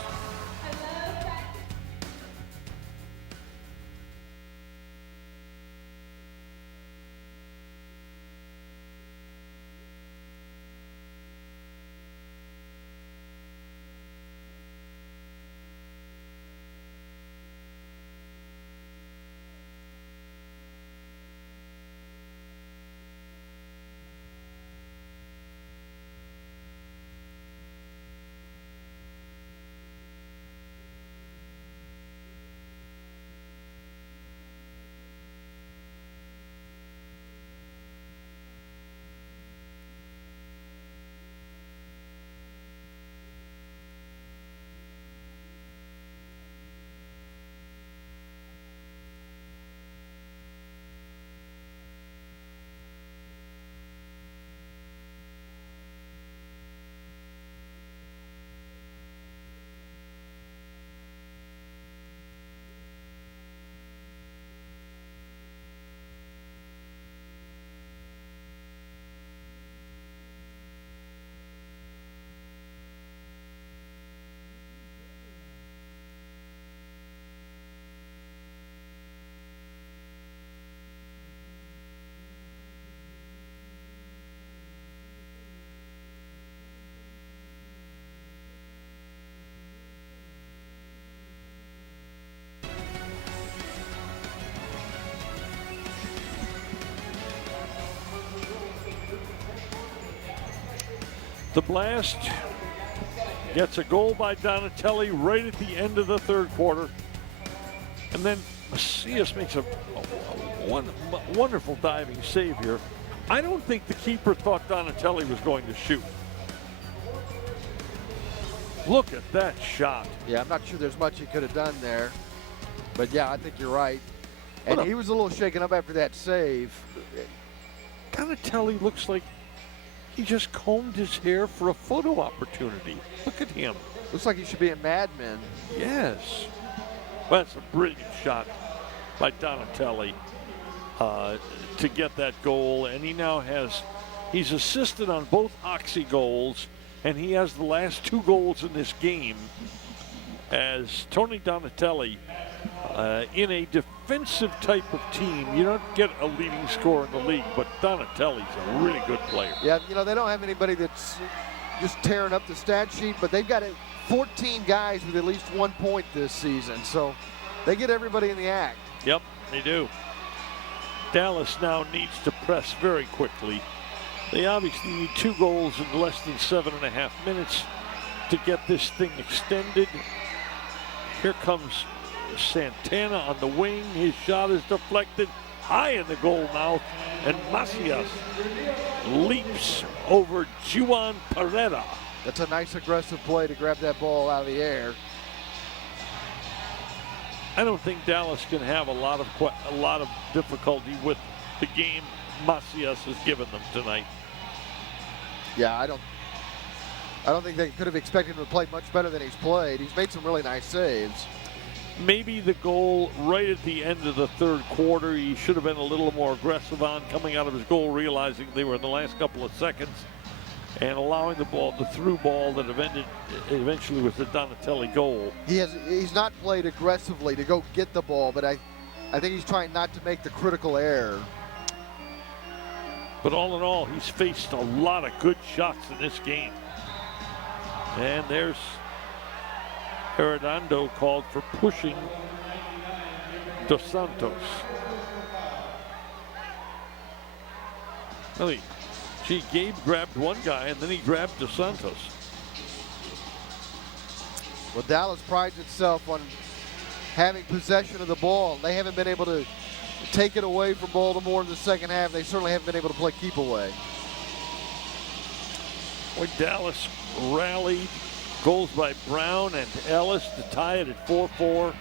The Blast gets a goal by Donatelli right at the end of the third quarter. And then Macias makes a wonderful diving save here. I don't think the keeper thought Donatelli was going to shoot. Look at that shot. Yeah, I'm not sure there's much he could have done there. But yeah, I think you're right. And he was a little shaken up after that save. Donatelli looks like he just combed his hair for a photo opportunity. Look at him. Looks like he should be in Mad Men. Yes. Well, that's a brilliant shot by Donatelli to get that goal. And he now he's assisted on both Oxy goals, and he has the last 2 goals in this game as Tony Donatelli, in a defensive type of team, you don't get a leading scorer in the league, but Donatelli's a really good player. Yeah, you know, they don't have anybody that's just tearing up the stat sheet, but they've got 14 guys with at least 1 point this season, so they get everybody in the act. Yep, they do. Dallas now needs to press very quickly. They obviously need 2 goals in less than 7.5 minutes to get this thing extended. Here comes Santana on the wing. His shot is deflected high in the goal mouth, and Macias leaps over Juan Pereda. That's a nice aggressive play to grab that ball out of the air. I don't think Dallas can have a lot of difficulty with the game Macias has given them tonight. Yeah, I don't think they could have expected him to play much better than he's played. He's made some really nice saves. Maybe the goal right at the end of the third quarter, he should have been a little more aggressive on coming out of his goal, realizing they were in the last couple of seconds, and allowing the through ball that eventually was the Donatelli goal. He's not played aggressively to go get the ball, but I think he's trying not to make the critical error. But all in all, he's faced a lot of good shots in this game. And there's Arredondo called for pushing Dos Santos. Gabe grabbed one guy and then he grabbed Dos Santos. Well, Dallas prides itself on having possession of the ball. They haven't been able to take it away from Baltimore in the second half. They certainly haven't been able to play keep away. Boy, Dallas rallied. Goals by Brown and Ellis to tie it at 4-4.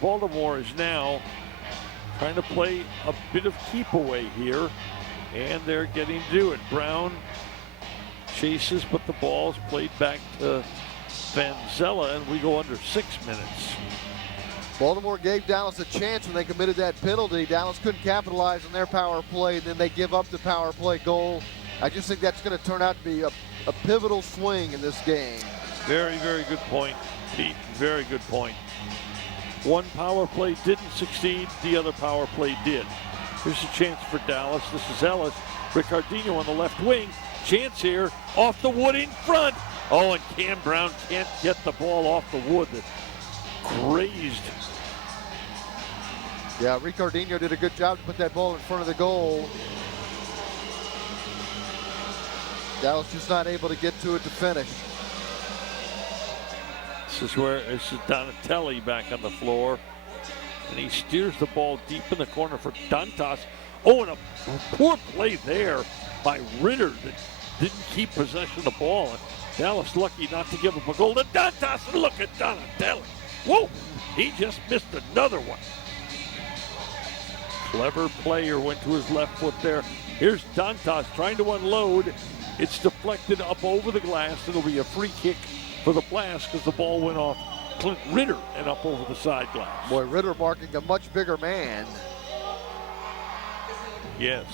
Baltimore is now trying to play a bit of keep away here, and they're getting to do it. Brown chases, but the ball's played back to Van Zella, and we go under 6 minutes. Baltimore gave Dallas a chance when they committed that penalty. Dallas couldn't capitalize on their power play, and then they give up the power play goal. I just think that's going to turn out to be a pivotal swing in this game. Very, very good point, Pete. Very good point. One power play didn't succeed, the other power play did. Here's a chance for Dallas. This is Ellis. Ricardinho on the left wing. Chance here, off the wood in front. Oh, and Cam Brown can't get the ball off the wood. Grazed. Yeah, Ricardinho did a good job to put that ball in front of the goal. Dallas just not able to get to it to finish. This is Donatelli back on the floor. And he steers the ball deep in the corner for Dantas. Oh, and a poor play there by Ritter that didn't keep possession of the ball. And Dallas lucky not to give up a goal to Dantas. And look at Donatelli. Whoa, he just missed another one. Clever player went to his left foot there. Here's Dantas trying to unload. It's deflected up over the glass. It'll be a free kick for the Blast because the ball went off Clint Ritter and up over the side glass. Boy, Ritter marking a much bigger man. Yes.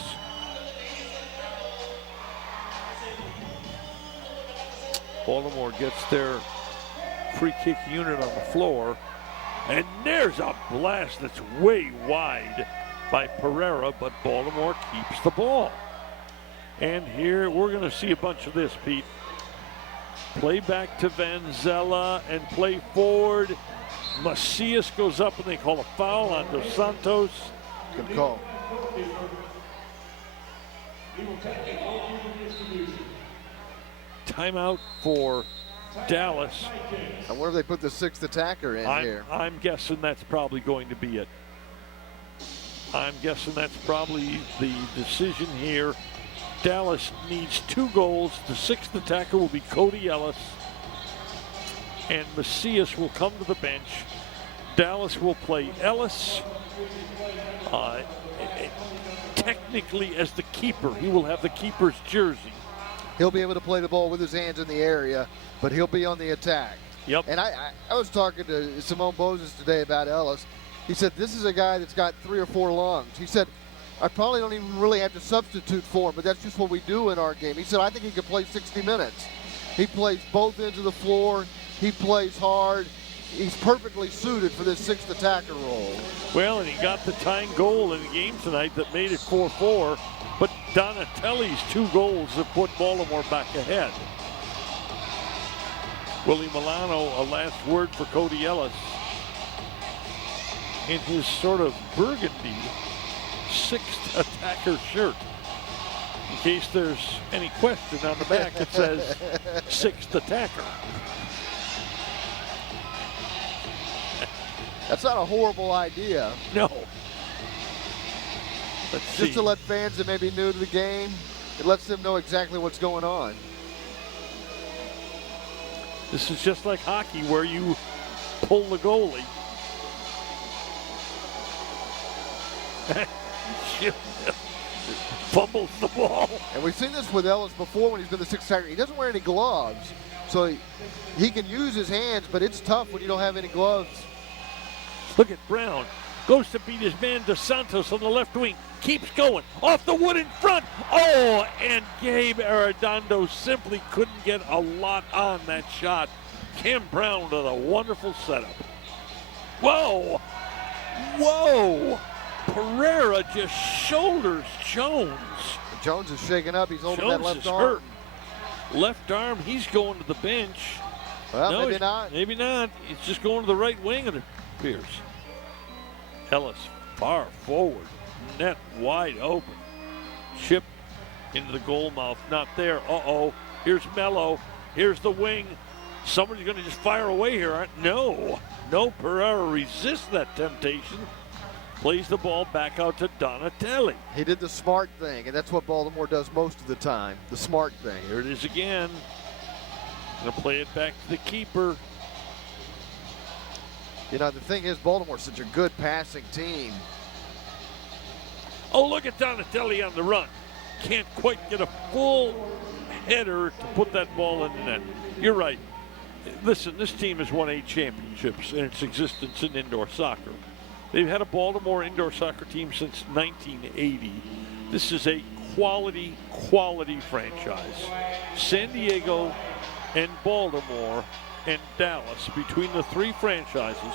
Baltimore gets their free kick unit on the floor. And there's a blast that's way wide by Pereira, but Baltimore keeps the ball. And here we're going to see a bunch of this, Pete. Play back to Van Zella and play forward. Macias goes up and they call a foul on Dos Santos. Good call. Timeout for Dallas. I wonder if they put the sixth attacker in here. I'm guessing that's probably going to be it. I'm guessing that's probably the decision here. Dallas needs 2 goals. The sixth attacker will be Cody Ellis. And Macias will come to the bench. Dallas will play Ellis technically as the keeper. He will have the keeper's jersey. He'll be able to play the ball with his hands in the area, but he'll be on the attack. Yep. And I was talking to Simone Bozes today about Ellis. He said, this is a guy that's got 3 or 4 lungs. He said, I probably don't even really have to substitute for him, but that's just what we do in our game. He said, I think he could play 60 minutes. He plays both ends of the floor. He plays hard. He's perfectly suited for this sixth attacker role. Well, and he got the tying goal in the game tonight that made it 4-4, but Donatelli's 2 goals have put Baltimore back ahead. Willie Milano, a last word for Cody Ellis. In his sort of burgundy sixth attacker shirt. In case there's any question, on the back it says sixth attacker. That's not a horrible idea. No. Let's see. Just to let fans that may be new to the game, it lets them know exactly what's going on. This is just like hockey where you pull the goalie. Fumbles the ball. And we've seen this with Ellis before when he's been the sixth attacker. He doesn't wear any gloves, so he can use his hands, but it's tough when you don't have any gloves. Look at Brown. Goes to beat his man Dos Santos on the left wing. Keeps going. Off the wood in front. Oh, and Gabe Arredondo simply couldn't get a lot on that shot. Cam Brown with a wonderful setup. Whoa. Whoa. Pereira just shoulders Jones. Jones is shaking up. He's holding Jones that left is arm. hurt. Left arm, he's going to the bench. Well, No, maybe not. Maybe not. It's just going to the right wing. And disappears. Ellis far forward, net wide open. Chip into the goal mouth, not there. Uh-oh, here's Mello, here's the wing. Somebody's going to just fire away here. No, Pereira resists that temptation. Plays the ball back out to Donatelli. He did the smart thing, and that's what Baltimore does most of the time, the smart thing. Here it is again. Going to play it back to the keeper. You know, the thing is, Baltimore's such a good passing team. Oh, look at Donatelli on the run. Can't quite get a full header to put that ball in the net. You're right. Listen, this team has won 8 championships in its existence in indoor soccer. They've had a Baltimore indoor soccer team since 1980. This is a quality franchise. San Diego and Baltimore and Dallas, between the 3 franchises,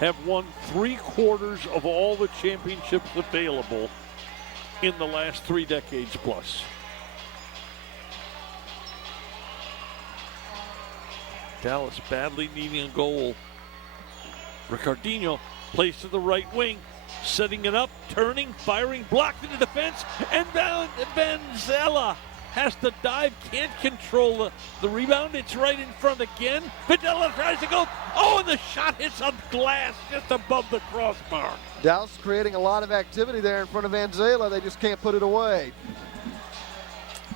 have won 3/4 of all the championships available in the last 3 decades plus. Dallas badly needing a goal. Ricardinho plays to the right wing, setting it up, turning, firing, blocked into defense, and Benzella has to dive, can't control the rebound. It's right in front again. Videla tries to go. Oh, and the shot hits on glass just above the crossbar. Dallas creating a lot of activity there in front of Anzala. They just can't put it away.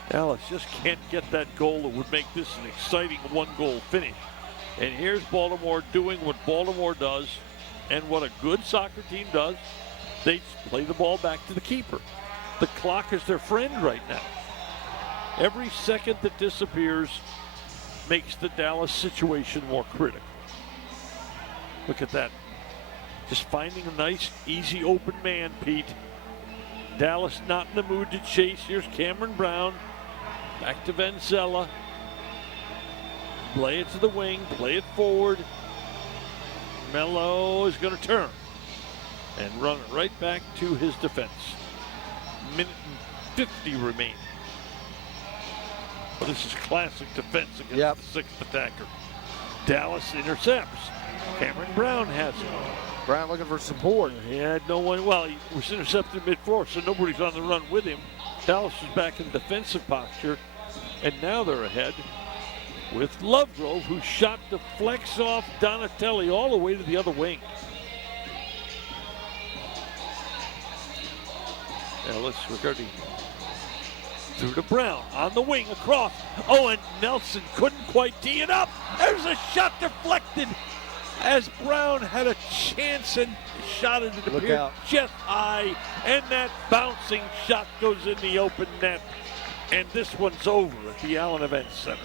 Dallas just can't get that goal that would make this an exciting 1-goal finish. And here's Baltimore doing what Baltimore does and what a good soccer team does. They play the ball back to the keeper. The clock is their friend right now. Every second that disappears makes the Dallas situation more critical. Look at that. Just finding a nice, easy, open man, Pete. Dallas not in the mood to chase. Here's Cameron Brown. Back to Benzella. Play it to the wing. Play it forward. Mello is going to turn and run it right back to his defense. Minute and 50 remain. Well, this is classic defense against the 6th attacker. Dallas intercepts. Cameron Brown has it. Brown looking for support. He had no one. Well, he was intercepted mid-floor, so nobody's on the run with him. Dallas is back in defensive posture, and now they're ahead with Lovegrove, who shot deflects off Donatelli all the way to the other wing. Ellis Ricardinho. Through to Brown, on the wing, across. Oh, and Nelson couldn't quite tee it up. There's a shot deflected as Brown had a chance and shot it to the just high. And that bouncing shot goes in the open net. And this one's over at the Allen Events Center.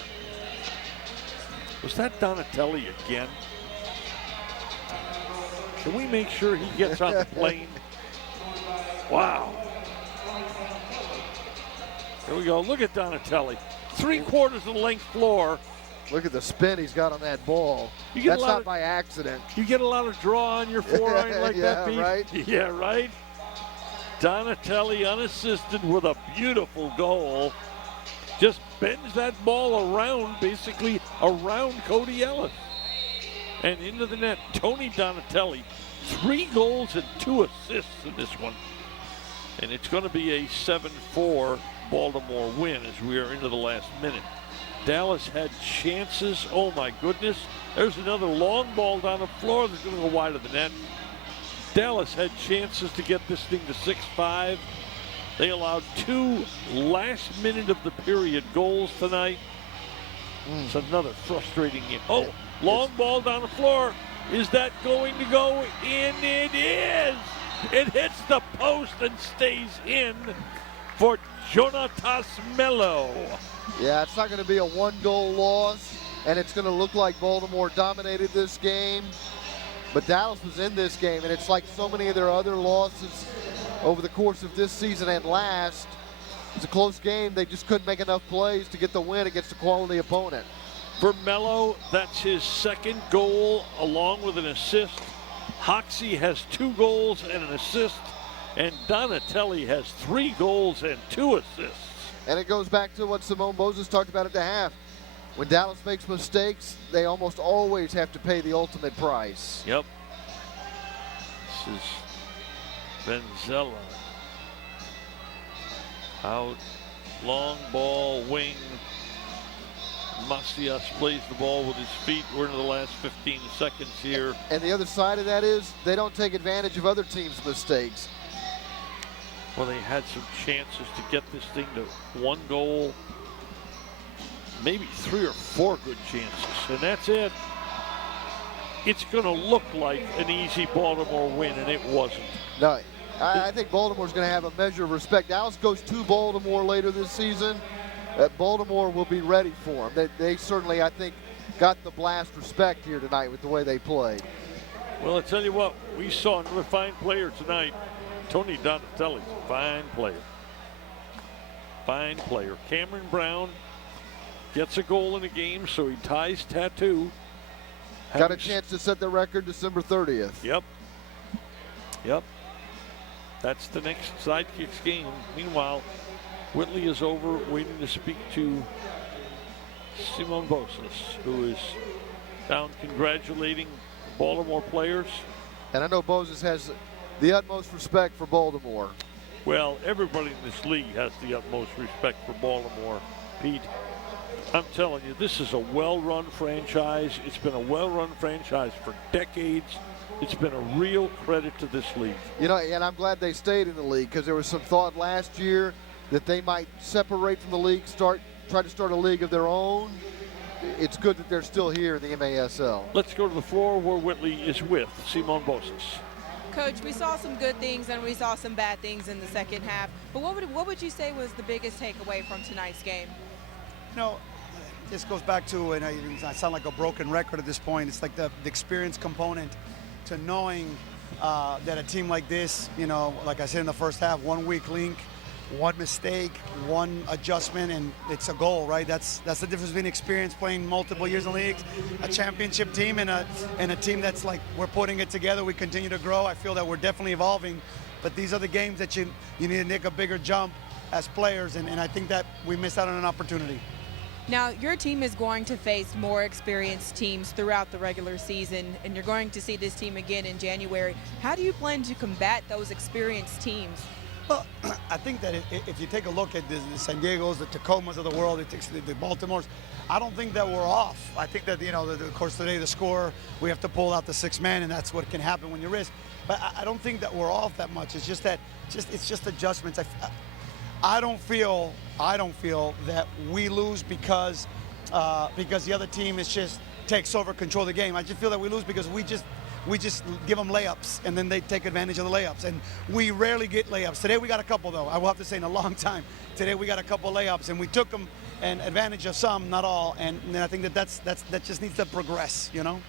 Was that Donatelli again? Can we make sure he gets on the plane? Wow. Here we go. Look at Donatelli. 3/4 of the length floor. Look at the spin he's got on that ball. That's not by accident. You get a lot of draw on your forearm like that, Pete. Right? Yeah, right? Donatelli unassisted with a beautiful goal. Just bends that ball around, basically around Cody Ellis. And into the net, Tony Donatelli. 3 goals and 2 assists in this one. And it's going to be a 7-4 Baltimore win as we are into the last minute. Dallas had chances. Oh my goodness. There's another long ball down the floor that's going to go wide of the net. Dallas had chances to get this thing to 6-5. They allowed 2 last minute of the period goals tonight. It's another frustrating game. Oh, long ball down the floor. Is that going to go in? It is. It hits the post and stays in for Jonatas Mello. Yeah, it's not going to be a 1-goal loss, and it's going to look like Baltimore dominated this game. But Dallas was in this game, and it's like so many of their other losses over the course of this season and last. It's a close game. They just couldn't make enough plays to get the win against a quality opponent. For Mello, that's his 2nd goal along with an assist. Hoxie has 2 goals and an assist. And Donatelli has 3 goals and 2 assists. And it goes back to what Simone Moses talked about at the half. When Dallas makes mistakes, they almost always have to pay the ultimate price. Yep. is Benzella. Out, long ball, wing. Macias plays the ball with his feet. We're into the last 15 seconds here. And the other side of that is they don't take advantage of other teams' mistakes. Well, they had some chances to get this thing to 1 goal, maybe 3 or 4 good chances, and that's it. It's going to look like an easy Baltimore win, and it wasn't. No, I think Baltimore's going to have a measure of respect. Dallas goes to Baltimore later this season. Baltimore will be ready for them. They certainly, I think, got the blast respect here tonight with the way they played. Well, I tell you what, we saw another fine player tonight. Tony Donatelli's a fine player. Fine player. Cameron Brown gets a goal in a game, so he ties Tattoo. Got a chance to set the record December 30th. Yep. Yep. That's the next Sidekicks game. Meanwhile, Whitley is over waiting to speak to Simon Bosas, who is down congratulating Baltimore players. And I know Bosas has the utmost respect for Baltimore. Well, everybody in this league has the utmost respect for Baltimore, Pete. I'm telling you, this is a well-run franchise. It's been a well-run franchise for decades. It's been a real credit to this league. You know, and I'm glad they stayed in the league because there was some thought last year that they might separate from the league, try to start a league of their own. It's good that they're still here in the MASL. Let's go to the floor where Whitley is with Simon Bosas. Coach, we saw some good things and we saw some bad things in the second half. But what would you say was the biggest takeaway from tonight's game? You know, this goes back to, and I sound like a broken record at this point, it's like the experience component to knowing that a team like this, you know, like I said in the first half, 1 weak link, 1 mistake, 1 adjustment, and it's a goal, right? That's the difference between experience playing multiple years in leagues, a championship team, and a team that's like, we're putting it together, we continue to grow. I feel that we're definitely evolving, but these are the games that you need to make a bigger jump as players, and I think that we missed out on an opportunity. Now, your team is going to face more experienced teams throughout the regular season, and you're going to see this team again in January. How do you plan to combat those experienced teams? Well, I think that if you take a look at the San Diego's, the Tacomas of the world, the Baltimore's, I don't think that we're off. I think that, you know, of course today the score, we have to pull out the 6 man, and that's what can happen when you risk. But I don't think that we're off that much. It's just that it's just adjustments. I don't feel that we lose because the other team is just takes over control of the game. I just feel that we lose because we just give them layups, and then they take advantage of the layups. And we rarely get layups. Today we got a couple, though. I will have to say in a long time. Today we got a couple layups, and we took them and advantage of some, not all. And I think that just needs to progress, you know.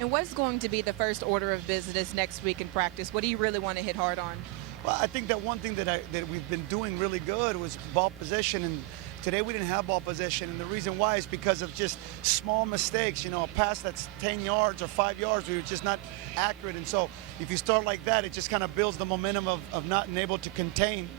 And what's going to be the first order of business next week in practice? What do you really want to hit hard on? Well, I think that one thing that we've been doing really good was ball possession, and today we didn't have ball possession, and the reason why is because of just small mistakes. You know, a pass that's 10 yards or 5 yards, we were just not accurate, and so if you start like that, it just kind of builds the momentum of not being able to contain.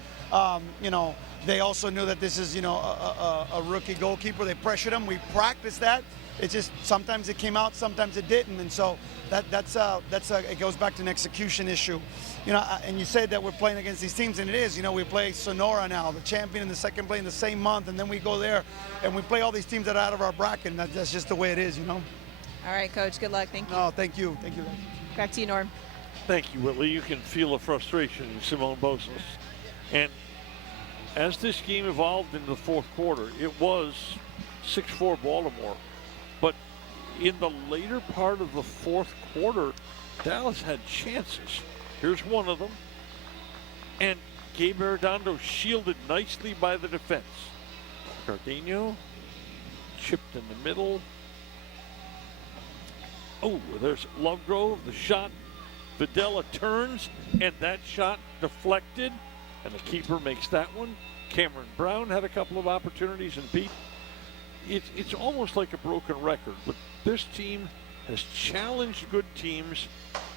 You know, they also knew that this is, you know, a rookie goalkeeper. They pressured him. We practiced that. It just sometimes it came out, sometimes it didn't, and so that's it goes back to an execution issue. You know, and you said that we're playing against these teams, and it is. You know, we play Sonora now, the champion and the second play in the same month, and then we go there and we play all these teams that are out of our bracket, and that's just the way it is, you know. All right, Coach. Good luck. Thank you. No, thank you. Thank you. Back to you, Norm. Thank you, Whitley. You can feel the frustration in Simone Bosas. And as this game evolved in the fourth quarter, it was 6-4 Baltimore. But in the later part of the fourth quarter, Dallas had chances. Here's one of them. And Gabe Arredondo shielded nicely by the defense. Cardenio chipped in the middle. Oh, there's Lovegrove, the shot. Videla turns, and that shot deflected, and the keeper makes that one. Cameron Brown had a couple of opportunities, and Pete, it's almost like a broken record, but this team has challenged good teams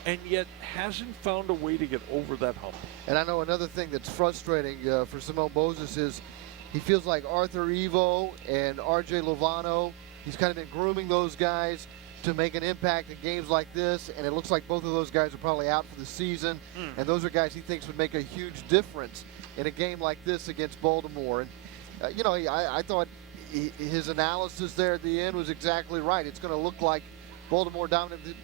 and yet hasn't found a way to get over that hump. And I know another thing that's frustrating for Simone Bosas is he feels like Arthur Evo and RJ Lovano, he's kind of been grooming those guys. to make an impact in games like this, and it looks like both of those guys are probably out for the season, and those are guys he thinks would make a huge difference in a game like this against Baltimore. And, you know, I thought his analysis there at the end was exactly right. It's going to look like Baltimore dominated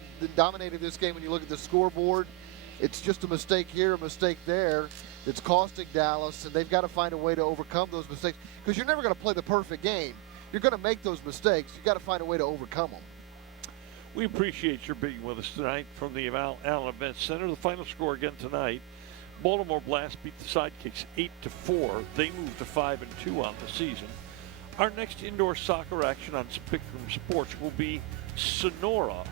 this game when you look at the scoreboard. It's just a mistake here, a mistake there that's costing Dallas, and they've got to find a way to overcome those mistakes, because you're never going to play the perfect game. You're going to make those mistakes. You've got to find a way to overcome them. We appreciate your being with us tonight from the Allen Event Center. The final score again tonight: Baltimore Blast beat the Sidekicks 8-4. They moved to 5-2 on the season. Our next indoor soccer action on Spectrum Sports will be Sonora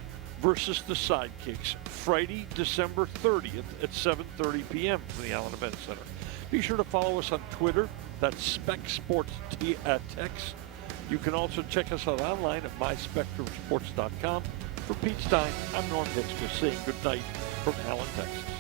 versus the Sidekicks, Friday, December 30th at 7:30 p.m. from the Allen Event Center. Be sure to follow us on Twitter. That's SpecSportsTX. You can also check us out online at myspectrumsports.com. For Pete Stein, I'm Norm Hitzker saying good night from Allen, Texas.